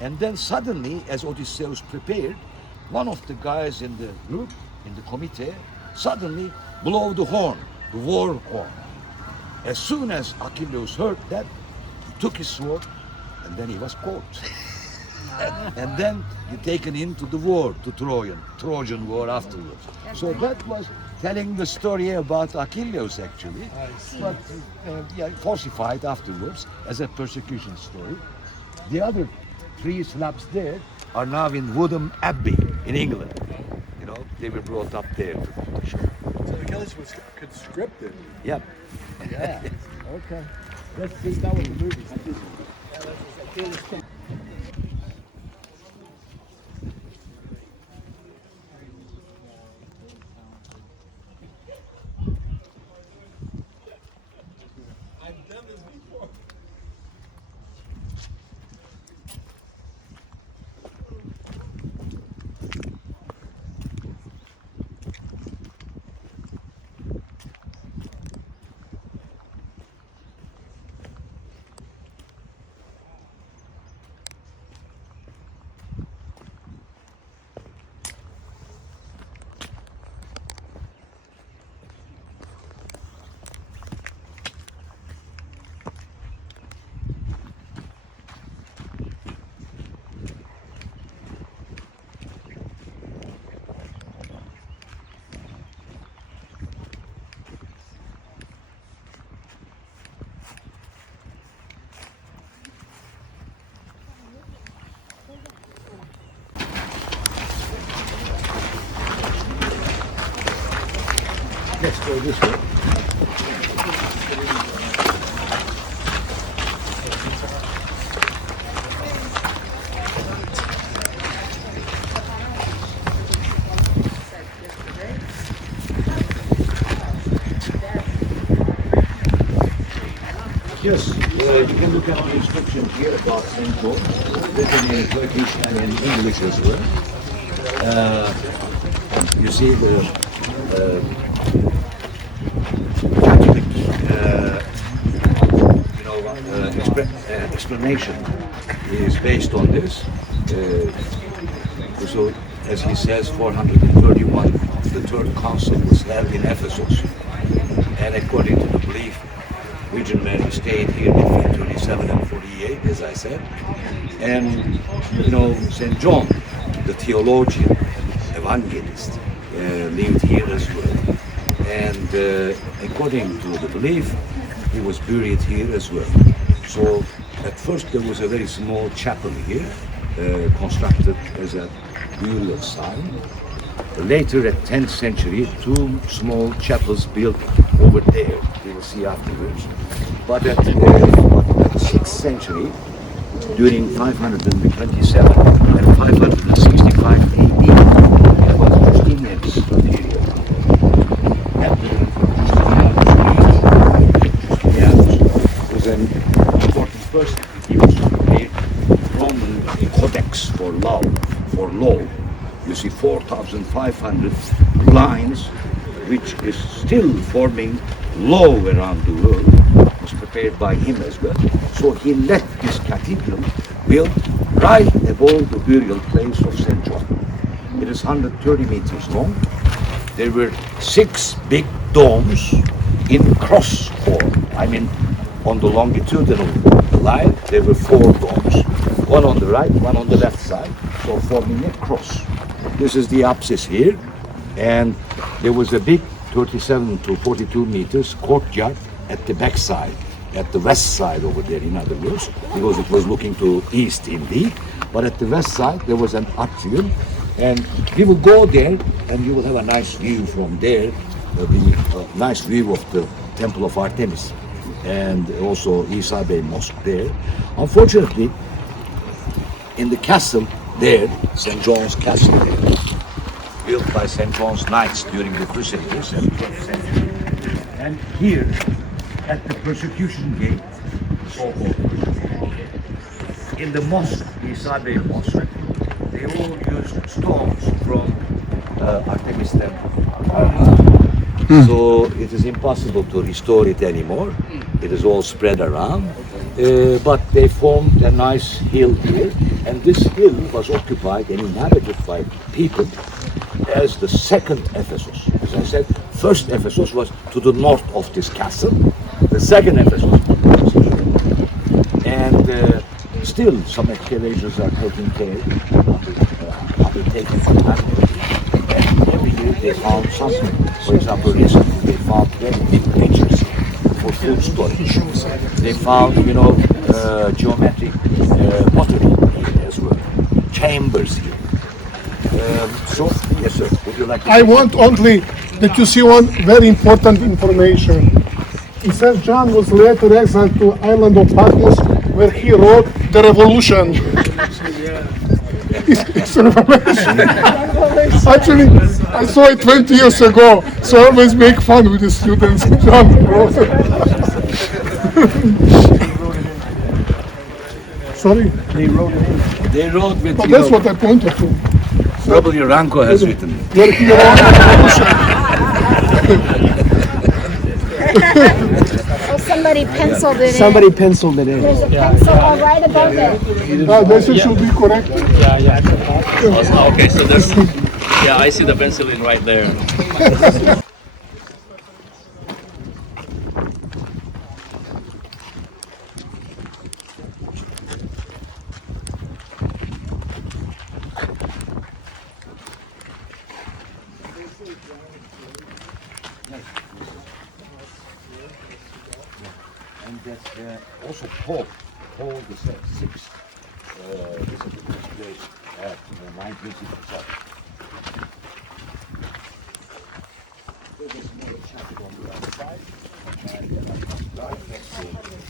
And then suddenly, as Odysseus prepared, one of the guys in the group, in the committee, suddenly blew the horn, the war horn. As soon as Achilles heard that, he took his sword, and then he was caught. and then he taken into the war, to Trojan War afterwards. So that was telling the story about Achilles actually, but falsified afterwards as a persecution story. The other 3 slabs there are now in Woodham Abbey in England. They were brought up there to show. So Achilles was conscripted. Yeah. Yeah. Okay. Let's see. That was the movie. Let's go this way. Yes, you can look at the inscription here about St. Paul, written in Turkish and in English as well. You see the Catholic, explanation is based on this. So, as he says, 431, the third council was held in Ephesus, and according to the belief, Virgin Mary stayed here between 27 and 48, as I said. And, St. John, the theologian, evangelist, lived here as well. And according to the belief, he was buried here as well. So at first there was a very small chapel here, constructed as a burial sign. Later, at 10th century, 2 small chapels built over there. We will see afterwards. But at the 6th century, during 527 and 565 AD, it was Justinian's period. Justinianus was an important person. He was a Roman codex for law. You see 4,500 lines which is still forming law around the world, was prepared by him as well. So he let this cathedral built right above the burial place of St. John. It is 130 meters long. There were 6 big domes in cross form. I mean, on the longitudinal line, there were 4 domes, one on the right, one on the left side, so forming a cross. This is the apsis here, and there was a big 37 to 42 meters courtyard at the back side, at the west side over there, in other words, because it was looking to east indeed. But at the west side, there was an atrium, and we will go there, and you will have a nice view from there, a nice view of the Temple of Artemis, and also Isa Bey Mosque there. Unfortunately, in the castle there, St. John's Castle there, built by St. John's Knights during the Crusades in the 12th century. And here, at the persecution gate, so-called persecution gate, in the mosque, the Isa Bey Mosque, they all used stones from Artemis Temple. So it is impossible to restore it anymore. It is all spread around. But they formed a nice hill here, and this hill was occupied and inhabited by people as the second Ephesus. As I said, first Ephesus was to the north of this castle. The second Ephesus was here. And still some excavators are taking care, undertaken some activity. And every year they found something. For example, recently they found very big pictures for food storage. They found, geometric pottery here as well. Chambers here. So, yes sir, would you like to... I want only that you see one very important information. It says John was later exiled to island of Patmos, where he wrote The Revolution. It's an information. Actually, I saw it 20 years ago, so I always make fun with the students. John wrote it. Sorry? They wrote it. They wrote with... But that's what I pointed to. W. Ranko has written it. Where he wrote Oh, somebody penciled it in. Somebody penciled it in. There's a pencil right above it. This should be corrected. Okay, so there's, yeah, I see the pencil in right there. And that's also Paul the Sixth visited this place at 1967. There's a small chapel on the other side, and that's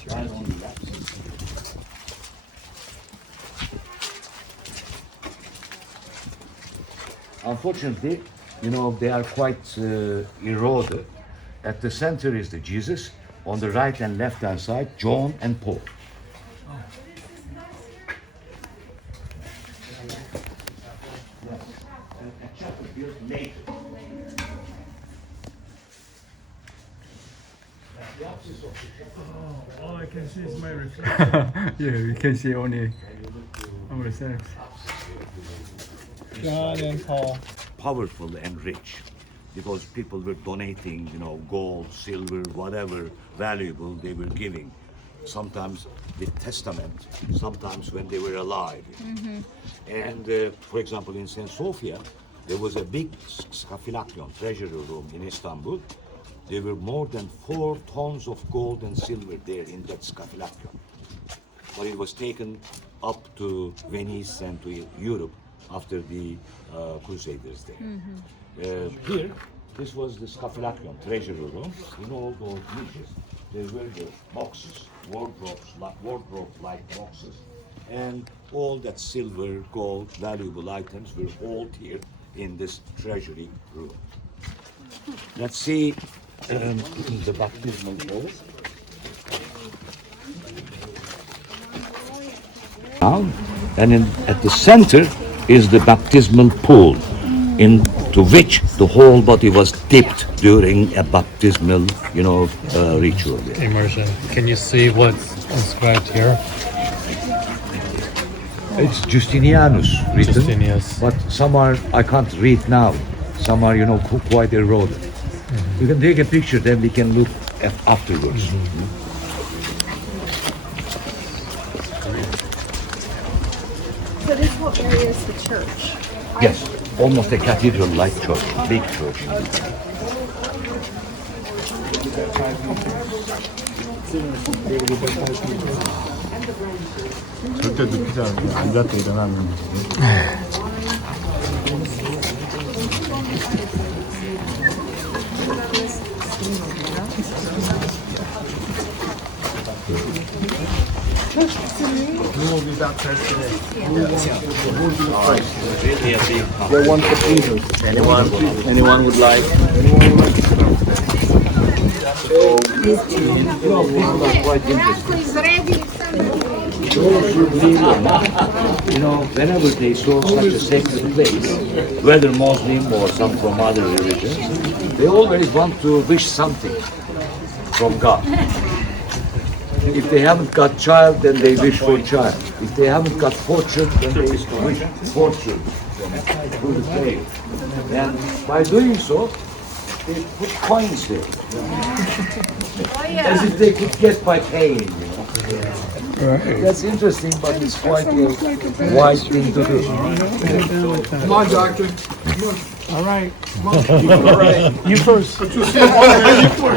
right on the left. Unfortunately, they are quite eroded. At the center is the Jesus. On the right and left hand side, John and Paul. All I can see is my reflection. Yeah, you can see only ourselves. John and Paul. Powerful and rich, because people were donating, gold, silver, whatever valuable they were giving. Sometimes with testament, sometimes when they were alive. And for example, in St. Sophia, there was a big scaphylacton, treasury room in Istanbul. There were more than 4 tons of gold and silver there in that scaphylacton. But it was taken up to Venice and to Europe after the Crusaders there. Here, this was the scaphylacton, treasury room. In all those niches, there were the boxes, wardrobe-like boxes, and all that silver, gold, valuable items were hauled here in this treasury room. Let's see the baptismal pool. And at the center is the baptismal pool. In to which the whole body was dipped during a baptismal, ritual. Immersion. Can you see what's inscribed here? It's Justinianus written, Justinianus. but some are, I can't read now. Some are, quite eroded. You can take a picture, then we can look at afterwards. So this whole area is the church. Yes, almost a cathedral-like church, big church. 절대 눕히지 않고 앉았다 일어나는 거지. Who will be baptized today? We're one for Jesus. Anyone would like? Quite interesting. Those who believe or not, whenever they saw such a sacred place, whether Muslim or some from other religions, they always want to wish something from God. If they haven't got child, then they wish for child. If they haven't got fortune, then they wish fortune through the prayer. And by doing so, they put coins there, as if they could get by paying. That's interesting, but it's quite a wise thing to do. Come on, doctor. All right. All right. You first. But you see, already put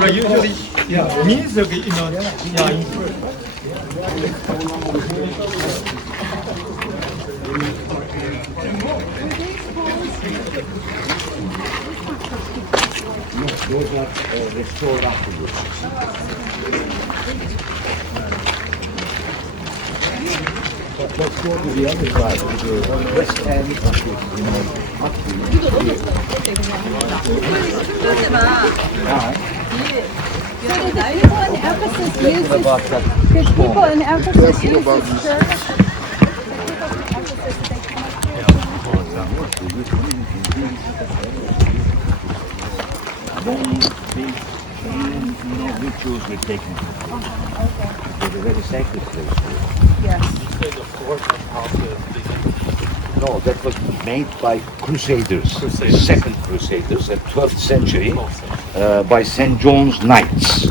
Right, usually, yeah, means yeah, in first. Those are restored afterwards. But let's go to the other side, to the west end of Did people in Ephesus use this church? Rituals were taken. It was a very sacred place. Yes. No, that was made by Crusaders, second Crusaders, in 12th century, by St. John's Knights.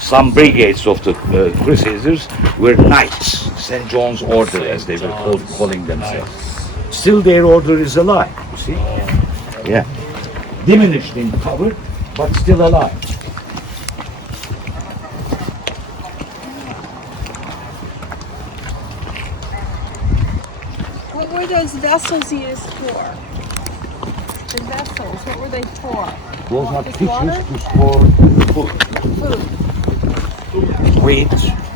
Some brigades of the Crusaders were knights, St. John's Order, as they were calling themselves. Still, their order is alive. You see? Yeah, diminished in power, but still alive. What were those vessels used for? The vessels, what were they for? Those are Just pitchers water? to store food. Food. Wheat,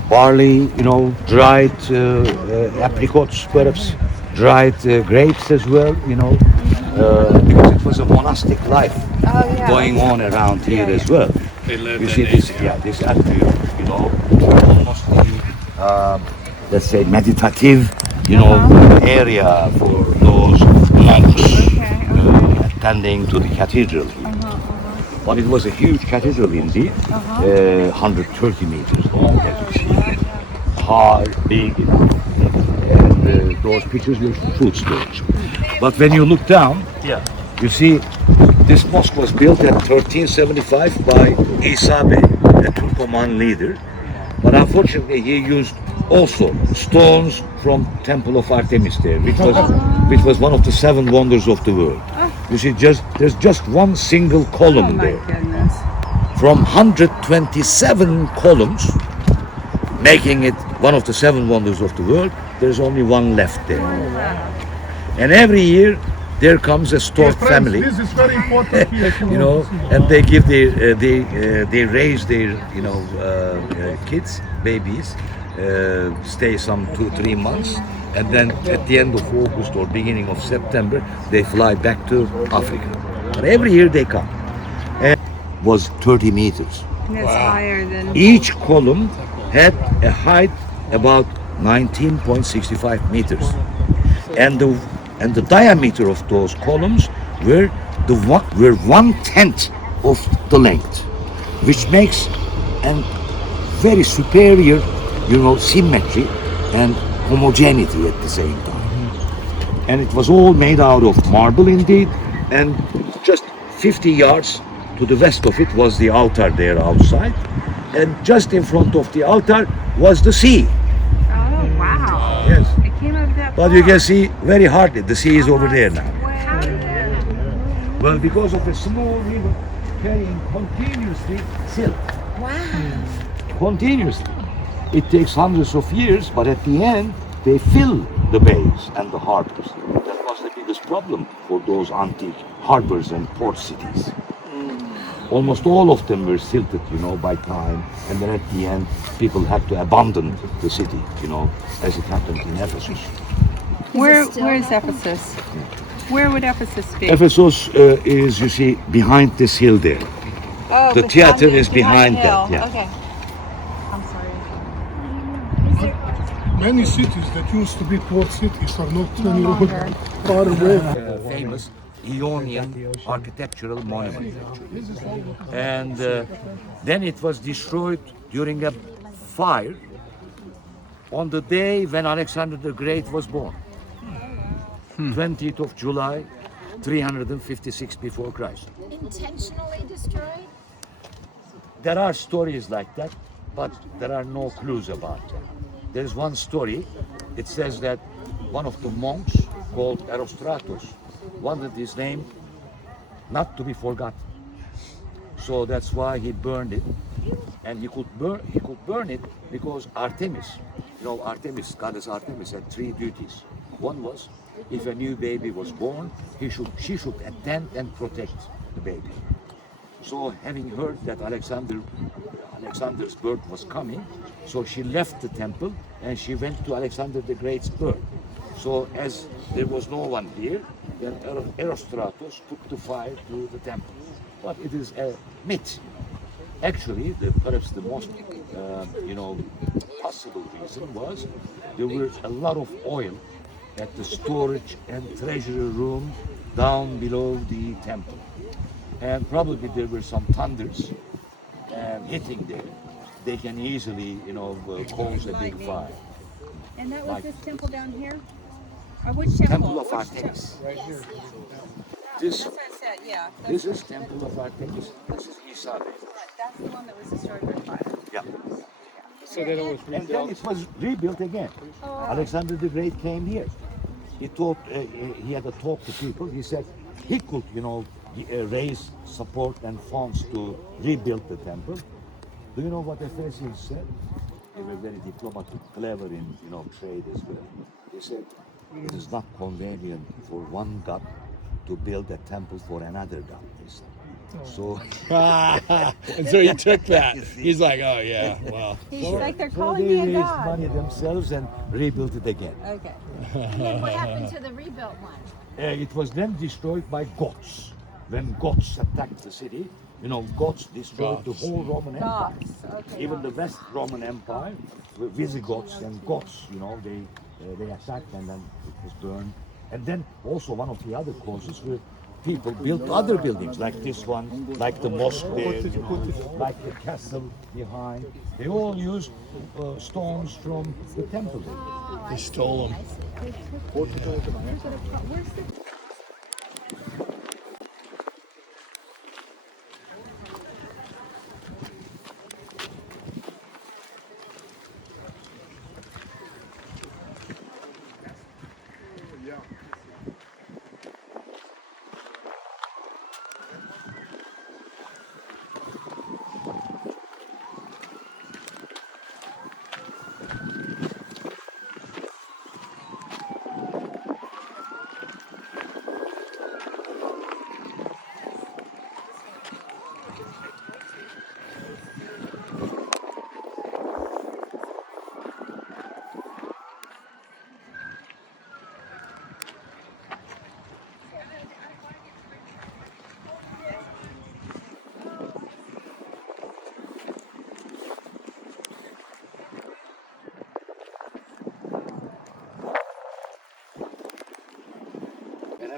barley, dried apricots, perhaps, dried grapes as well, because it was a monastic life going on around here as well. You see this, this attribute, almost the, let's say, meditative, area for those monks attending to the cathedral. But it was a huge cathedral indeed, 130 meters long, as you see, high, big, and those pictures were food storage. But when you look down, you see this mosque was built at 1375 by Isa Bey, a Turkoman leader. But unfortunately, he used also stones from Temple of Artemis there, which was one of the 7 wonders of the world. You see, there's just one single column there. Goodness. From 127 columns, making it one of the 7 wonders of the world, there's only one left there. And every year, there comes a stork family, This is very important here. and they give they raise their, kids, babies, stay some 2-3 months, and then at the end of August or beginning of September, they fly back to Africa. But every year they come. And it was 30 meters. That's higher than... Each column had a height about 19.65 meters. And and the diameter of those columns were were 1/10 of the length, which makes a very superior, symmetry and homogeneity at the same time. And it was all made out of marble indeed, and just 50 yards to the west of it was the altar there outside, and just in front of the altar was the sea. Oh, wow. Yes. It came up that But far. you can see very hardly, the sea is over there now. How did that? Well, because of a small river carrying continuously silt. Wow. Continuously. It takes hundreds of years, but at the end, they fill the bays and the harbors. That was the biggest problem for those antique harbors and port cities. Almost all of them were silted, by time, and then at the end, people had to abandon the city, as it happened in Ephesus. Where is Ephesus? Where would Ephesus be? Ephesus is, you see, behind this hill there. Oh, The theater is behind the that. hill. Yeah. Okay. I'm sorry. Many cities that used to be port cities are not anymore far away. Famous Ionian architectural monument, and then it was destroyed during a fire on the day when Alexander the Great was born. 20th of July, 356 before Christ. Intentionally destroyed? There are stories like that, but there are no clues about that. There's one story. It says that one of the monks called Erostratus wanted his name not to be forgotten. So that's why he burned it. And he could burn it because Artemis, Artemis, goddess Artemis, had 3 duties. One was, if a new baby was born, she should attend and protect the baby. So having heard that Alexander's birth was coming, so she left the temple and she went to Alexander the Great's birth. So as there was no one here, then Erostratus put the fire to the temple. But it is a myth. Actually, perhaps the most possible reason was there was a lot of oil at the storage and treasury room down below the temple. And probably there were some thunders hitting there. They can easily, cause a big fire. And that was Like- this temple down here? Or which temple? Temple of Which Artemis. temple? This, That's what I said, yeah. this is Temple of Artemis. This is Isabe. That's the one that was destroyed by fire. Yeah. So then it was And then it was rebuilt again. Alexander the Great came here. He thought he had a talk to people. He said he could, raise support and funds to rebuild the temple. Do you know what Ephesians said? They were very diplomatic, clever in trade as well. He said it is not convenient for one god to build a temple for another god. They said. So And so he took that. He's like, oh yeah, well. He's like, they're so calling they me a raised god. money themselves and rebuilt it again. Okay. And then what happened to the rebuilt one? It was then destroyed by Goths. When Goths attacked the city, Goths destroyed the whole Roman Empire. Goths, okay. Even the West Roman Empire, Visigoths and Goths, they attacked and then it was burned. And then also one of the other causes were people built other buildings like this one, like the mosque there, like the castle behind. They all used stones from the temple. They stole them.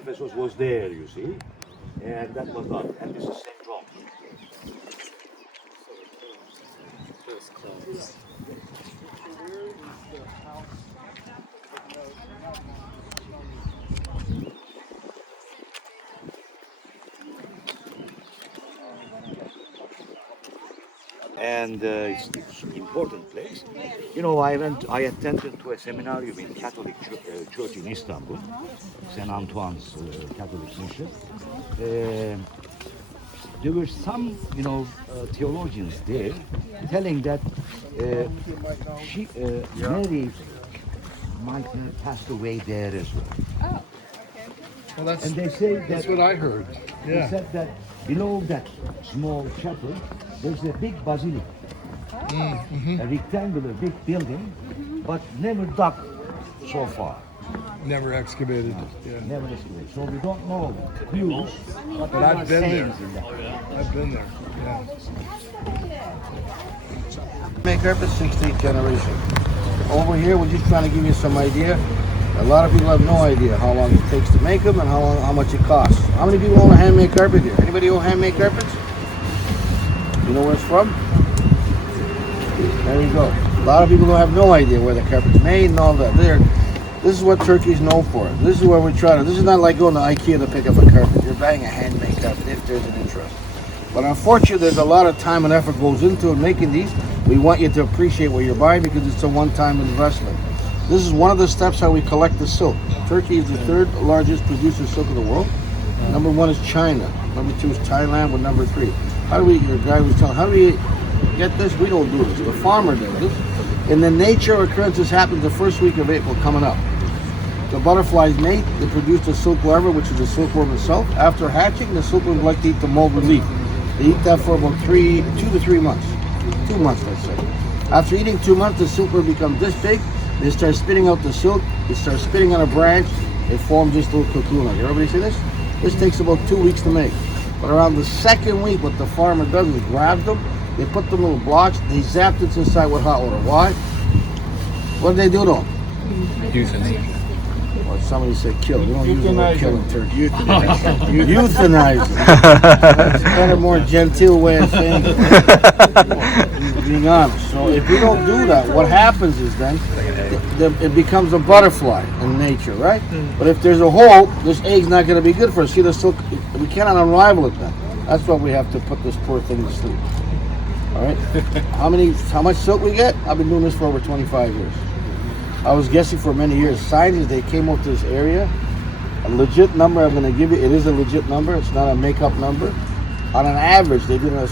Ephesus was there, you see, and that was done. And this is St. John. And it's an important place. You know, I attended to a seminarium in Catholic Church in Istanbul, St. Antoine's Catholic mission. There were some, theologians there telling that Mary might have passed away there as well. Oh, Well, And they say that's that what I heard. they Yeah. said that below that small chapel, there's a big basilica, a rectangular big building, but never dug so far. Never excavated. Yeah. Never excavated. So we don't know clues, But there are I've been there. sayings in that. I've been there. Yeah. Make carpet 16th generation. Over here, we're just trying to give you some idea. A lot of people have no idea how long it takes to make them and how much it costs. How many people own a handmade carpet here? Anybody own handmade carpets? You know where it's from? There you go. A lot of people don't have no idea where the carpet's made and all that. This is what Turkey's known for. This is where we try to. This is not like going to IKEA to pick up a carpet. You're buying a handmade carpet if there's an interest. But unfortunately, there's a lot of time and effort goes into making these. We want you to appreciate what you're buying because it's a one-time investment. This is one of the steps how we collect the silk. Turkey is the third largest producer of silk in the world. Number one is China. Number two is Thailand with number three. How do we, your guy was telling, how do we get this? We don't do this. The farmer does this. And the nature occurrences happens the first week of April coming up. The butterflies mate, they produce the silk larva, which is the silkworm itself. After hatching, the silkworms like to eat the mulberry leaf. They eat that for about 2 to 3 months. 2 months, let's say. After eating 2 months, the silkworm becomes this big. They start spitting out the silk. It starts spitting on a branch. It forms this little cocoon. Like, everybody see this? This takes about 2 weeks to make. But around the second week, what the farmer does is grabs them. They put them in little blocks. They zap this inside with hot water. Why? What do they do to them? Euthanasia. Or somebody said kill. We don't use the word kill in Turkey. Euthanize them. That's a better, more genteel way of saying it. Being honest. So if we don't do that, what happens is then it becomes a butterfly in nature, right? But if there's a hole, this egg's not going to be good for us. See the silk? We cannot unravel it then. That's why we have to put this poor thing to sleep. All right. How much silk we get? I've been doing this for over 25 years. I was guessing for many years. Scientists, they came up to this area. A legit number I'm going to give you. It is a legit number. It's not a make-up number. On an average, they did a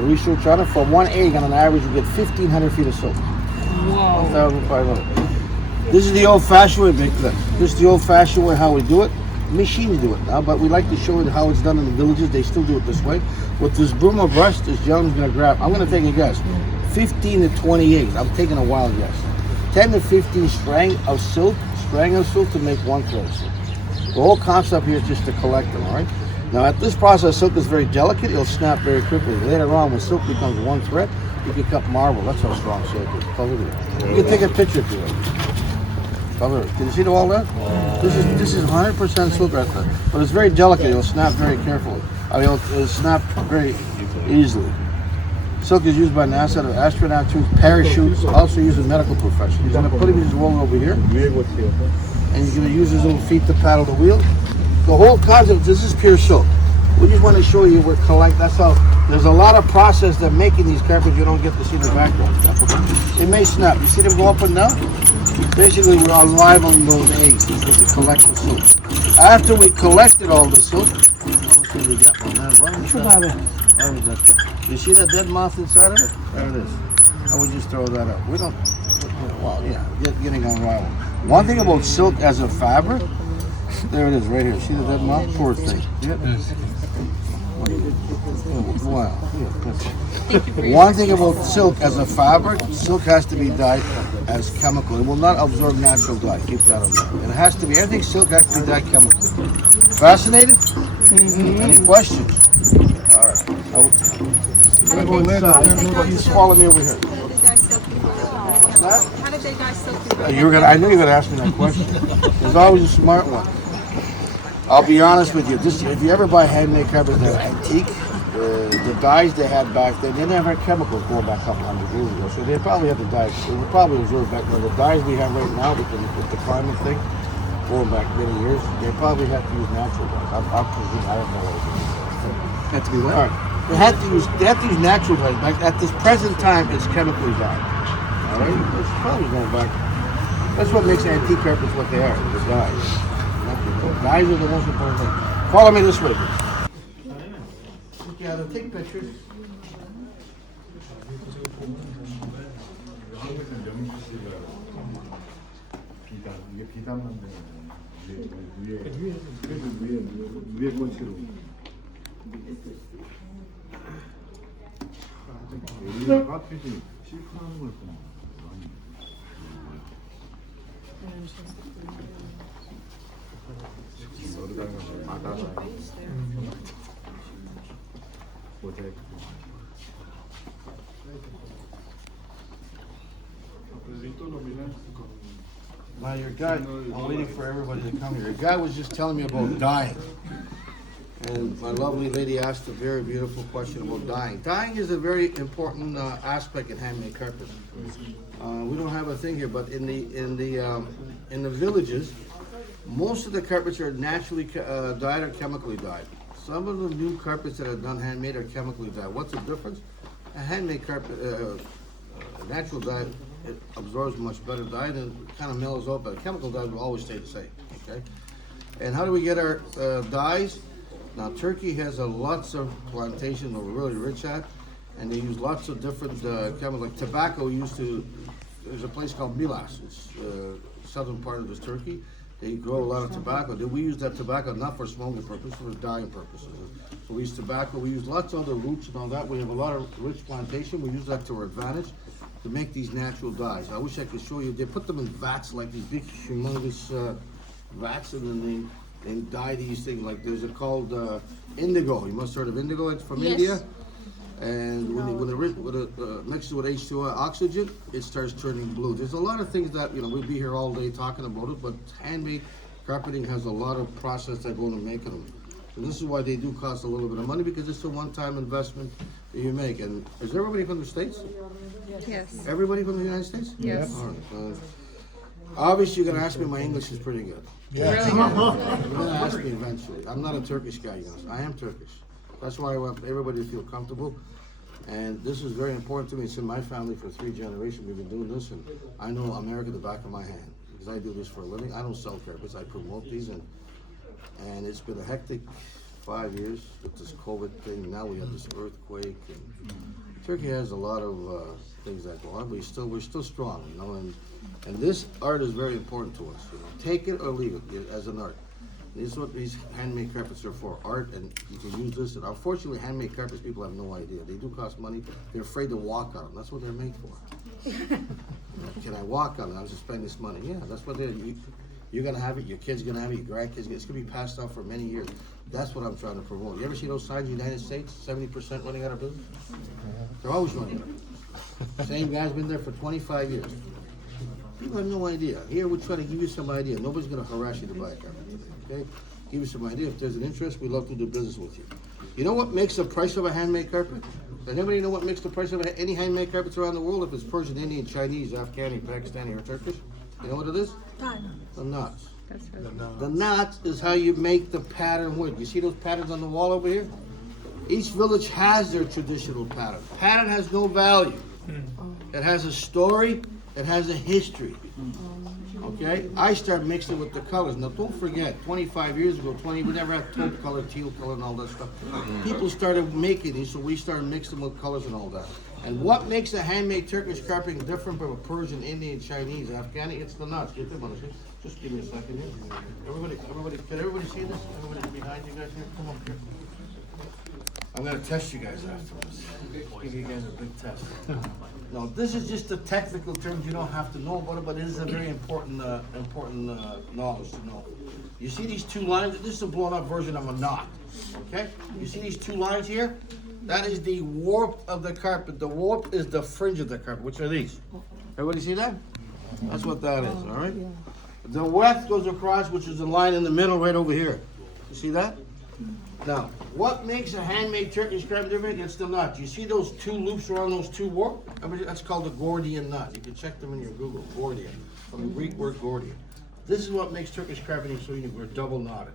research on it. For one egg, on an average, you get 1,500 feet of silk. Wow. 1,500. This is the old-fashioned way, Big Cliff. This is the old-fashioned way how we do it. Machines do it now, but we like to show you how it's done in the villages. They still do it this way. With this broom or brush, this gentleman's going to grab. I'm going to take a guess. 15 to 20 eggs. I'm taking a wild guess. 10 to 15 strand of silk to make one thread of silk. The whole concept here is just to collect them, all right? Now at this process, silk is very delicate. It'll snap very quickly. Later on, when silk becomes one thread, you can cut marble. That's how strong silk is. Cover it. You can take a picture if you like. Cover it. Can you see all that? This is 100% silk right there. But it's very delicate. It'll snap very carefully. It'll snap very easily. Silk is used by NASA, astronauts use parachutes, also used in medical professions. He's going to put his roll over here, and he's going to use his little feet to paddle the wheel. The whole concept, this is pure silk. We just want to show you we're collect. That's how. There's a lot of process that making these carpets you don't get to see the background. It may snap. You see them go up and down? Basically, we're unraveling those eggs because we collect the silk. After we collected all the silk, we got one. You see that dead moth inside of it? There it is. I would just throw that up. We don't. Well, yeah, getting unraveled. One thing about silk as a fabric. There it is, right here. See the dead moth? Poor thing. Wow. One thing about silk as a fabric, silk has to be dyed as chemical. It will not absorb natural dye. Keep that in mind. It has to be, everything silk has to be dyed chemical. Fascinated? Any questions? All right. Just follow me over here. How did they dye silk? I knew you were going to ask me that question. There's always a smart one. I'll be honest with you. If you ever buy handmade carpets that are antique, the dyes they had back then, they never had chemicals going back a couple hundred years ago. So they probably had the dyes. They were probably observed back then. The dyes we have right now with the climate thing, going back many years, they probably had to use natural dyes. I'm presuming. I have no idea. Had to be what? All right. They had to use natural dyes. Back at this present time, it's chemically dyed. All right. It's probably going back. That's what makes antique carpets what they are. The dyes. Dyes are the most important thing. Follow me this way, please. Yeah, they'll take pictures. 이게 비단만데 위에 건치로 우리가 카펫이 실크하는 걸 보면 어르다는 걸 받아서 모자이크. Now your guy, I'm waiting for everybody to come here. Your guy was just telling me about dyeing. And my lovely lady asked a very beautiful question about dyeing. Dyeing is a very important aspect in handmade carpets. We don't have a thing here, but in the villages, most of the carpets are naturally dyed or chemically dyed. Some of the new carpets that are done handmade are chemically dyed. What's the difference? A handmade carpet, natural dye, it absorbs much better dye and it kind of mellows out, but chemical dyes will always stay the same. Okay. And how do we get our dyes? Now Turkey has lots of plantations that we're really rich at, and they use lots of different chemicals. Like tobacco there's a place called Milas. It's southern part of this Turkey. They grow a lot of tobacco. We use that tobacco not for smoking purposes, for dyeing purposes. So we use tobacco. We use lots of other roots and all that. We have a lot of rich plantation. We use that to our advantage to make these natural dyes. I wish I could show you. They put them in vats, like these big, humongous vats, and then they dye these things. Like there's called indigo. You must have heard of indigo. It's from India. And when it mixes with H2O oxygen, it starts turning blue. There's a lot of things that, we'd be here all day talking about it, but handmade carpeting has a lot of process that go into making them. So this is why they do cost a little bit of money, because it's a one-time investment that you make. And is everybody from the States? Yes. Everybody from the United States? Yes. All right. Obviously, you're going to ask me my English is pretty good. Yeah. Really good. You're going to ask me eventually. I'm not a Turkish guy, I am Turkish. That's why I want everybody to feel comfortable. And this is very important to me. It's in my family for 3 generations. We've been doing this, and I know America the back of my hand because I do this for a living. I don't sell carpets. I promote these, and it's been a hectic 5 years with this COVID thing. Now we have this earthquake, and Turkey has a lot of things that go on. But we're still strong, And this art is very important to us. Take it or leave it as an art. This is what these handmade carpets are for, art, and you can use this. And unfortunately, handmade carpets, people have no idea. They do cost money. They're afraid to walk on them. That's what they're made for. Can I walk on it? I'm just spending this money. Yeah, that's what you're going to have it. Your kid's going to have it. Your grandkids. It's going to be passed on for many years. That's what I'm trying to promote. You ever see those signs in the United States? 70% running out of business? They're always running out of business. Same guy's been there for 25 years. People have no idea. Here, we're trying to give you some idea. Nobody's going to harass you to buy a carpet today. Okay? Give you some idea. If there's an interest, we'd love to do business with you. You know what makes the price of a handmade carpet? Does anybody know what makes the price of any handmade carpets around the world? If it's Persian, Indian, Chinese, Afghani, Pakistani, or Turkish? You know what it is? The knots. That's right. The knots is how you make the pattern wood. You see those patterns on the wall over here? Each village has their traditional pattern. Pattern has no value. It has a story. It has a history. Okay? I started mixing with the colors. Now don't forget, 25 years ago, we never had taupe color, teal color, and all that stuff. People started making these, so we started mixing with colors and all that. And what makes a handmade Turkish carpeting different from a Persian, Indian, Chinese, Afghani? It's the knots. Get them on this. Just give me a second here. Everybody, can everybody see this? Everybody behind you guys here? Come up here. I'm going to test you guys afterwards. Give you guys a big test. No, this is just the technical terms. You don't have to know about it, but it is a very important knowledge to know. You see these 2 lines? This is a blown up version of a knot. Okay? You see these 2 lines here? That is the warp of the carpet. The warp is the fringe of the carpet. Which are these? Everybody see that? That's what that is, all right? The weft goes across, which is the line in the middle right over here. You see that? Now, what makes a handmade Turkish carpet different? It's the nut. You see those two loops around those two warp? That's called a Gordian knot. You can check them in your Google. Gordian, from the Greek word Gordian. This is what makes Turkish carpeting so unique. We're double knotted.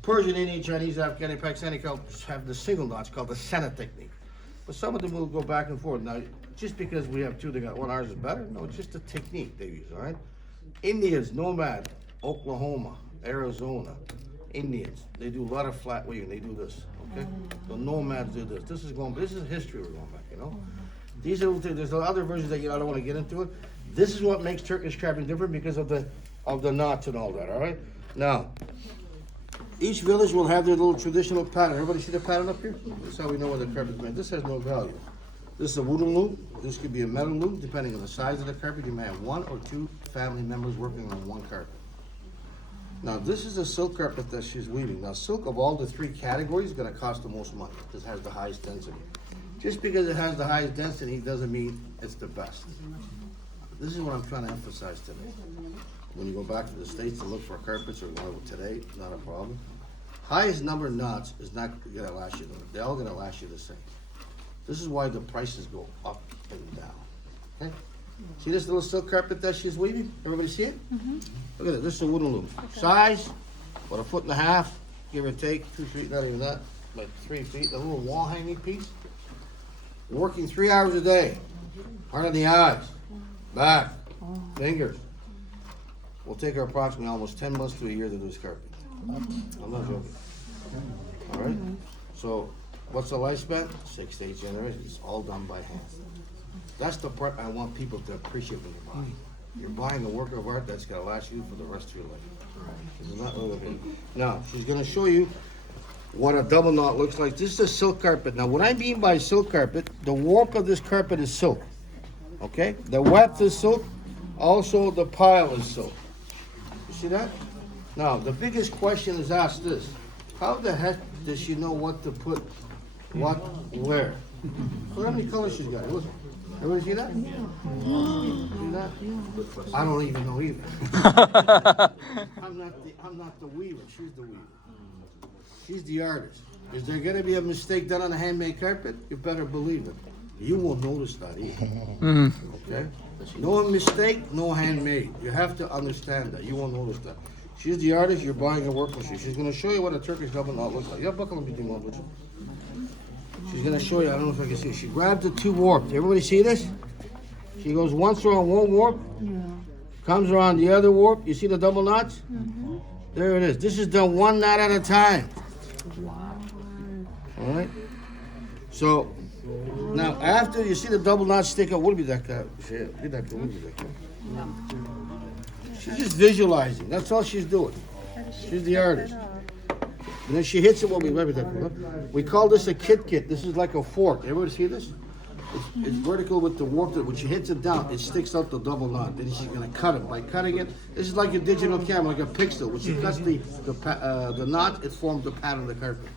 Persian, Indian, Chinese, Afghani, Pakistani have the single knots called the Sena technique. But some of them will go back and forth. Now, just because we have two, they got one, ours is better? No, it's just a technique they use, all right? Indians, nomad, Oklahoma, Arizona, Indians, they do a lot of flat weaving. They do this, okay? The nomads do this. This is history we're going back, you know? These are, there's other versions that I don't want to get into it. This is what makes Turkish carpeting different because of the knots and all that, all right? Now, each village will have their little traditional pattern. Everybody see the pattern up here? That's how we know where the carpet's made. This has no value. This is a wooden loop. This could be a metal loop. Depending on the size of the carpet, you may have one or two family members working on one carpet. Now, this is a silk carpet that she's weaving. Now, silk of all the three categories is going to cost the most money. This has the highest density. Just because it has the highest density doesn't mean it's the best. This is what I'm trying to emphasize today. When you go back to the States to look for carpets or whatever today, not a problem. Highest number of knots is not going to last you. They're all going to last you the same. This is why the prices go up and down. Okay? See this little silk carpet that she's weaving? Everybody see it? Look at it. This is a wooden loom. Size, about 1.5 feet, give or take. 2 feet, not even that, like 3 feet. A little wall hanging piece. Working 3 hours a day. Hard on the eyes, back, fingers. Will take her approximately almost 10 months to a year to do this carpet. I'm not joking. All right? So, what's the lifespan? 6 to 8 generations. It's all done by hand. That's the part I want people to appreciate when you're buying. You're buying a work of art that's going to last you for the rest of your life. This is not okay. Now, she's going to show you what a double knot looks like. This is a silk carpet. Now, what I mean by silk carpet, the warp of this carpet is silk. Okay? The weft is silk. Also, the pile is silk. You see that? Now, the biggest question is asked this. How the heck does she know what to put, what, where? Look how many colors she's got. Everybody see that? See that? I don't even know either. I'm not the weaver. She's the weaver. She's the artist. Is there going to be a mistake done on a handmade carpet? You better believe it. You won't notice that either. Okay? No mistake, no handmade. You have to understand that. You won't notice that. She's the artist. You're buying her work machine. She's going to show you what a Turkish double knot looks like. Yeah, buckle up, would you? She's going to show you. I don't know if I can see. She grabs the two warps. Everybody see this? She goes once around one warp, comes around the other warp. You see the double knots? There it is. This is done one knot at a time. All right? So, now after you see the double knot stick up, what will be that guy? She's just visualizing. That's all she's doing. She's the artist. And then she hits it. We call this a kit. This is like a fork. Everybody see this? It's vertical with the warp. When she hits it down, it sticks out the double knot. Then she's going to cut it. By cutting it, this is like a digital camera, like a pixel. When she cuts the knot, it forms the pattern of the carpet.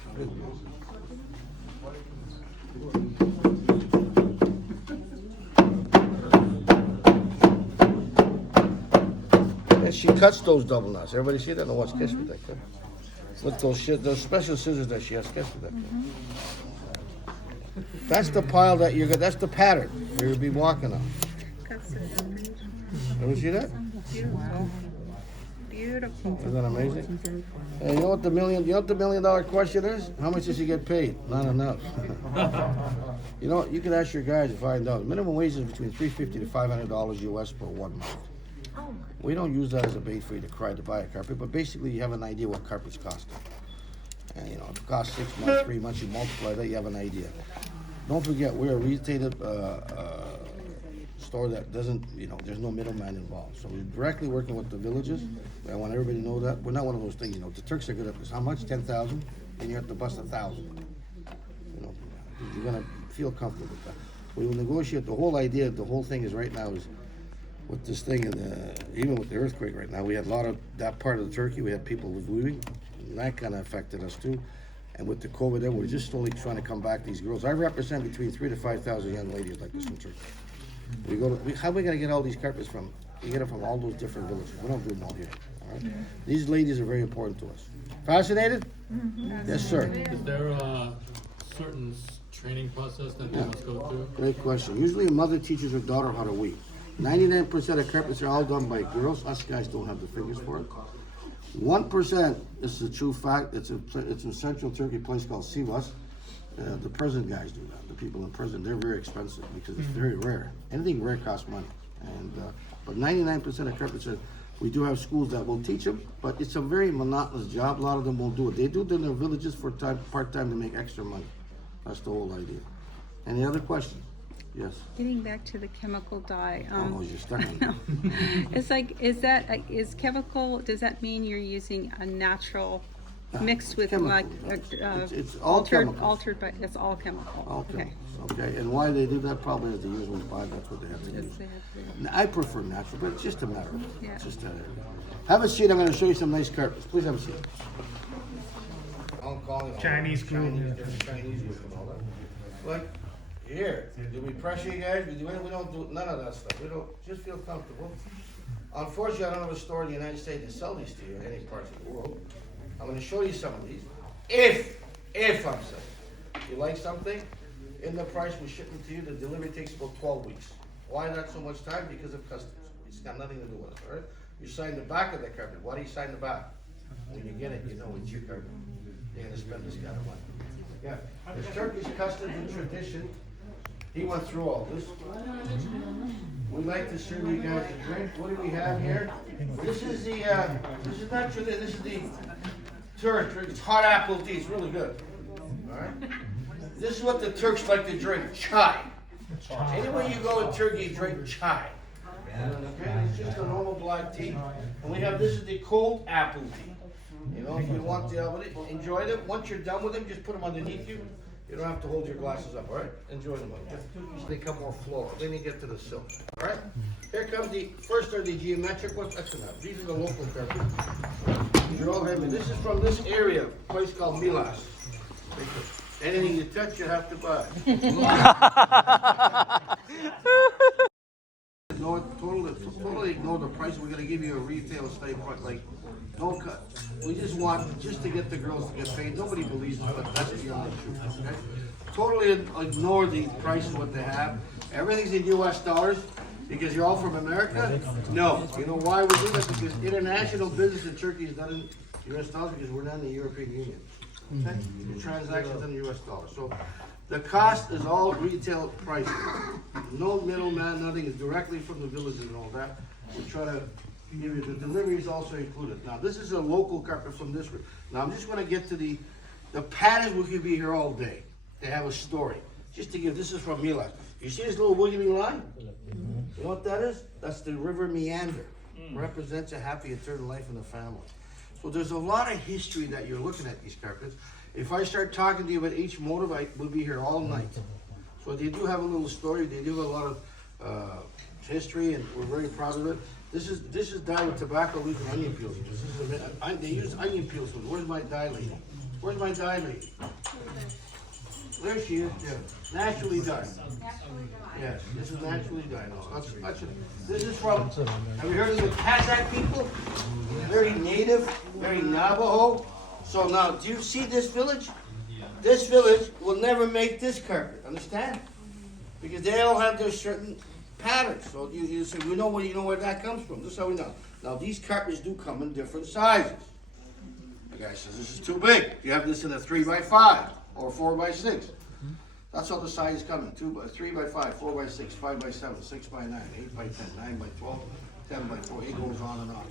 And she cuts those double knots. Everybody see that? No one's catch me that. With those special scissors that she has. Catch me that. That's the pile that you're. That's the pattern you'll be walking on. Ever see that? Beautiful. Isn't that amazing? And you know what the $1 million question is? How much does he get paid? Not enough. You know, you can ask your guys to find out. Minimum wage is between $350 to $500 US per 1 month. We don't use that as a bait for you to cry to buy a carpet, but basically you have an idea what carpets cost. And you know, if it costs 6 months, 3 months, you multiply that, you have an idea. Don't forget, we're a retail store that doesn't, you know, there's no middleman involved. So we're directly working with the villages. I want everybody to know that. We're not one of those things, you know, the Turks are good at this. How much? 10,000? And you have to bust 1,000. You know, you're gonna feel comfortable with that. We will negotiate. The whole idea, the whole thing is right now is with this thing, and even with the earthquake right now, we had a lot of that part of Turkey. We had people moving, and that kind of affected us too. And with the COVID, we're just slowly trying to come back. These girls, I represent between 3,000 to 5,000 young ladies like this in Turkey. How are we gonna get all these carpets from? We get them from all those different villages. We don't do them all here. All Right? These ladies are very important to us. Fascinated? Yes, sir. Is there a certain training process that they must go through? Great question. Usually a mother teaches her daughter how to weave. 99% of carpets are all done by girls. Us guys don't have the fingers for it. 1% is the true fact. It's in central Turkey, a place called Sivas. The prison guys do that. The people in prison, they're very expensive because it's very rare. Anything rare costs money. And but 99% of carpets are. We do have schools that will teach them, but it's a very monotonous job. A lot of them won't do it. They do it in their villages for part-time to make extra money. That's the whole idea. Any other questions? Yes. Getting back to the chemical dye. Oh, you're stuck on It's like, is chemical, does that mean you're using a natural mixed with chemical. like, It's all chemicals. altered, but it's all chemical? All Okay. chemicals. Okay, and why they do that probably as the years went by, that's what they have to use. I prefer natural, but it's just a matter of, Yeah. it's just a, have a seat, I'm gonna show you some nice carpets. Please have a seat. Chinese food. Chinese food and all that. Like, here, do we pressure you guys? We don't do none of that stuff. We don't, just feel comfortable. Unfortunately, I don't have a store in the United States to sell these to you in any parts of the world. I'm gonna show you some of these. If I'm saying, you like something, in the price we ship them to you, the delivery takes about 12 weeks. Why not so much time? Because of customs. It's got nothing to do with it, all right? You sign the back of the carpet. Why do you sign the back? When you get it, you know it's your carpet. You're gonna spend this kind of money. Yeah, it's Turkish customs and tradition. He went through all this. We'd like to serve you guys a drink. What do we have here? This is the, this is not tradition, this is the Turkish drink. It's hot apple tea, it's really good. All right? This is what the Turks like to drink, chai. Anywhere you go in Turkey, drink chai. Okay, it's just a normal black tea. And we have, this is the cold apple tea. You know, if you want to enjoy them, once you're done with them, just put them underneath you. You don't have to hold your glasses up, all right? Enjoy them like that. So they come more floral. Then you get to the silk, all right? Here comes the, first are the geometric ones. That's enough. These are the local carpets. These are all handmade. This is from this area, a place called Milas. Anything you touch, you have to buy. Totally ignore the price. We're gonna give you a retail stay price. Like, don't cut. We just want just to get the girls to get paid. Nobody believes us, but that's the only truth. Okay? Totally ignore the price of what they have. Everything's in U.S. dollars because you're all from America. No, you know why we do that? Because international business in Turkey is done in U.S. dollars because we're not in the European Union. Okay? The transactions in U.S. dollars. So the cost is all retail pricing. No middleman, nothing. Is directly from the villages and all that. We try to give you the delivery is also included. Now this is a local carpet from this. Now I'm just going to get to the patterns. We could be here all day. They have a story. Just to give. This is from Milan. You see this little wiggling line? You know what that is? That's the river meander. Represents a happy eternal life in the family. So there's a lot of history that you're looking at these carpets. If I start talking to you about each motive, we'll be here all night. So they do have a little story. They do have a lot of history, and we're very proud of it. This is dyed with tobacco leaf and onion peels. They use onion peels. Where's my dye lady? Where's my dye lady? There she is. Yeah, naturally dyed. Yes, this is naturally dyed. This is from. Have you heard of the Kazakh people? Very native, very Navajo. So now, do you see this village? This village will never make this carpet. Understand? Because they all have their certain patterns. So you say, we know where that comes from. This is how we know. Now these carpets do come in different sizes. The guy says this is too big. You have this in a 3x5 or 4x6. That's how the sizes come in. 3x5, 4x6, 5x7, 6x9, 8x10, 9x12, 10x4. It goes on and on.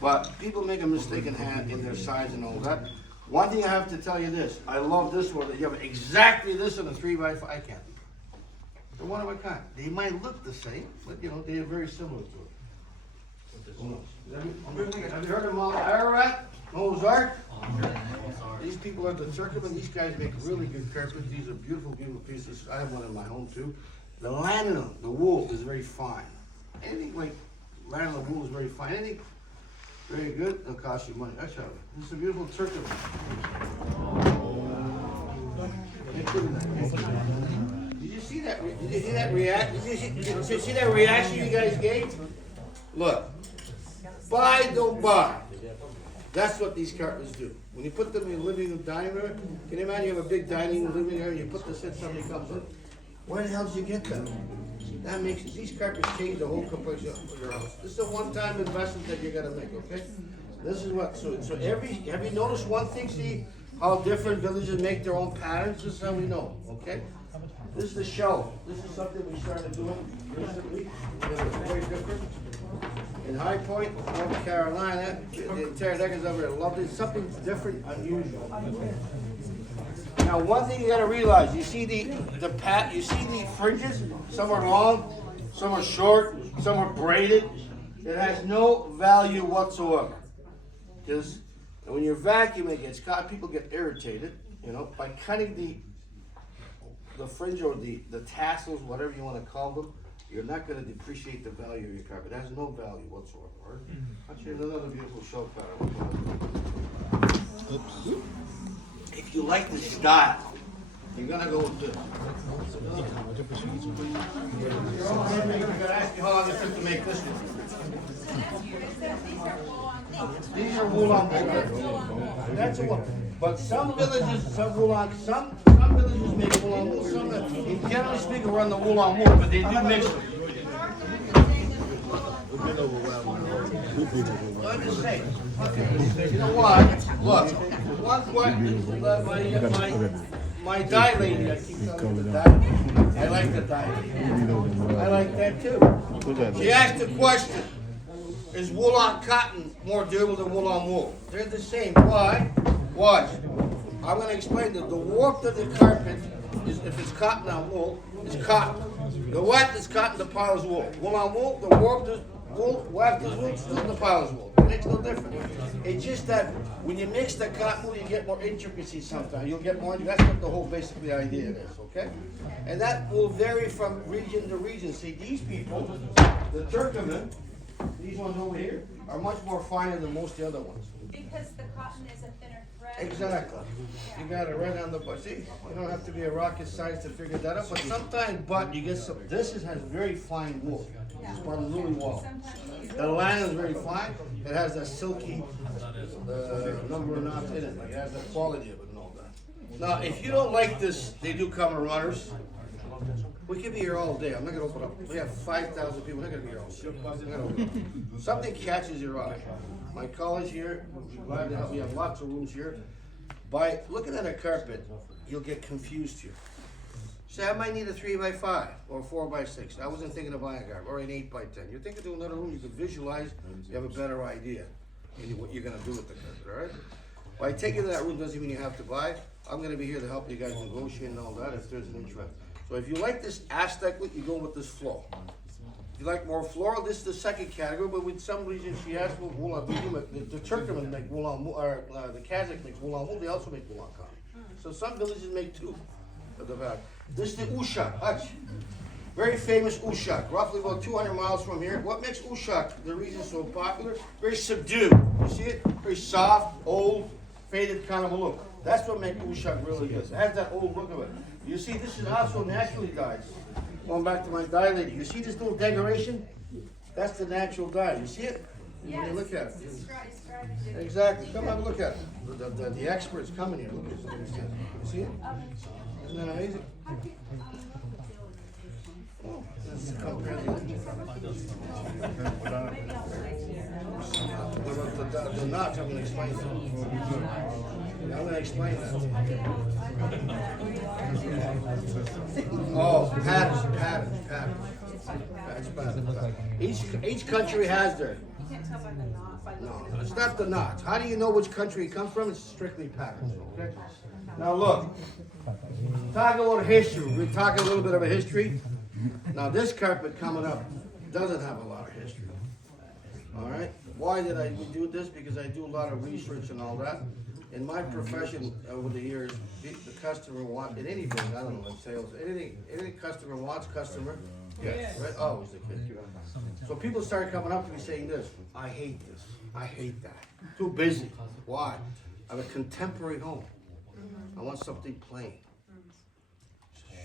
But people make a mistake in their size and all that. One thing I have to tell you this. I love this one. You have exactly this in a 3x5. I can't. They're one of a kind. They might look the same, but you know, they are very similar to it. Have you heard of Mount Ararat? Mozart? These people are the Turkmen. These guys make really good carpets. These are beautiful, beautiful pieces. I have one in my home too. The linen, the wool is very fine. Anything like linen wool is very fine. Anything very good, it'll cost you money. That's how. This is a beautiful Turkey. Did you see that? Did you see that reaction? Did you see that reaction you guys gave? Look, buy, don't buy. That's what these carpets do. When you put them in your living room, dining room, can you imagine you have a big dining room, living area, you put this in, somebody comes in? Where the hell did you get them? That makes, these carpets change the whole complexion of your house. This is a one-time investment that you gotta make, okay? This is what, so have you noticed one thing, see how different villages make their own patterns? This is how we know, okay? This is the shelf. This is something we started doing recently. It's very different. In High Point, North Carolina, the entire deckers over there loved it. Something different, unusual. Now, one thing you gotta realize, you see you see the fringes? Some are long, some are short, some are braided. It has no value whatsoever. Because when you're vacuuming, it gets caught, people get irritated, you know, by cutting the fringe or the tassels, whatever you want to call them, you're not going to depreciate the value of your carpet. It has no value whatsoever. Right? I'll show you another beautiful shelf pattern. Oops. If you like the style, you're going to go with this. You're going to ask me how long it took to make this one. These are wool-on wool. That's a wool. But some villages, some villages make wool-on wool. Some, generally speaking, run the wool-on wool, but they do mix them. I'm just saying. You know what? Look, my dye lady, I keep telling you the dye. I like the dye lady. I like that too. She asked the question. Is wool on cotton more durable than wool on wool? They're the same. Why? Watch. I'm going to explain that the warmth of the carpet is, if it's cotton on wool, is cotton. The wet is cotton, the pile is wool. Wool on wool, the warmth is wool, wet is wool, still the pile is wool. It makes no difference. It's just that when you mix the cotton wool, you get more intricacy sometimes. You'll get more, that's what the whole basically idea is, okay? And that will vary from region to region. See, these people, the Turkoman, these ones over here, are much more finer than most of the other ones. Because the cotton is a thinner thread. Exactly. You got it right on the butt. See, you don't have to be a rocket science to figure that out, but sometimes, you get some, has very fine wool. It's spun really well. The lining is very fine. It has that silky number of knots in it. It has the quality of it and all that. Now, if you don't like this, they do come in runners. We could be here all day. I'm not gonna open up. We have 5,000 people. We're not gonna be here all day. Something catches your eye. My college here, we're glad to help. We have lots of rooms here. By looking at a carpet, you'll get confused here. Say, I might need a 3x5 or a 4x6. I wasn't thinking of buying a carpet or an 8x10. You're thinking of another room. You can visualize. You have a better idea in what you're gonna do with the carpet. All right. By taking to that room doesn't mean you have to buy. I'm gonna be here to help you guys negotiate and all that if there's an interest. So if you like this Aztec look, you go with this floral. If you like more floral, this is the second category, but with some reason she asked for wool on wool. The Turkmen make wool on wool, or the Kazakh makes wool on wool, they also make wool on cotton. So some villages make two of the back. This is the Ushak, very famous Ushak, roughly about 200 miles from here. What makes Ushak, the reason it's so popular? Very subdued, you see it? Very soft, old, faded kind of a look. That's what makes Ushak really good. It has that old look of it. You see, this is also naturally dyed. Going back to my dye lady, you see this little decoration? That's the natural dye. You see it? Yes. When you look at it. Exactly. Come have a look at it. The experts coming here. Look at it. You see it? Isn't that amazing? Oh, that's the knots, I'm going to explain that. I'm going to explain that. Oh, patterns. Each country has their. No, it's not the knots. How do you know which country it comes from? It's strictly patterns. Okay. Now look, talk about history. We're talking a little bit of a history. Now this carpet coming up doesn't have a lot of history. All right. Why did I do this? Because I do a lot of research and all that. In my profession over the years, the customer wants, in anything, I don't know, in sales, anything customer wants, customer, yes, right? Always the case. So people started coming up to me saying this, I hate this, I hate that. Too busy. Why? I have a contemporary home. I want something plain.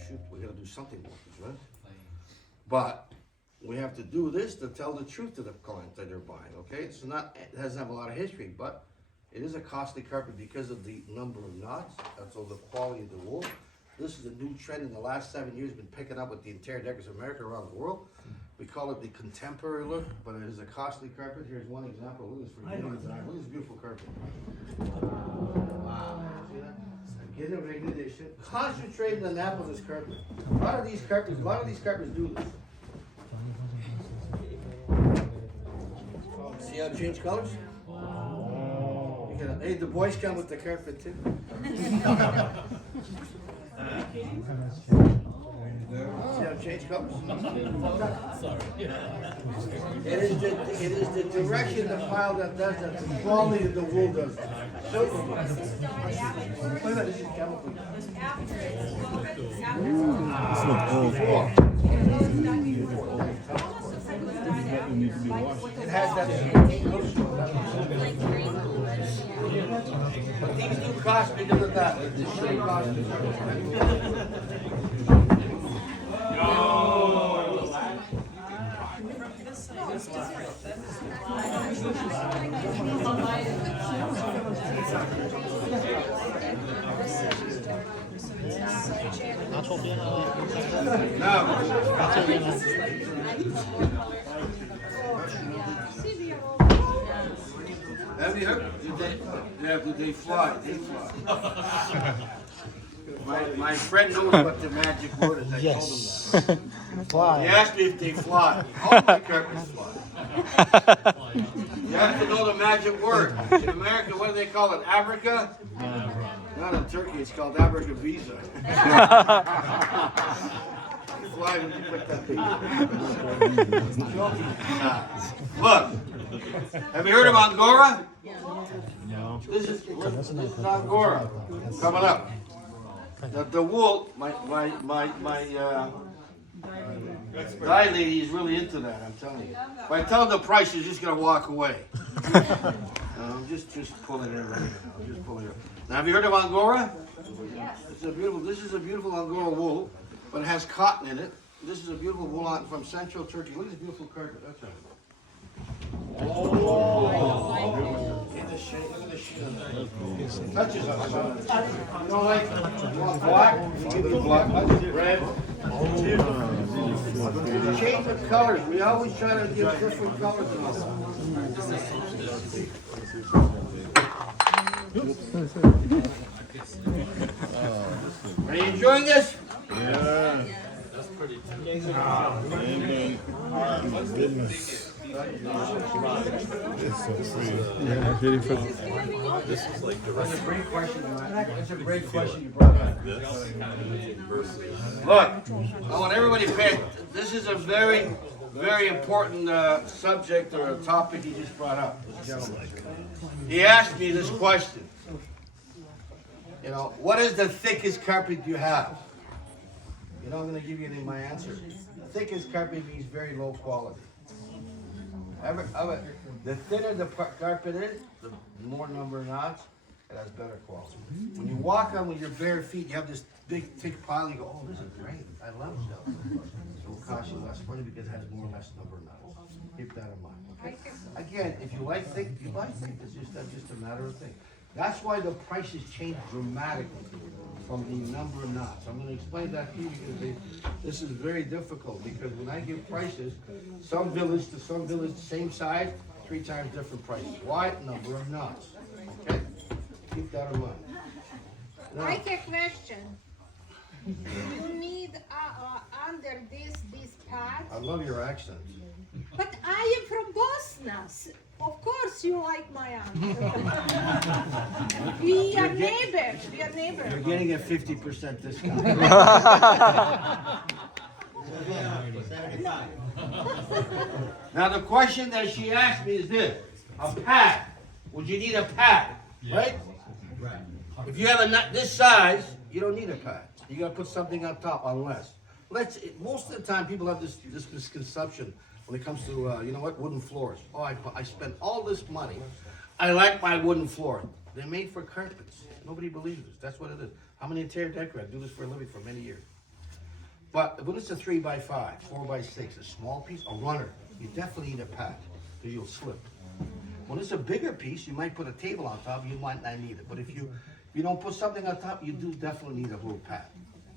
Shoot, we gotta do something with this, right? But we have to do this to tell the truth to the client that they're buying, okay? It's not, it doesn't have a lot of history, but It is a costly carpet because of the number of knots, that's all the quality of the wool. This is a new trend in the last 7 years, been picking up with the interior decorators of America around the world. We call it the contemporary look, but it is a costly carpet. Here's one example. Look at this design. Look at this beautiful carpet. Wow. See that? Again, a regular edition. Concentrating on that with this carpet. A lot of these carpets do this. See how it changed colors? Hey, the boys come with the carpet too. See how it changed colors? Sorry. It is the direction the pile that does that, the quality of the wool does that. So, look at that, this is chemical. It has that. But these do cost because of that. They cost me. Have you heard? Did they fly? They fly. My friend knows what the magic word is. I told him that. Fly. He asked me if they fly. All my carpets fly. You have to know the magic word. In America, what do they call it? Abraca? Not in Turkey, it's called Abraca Visa. Fly when you put that Look, have you heard of Angora? No. This is Angora coming up. The wool, my dye lady is really into that, I'm telling you. If I tell her the price, she's just gonna walk away. I'm just pulling it right now. I'm just pulling it. Now, have you heard of Angora? This is a beautiful Angora wool, but it has cotton in it. This is a beautiful wool from central Turkey. Look at this beautiful carpet. That's it. Oh! Look at the shade. Look at the shade. Touches us. You know, like, you want black? You give it black. Red. The change of colors. We always try to give different colors. Are you enjoying this? Yeah. That's pretty It's so free. Yeah, beautiful. This is like the That's a great question. That's a great question you brought up. Look, I want everybody to pay. This is a very, very important subject or a topic he just brought up. This gentleman. He asked me this question. You know, what is the thickest carpet you have? You know, I'm going to give you my answer. The thickest carpet means very low quality. The thinner the carpet is, the more number of knots, it has better quality. When you walk on with your bare feet, you have this big, thick pile, you go, oh, this is great. I love it. It will cost you less money because it has more or less number of knots. Keep that in mind. Okay? Again, if you like thick, you buy thick. That's just a matter of thing. That's why the prices change dramatically from the number of knots. I'm going to explain that to you because this is very difficult because when I give prices, some village to some village, same size, 3 times different prices. Why? Number of knots. Okay? Keep that in mind. Now, I have a question. You need under this pad. I love your accent. But I am from Bosnia. Of course you like my answer. We are neighbors. You're getting a 50% discount. Now the question that she asked me is this: a pad. Would you need a pad? Right? Right. If you have a nut this size, you don't need a pad. You gotta put something on top, unless. Most of the time, people have this misconception when it comes to wooden floors. Oh, I spent all this money. I like my wooden floor. They're made for carpets. Nobody believes this. That's what it is. I'm an interior decorator. I do this for a living for many years. But when it's a 3x5, 4x6, a small piece, a runner, you definitely need a pad because you'll slip. When it's a bigger piece, you might put a table on top, you might not need it. But if you don't put something on top, you do definitely need a little pad.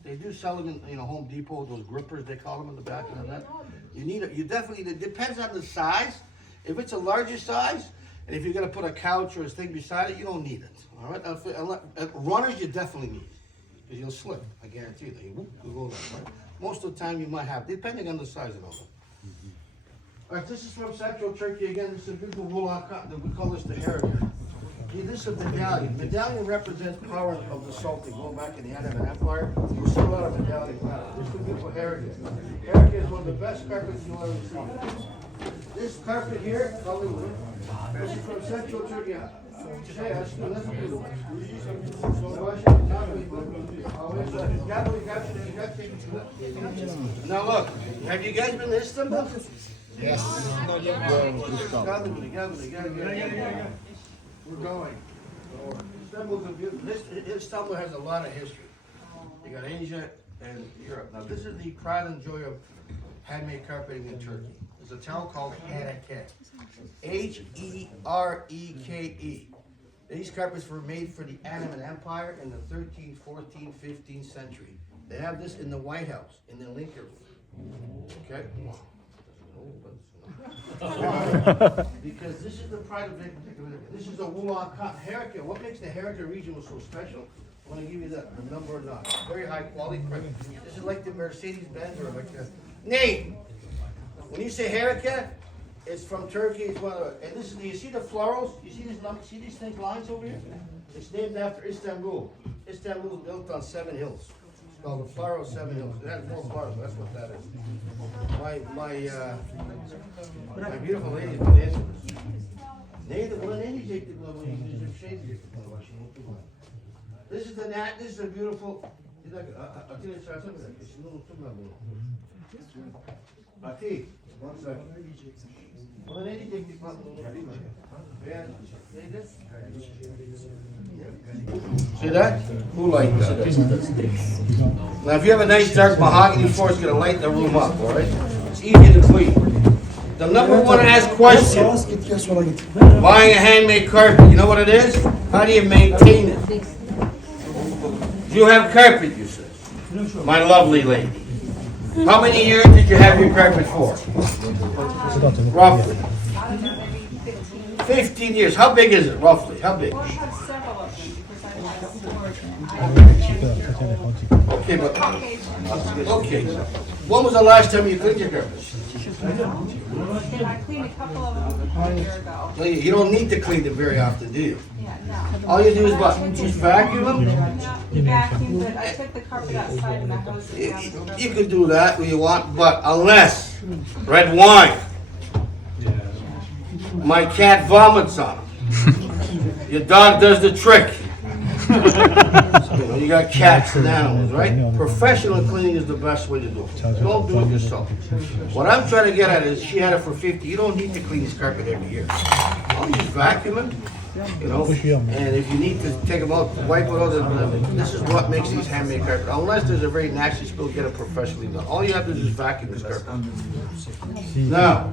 They do sell them in, Home Depot, those grippers, they call them in the back of that. You need it, you definitely need it. Depends on the size. If it's a larger size, and if you're gonna put a couch or a thing beside it, you don't need it, all right? Runners, you definitely need it, because you'll slip, I guarantee you. You'll go there, right? Most of the time you might have, depending on the size of it. All right, this is from Central Turkey. Again, this is a beautiful wool-on cotton. We call this the heritage. This is a medallion. Medallion represents power of the Sultan. Going back in the Ottoman Empire, we see a lot of medallion. This is a beautiful heritage. Heritage is one of the best carpets you'll ever see. This carpet here, this is from Central Turkey. Now look, have you guys been to Istanbul? Yes. We're going. Istanbul has a lot of history. You got Asia and Europe. Now this is the pride and joy of handmade carpeting in Turkey. There's a town called Hereke. H-E-R-E-K-E. These carpets were made for the Ottoman Empire in the 13th, 14th, 15th century. They have this in the White House, in the Lincoln Room. Okay? Because this is the pride of it. This is a wool-on cotton Hereke. What makes the Hereke region so special? I want to give you the number 9. Very high quality print. This is like the Mercedes-Benz or like a name. When you say Hereke, it's from Turkey. It's one of, and this is. You see the florals? You see these thick lines over here? It's named after Istanbul. Istanbul is built on 7 hills. It's called the Flower of 7 Hills. It has 4 flowers. That's what that is. My beautiful lady is going to answer this. This is this is a beautiful. One second. See that? Who liked that? Now, if you have a nice dark mahogany floor, it's going to light the room up, all right? It's easy to clean. The number one asked question, buying a handmade carpet, you know what it is? How do you maintain it? Do you have carpet, you say? My lovely lady. How many years did you have your carpet for? Roughly. 15 years. How big is it, roughly? How big? Okay, but okay. When was the last time you cleaned your carpet? I cleaned a couple of them a year ago. So you don't need to clean them very often, do you? Yeah, no. All you do is what? Just vacuum them? No, vacuum, but I took the carpet outside and I hosed it down. You can do that when you want, but unless red wine, my cat vomits on it, your dog does the trick. You got cats and animals, right? Professional cleaning is the best way to do it. Don't do it yourself. What I'm trying to get at is she had it for 50. You don't need to clean this carpet every year. I'll just vacuum it, and if you need to take them out, wipe it out. This is what makes these handmade carpets. Unless there's a very nasty spill, get it professionally done. All you have to do is vacuum this carpet. Now,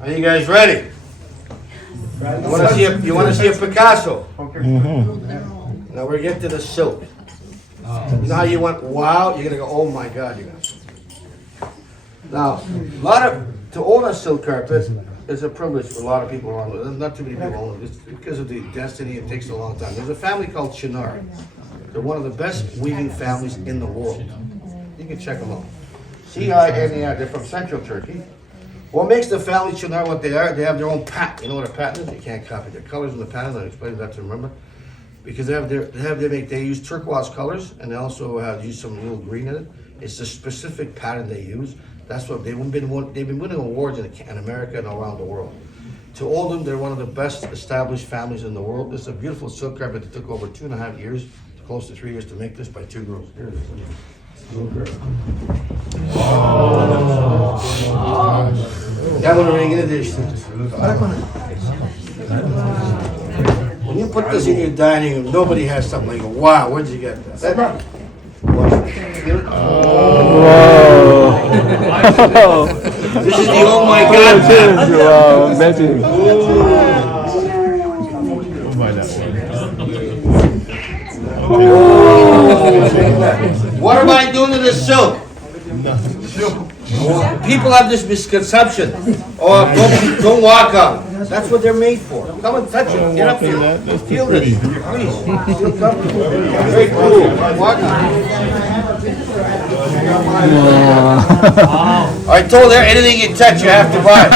are you guys ready? You want to see a Picasso? Now we're getting to the silk. You know how you went, wow? You're gonna go, oh my God! You're gonna. Now, to own a silk carpet is a privilege for a lot of people around. Not too many people own it. It's because of the destiny. It takes a long time. There's a family called Chinar. They're one of the best weaving families in the world. You can check them out. C-I-N-E-R. They're from Central Turkey. What makes the family Chinar what they are? They have their own pattern. You know what a pattern is? You can't copy their colors in the pattern. I'll explain that to remember. Because they use turquoise colors, and they also use some little green in it. It's the specific pattern they use. That's what they've been winning awards in America and around the world. To all them, they're one of the best established families in the world. This is a beautiful silk carpet that took over 2.5 years, close to 3 years to make this by 2 girls. Here it is. That one ring in addition. When you put this in your dining room, nobody has something like, wow, where'd you get that? This is the oh my god map. Wow, magic. What am I doing to this silk? People have this misconception. Oh, don't walk on. That's what they're made for. Come and touch it. Get up here. Feel this. Please. Feel comfortable. Very cool. Walk on. I told her anything you touch, you have to buy.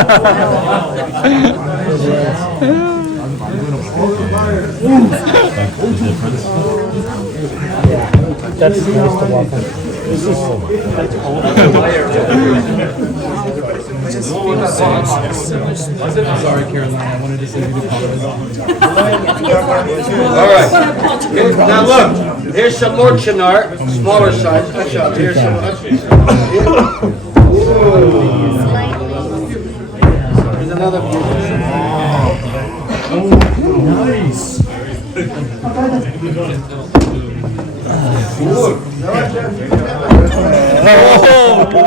That's Mr. Walker. Sorry, Caroline. I wanted to send you the comments. All right. Now look, here's some more chinar, smaller size. Here's some. Here's another beautiful. Nice. Oh,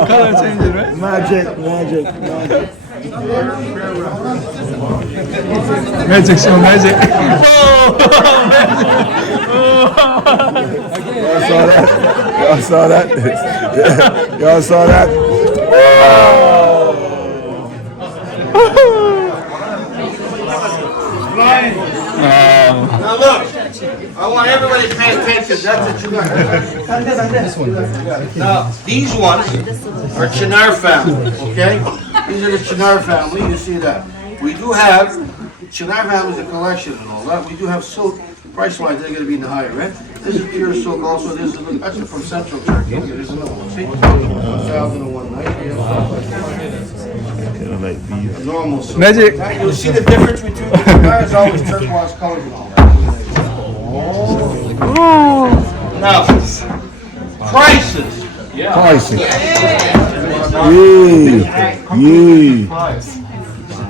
color changing, right? Magic. Magic show, magic. Y'all saw that? Y'all saw that? Now look, I want everybody to pay attention. That's what you got. Now, these ones are Chinar family, okay? These are the Chinar family, you see that. We do have, Chinar family is a collection and all that. We do have silk, price-wise, they're gonna be in the higher end. This is pure silk also, this is, that's from Central Turkey. Okay, there's another one, see? 1,001 night. Normal silk. Magic. Now, you'll see the difference between the Chinar is always turquoise colors and all that. Now, prices. Pricing.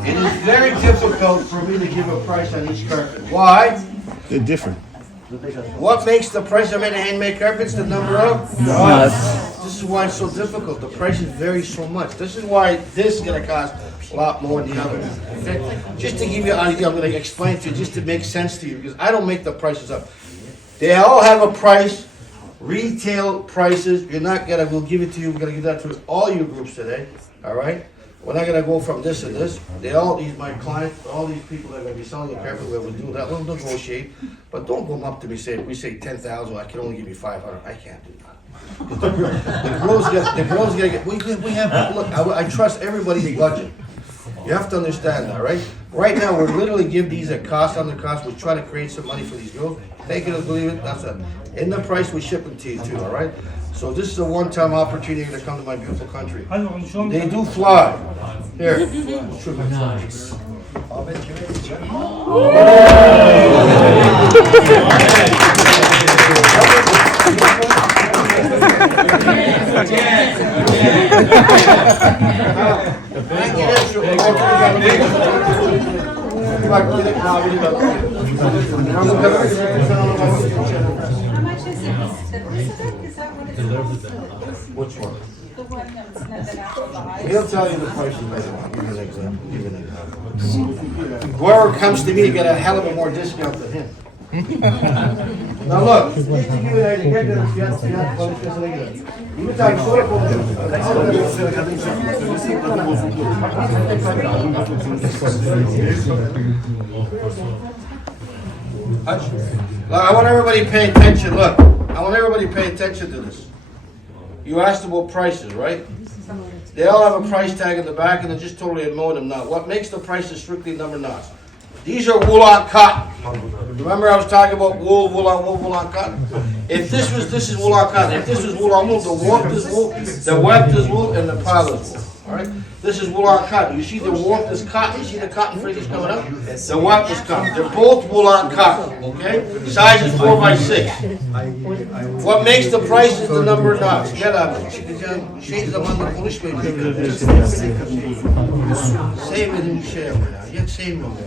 It is very difficult for me to give a price on each carpet. Why? They're different. What makes the price of any handmade carpets the number of knots? This is why it's so difficult. The prices vary so much. This is why this is going to cost a lot more than the other. Okay? Just to give you an idea, I'm going to explain to you, just to make sense to you, because I don't make the prices up. They all have a price, retail prices. You're not gonna, we'll give it to you, we're gonna give that to all your groups today, all right? We're not gonna go from this to this. They all, these, my clients, all these people that are gonna be selling the carpet, where we do that, we'll negotiate. But don't come up to me saying, we say 10,000, I can only give you 500. I can't do that. The girls gotta get, we have, look, I trust everybody's budget. You have to understand that, right? Right now, we're literally giving these a cost on the cost. We're trying to create some money for these girls. Take it or believe it, that's it. In the price, we ship them to you too, all right? So this is a one-time opportunity to come to my beautiful country. They do fly. Here. Nice. How much is it? Is that what it's called? Which one? The one that's not He'll tell you the prices later on. Give you an example. Whoever comes to me get a hell of a more discount than him. Now look, just to give you an idea, get this, I want everybody to pay attention, look. I want everybody to pay attention to this. You asked about prices, right? They all have a price tag in the back and they're just totally ignoring them now. What makes the prices strictly number knots? These are wool on cotton. Remember I was talking about wool on cotton? If this is wool on cotton. If this is wool on wool, the warmth is wool, the weft is wool, and the pile is wool. Alright? This is wool on cotton. You see the warmth is cotton, you see the cotton fringes coming up? The weft is cotton. They're both wool on cotton, okay? Size is 4x6. What makes the prices the number of knots? Gel abi. Şey zamanında konuşmayın. Sevmediğim bir şey yapma ya. Ya sevmiyorum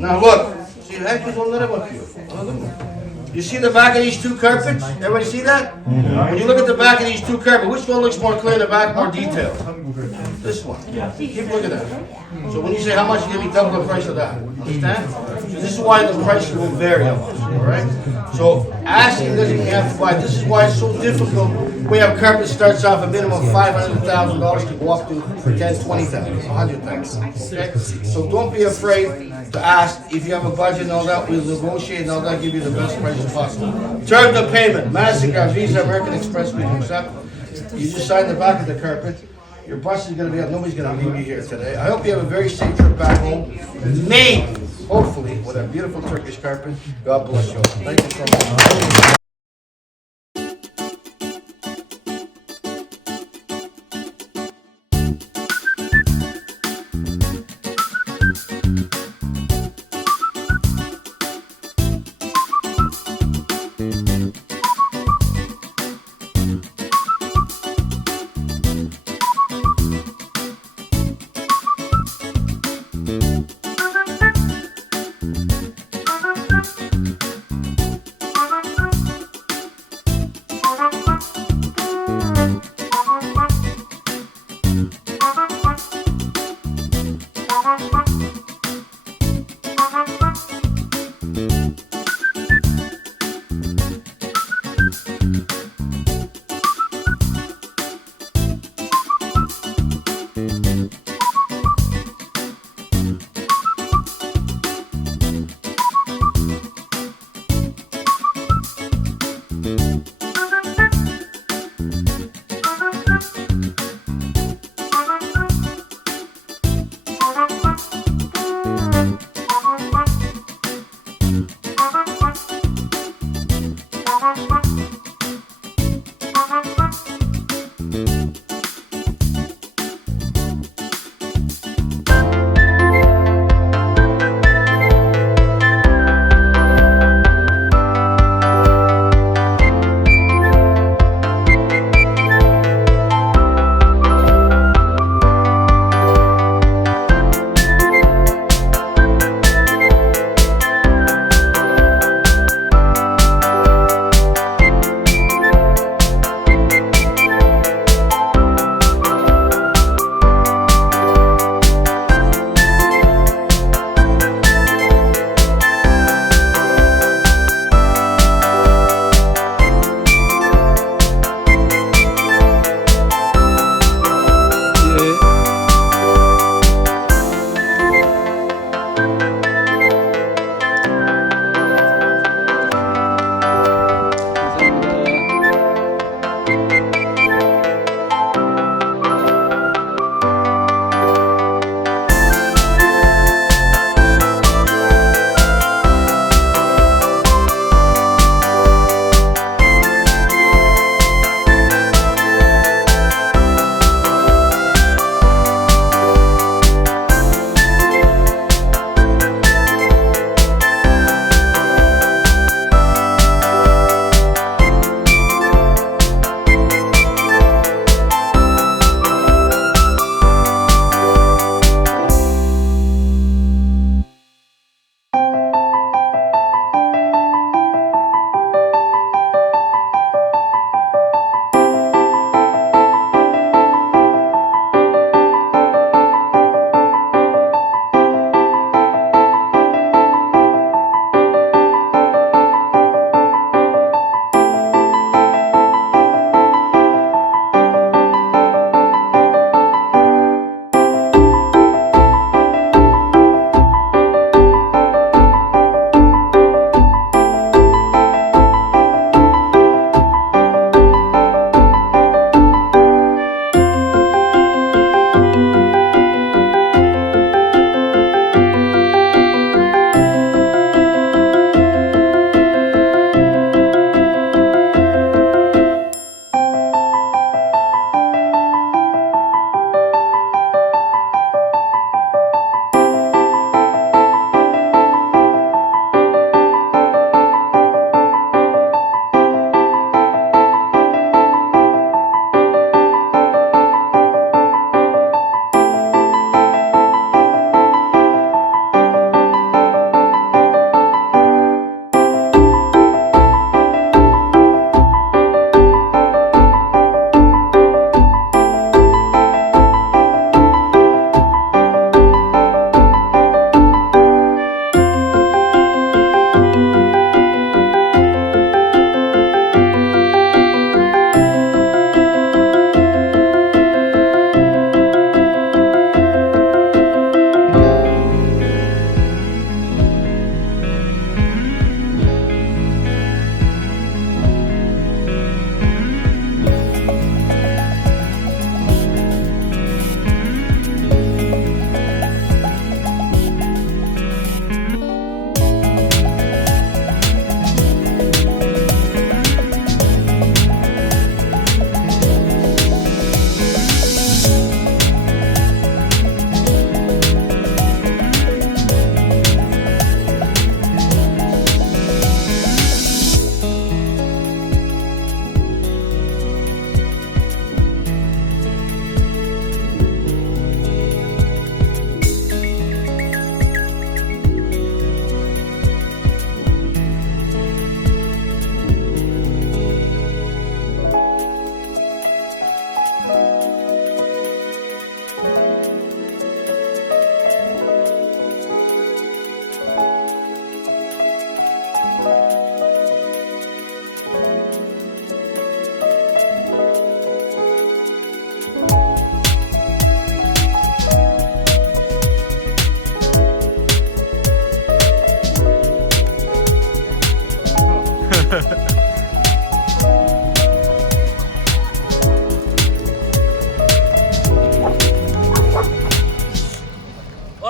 ya. Now look. See, herkes onlara bakıyor. Anladın mı? You see the back of these two carpets? Everybody see that? When you look at the back of these two carpets, which one looks more clear in the back, more detailed? This one. Keep looking at it. So when you say how much, you're gonna be double the price of that. Understand? So this is why the price will vary a lot. All right? So asking doesn't mean you have to buy. This is why it's so difficult. We have carpet starts off a minimum of $500,000 to go up to 10, 20,000, 100,000. Okay? So don't be afraid to ask. If you have a budget and all that, we'll negotiate and all that, give you the best price possible. Terms of payment, MasterCard, Visa, American Express, we can accept. You just sign the back of the carpet. Your bus is going to be up. Nobody's going to leave you here today. I hope you have a very safe trip back home. Maybe, hopefully, with a beautiful Turkish carpet. God bless you all. Thank you so much.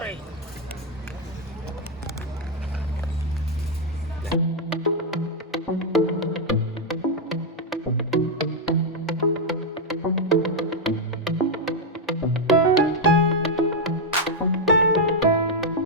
Hurry.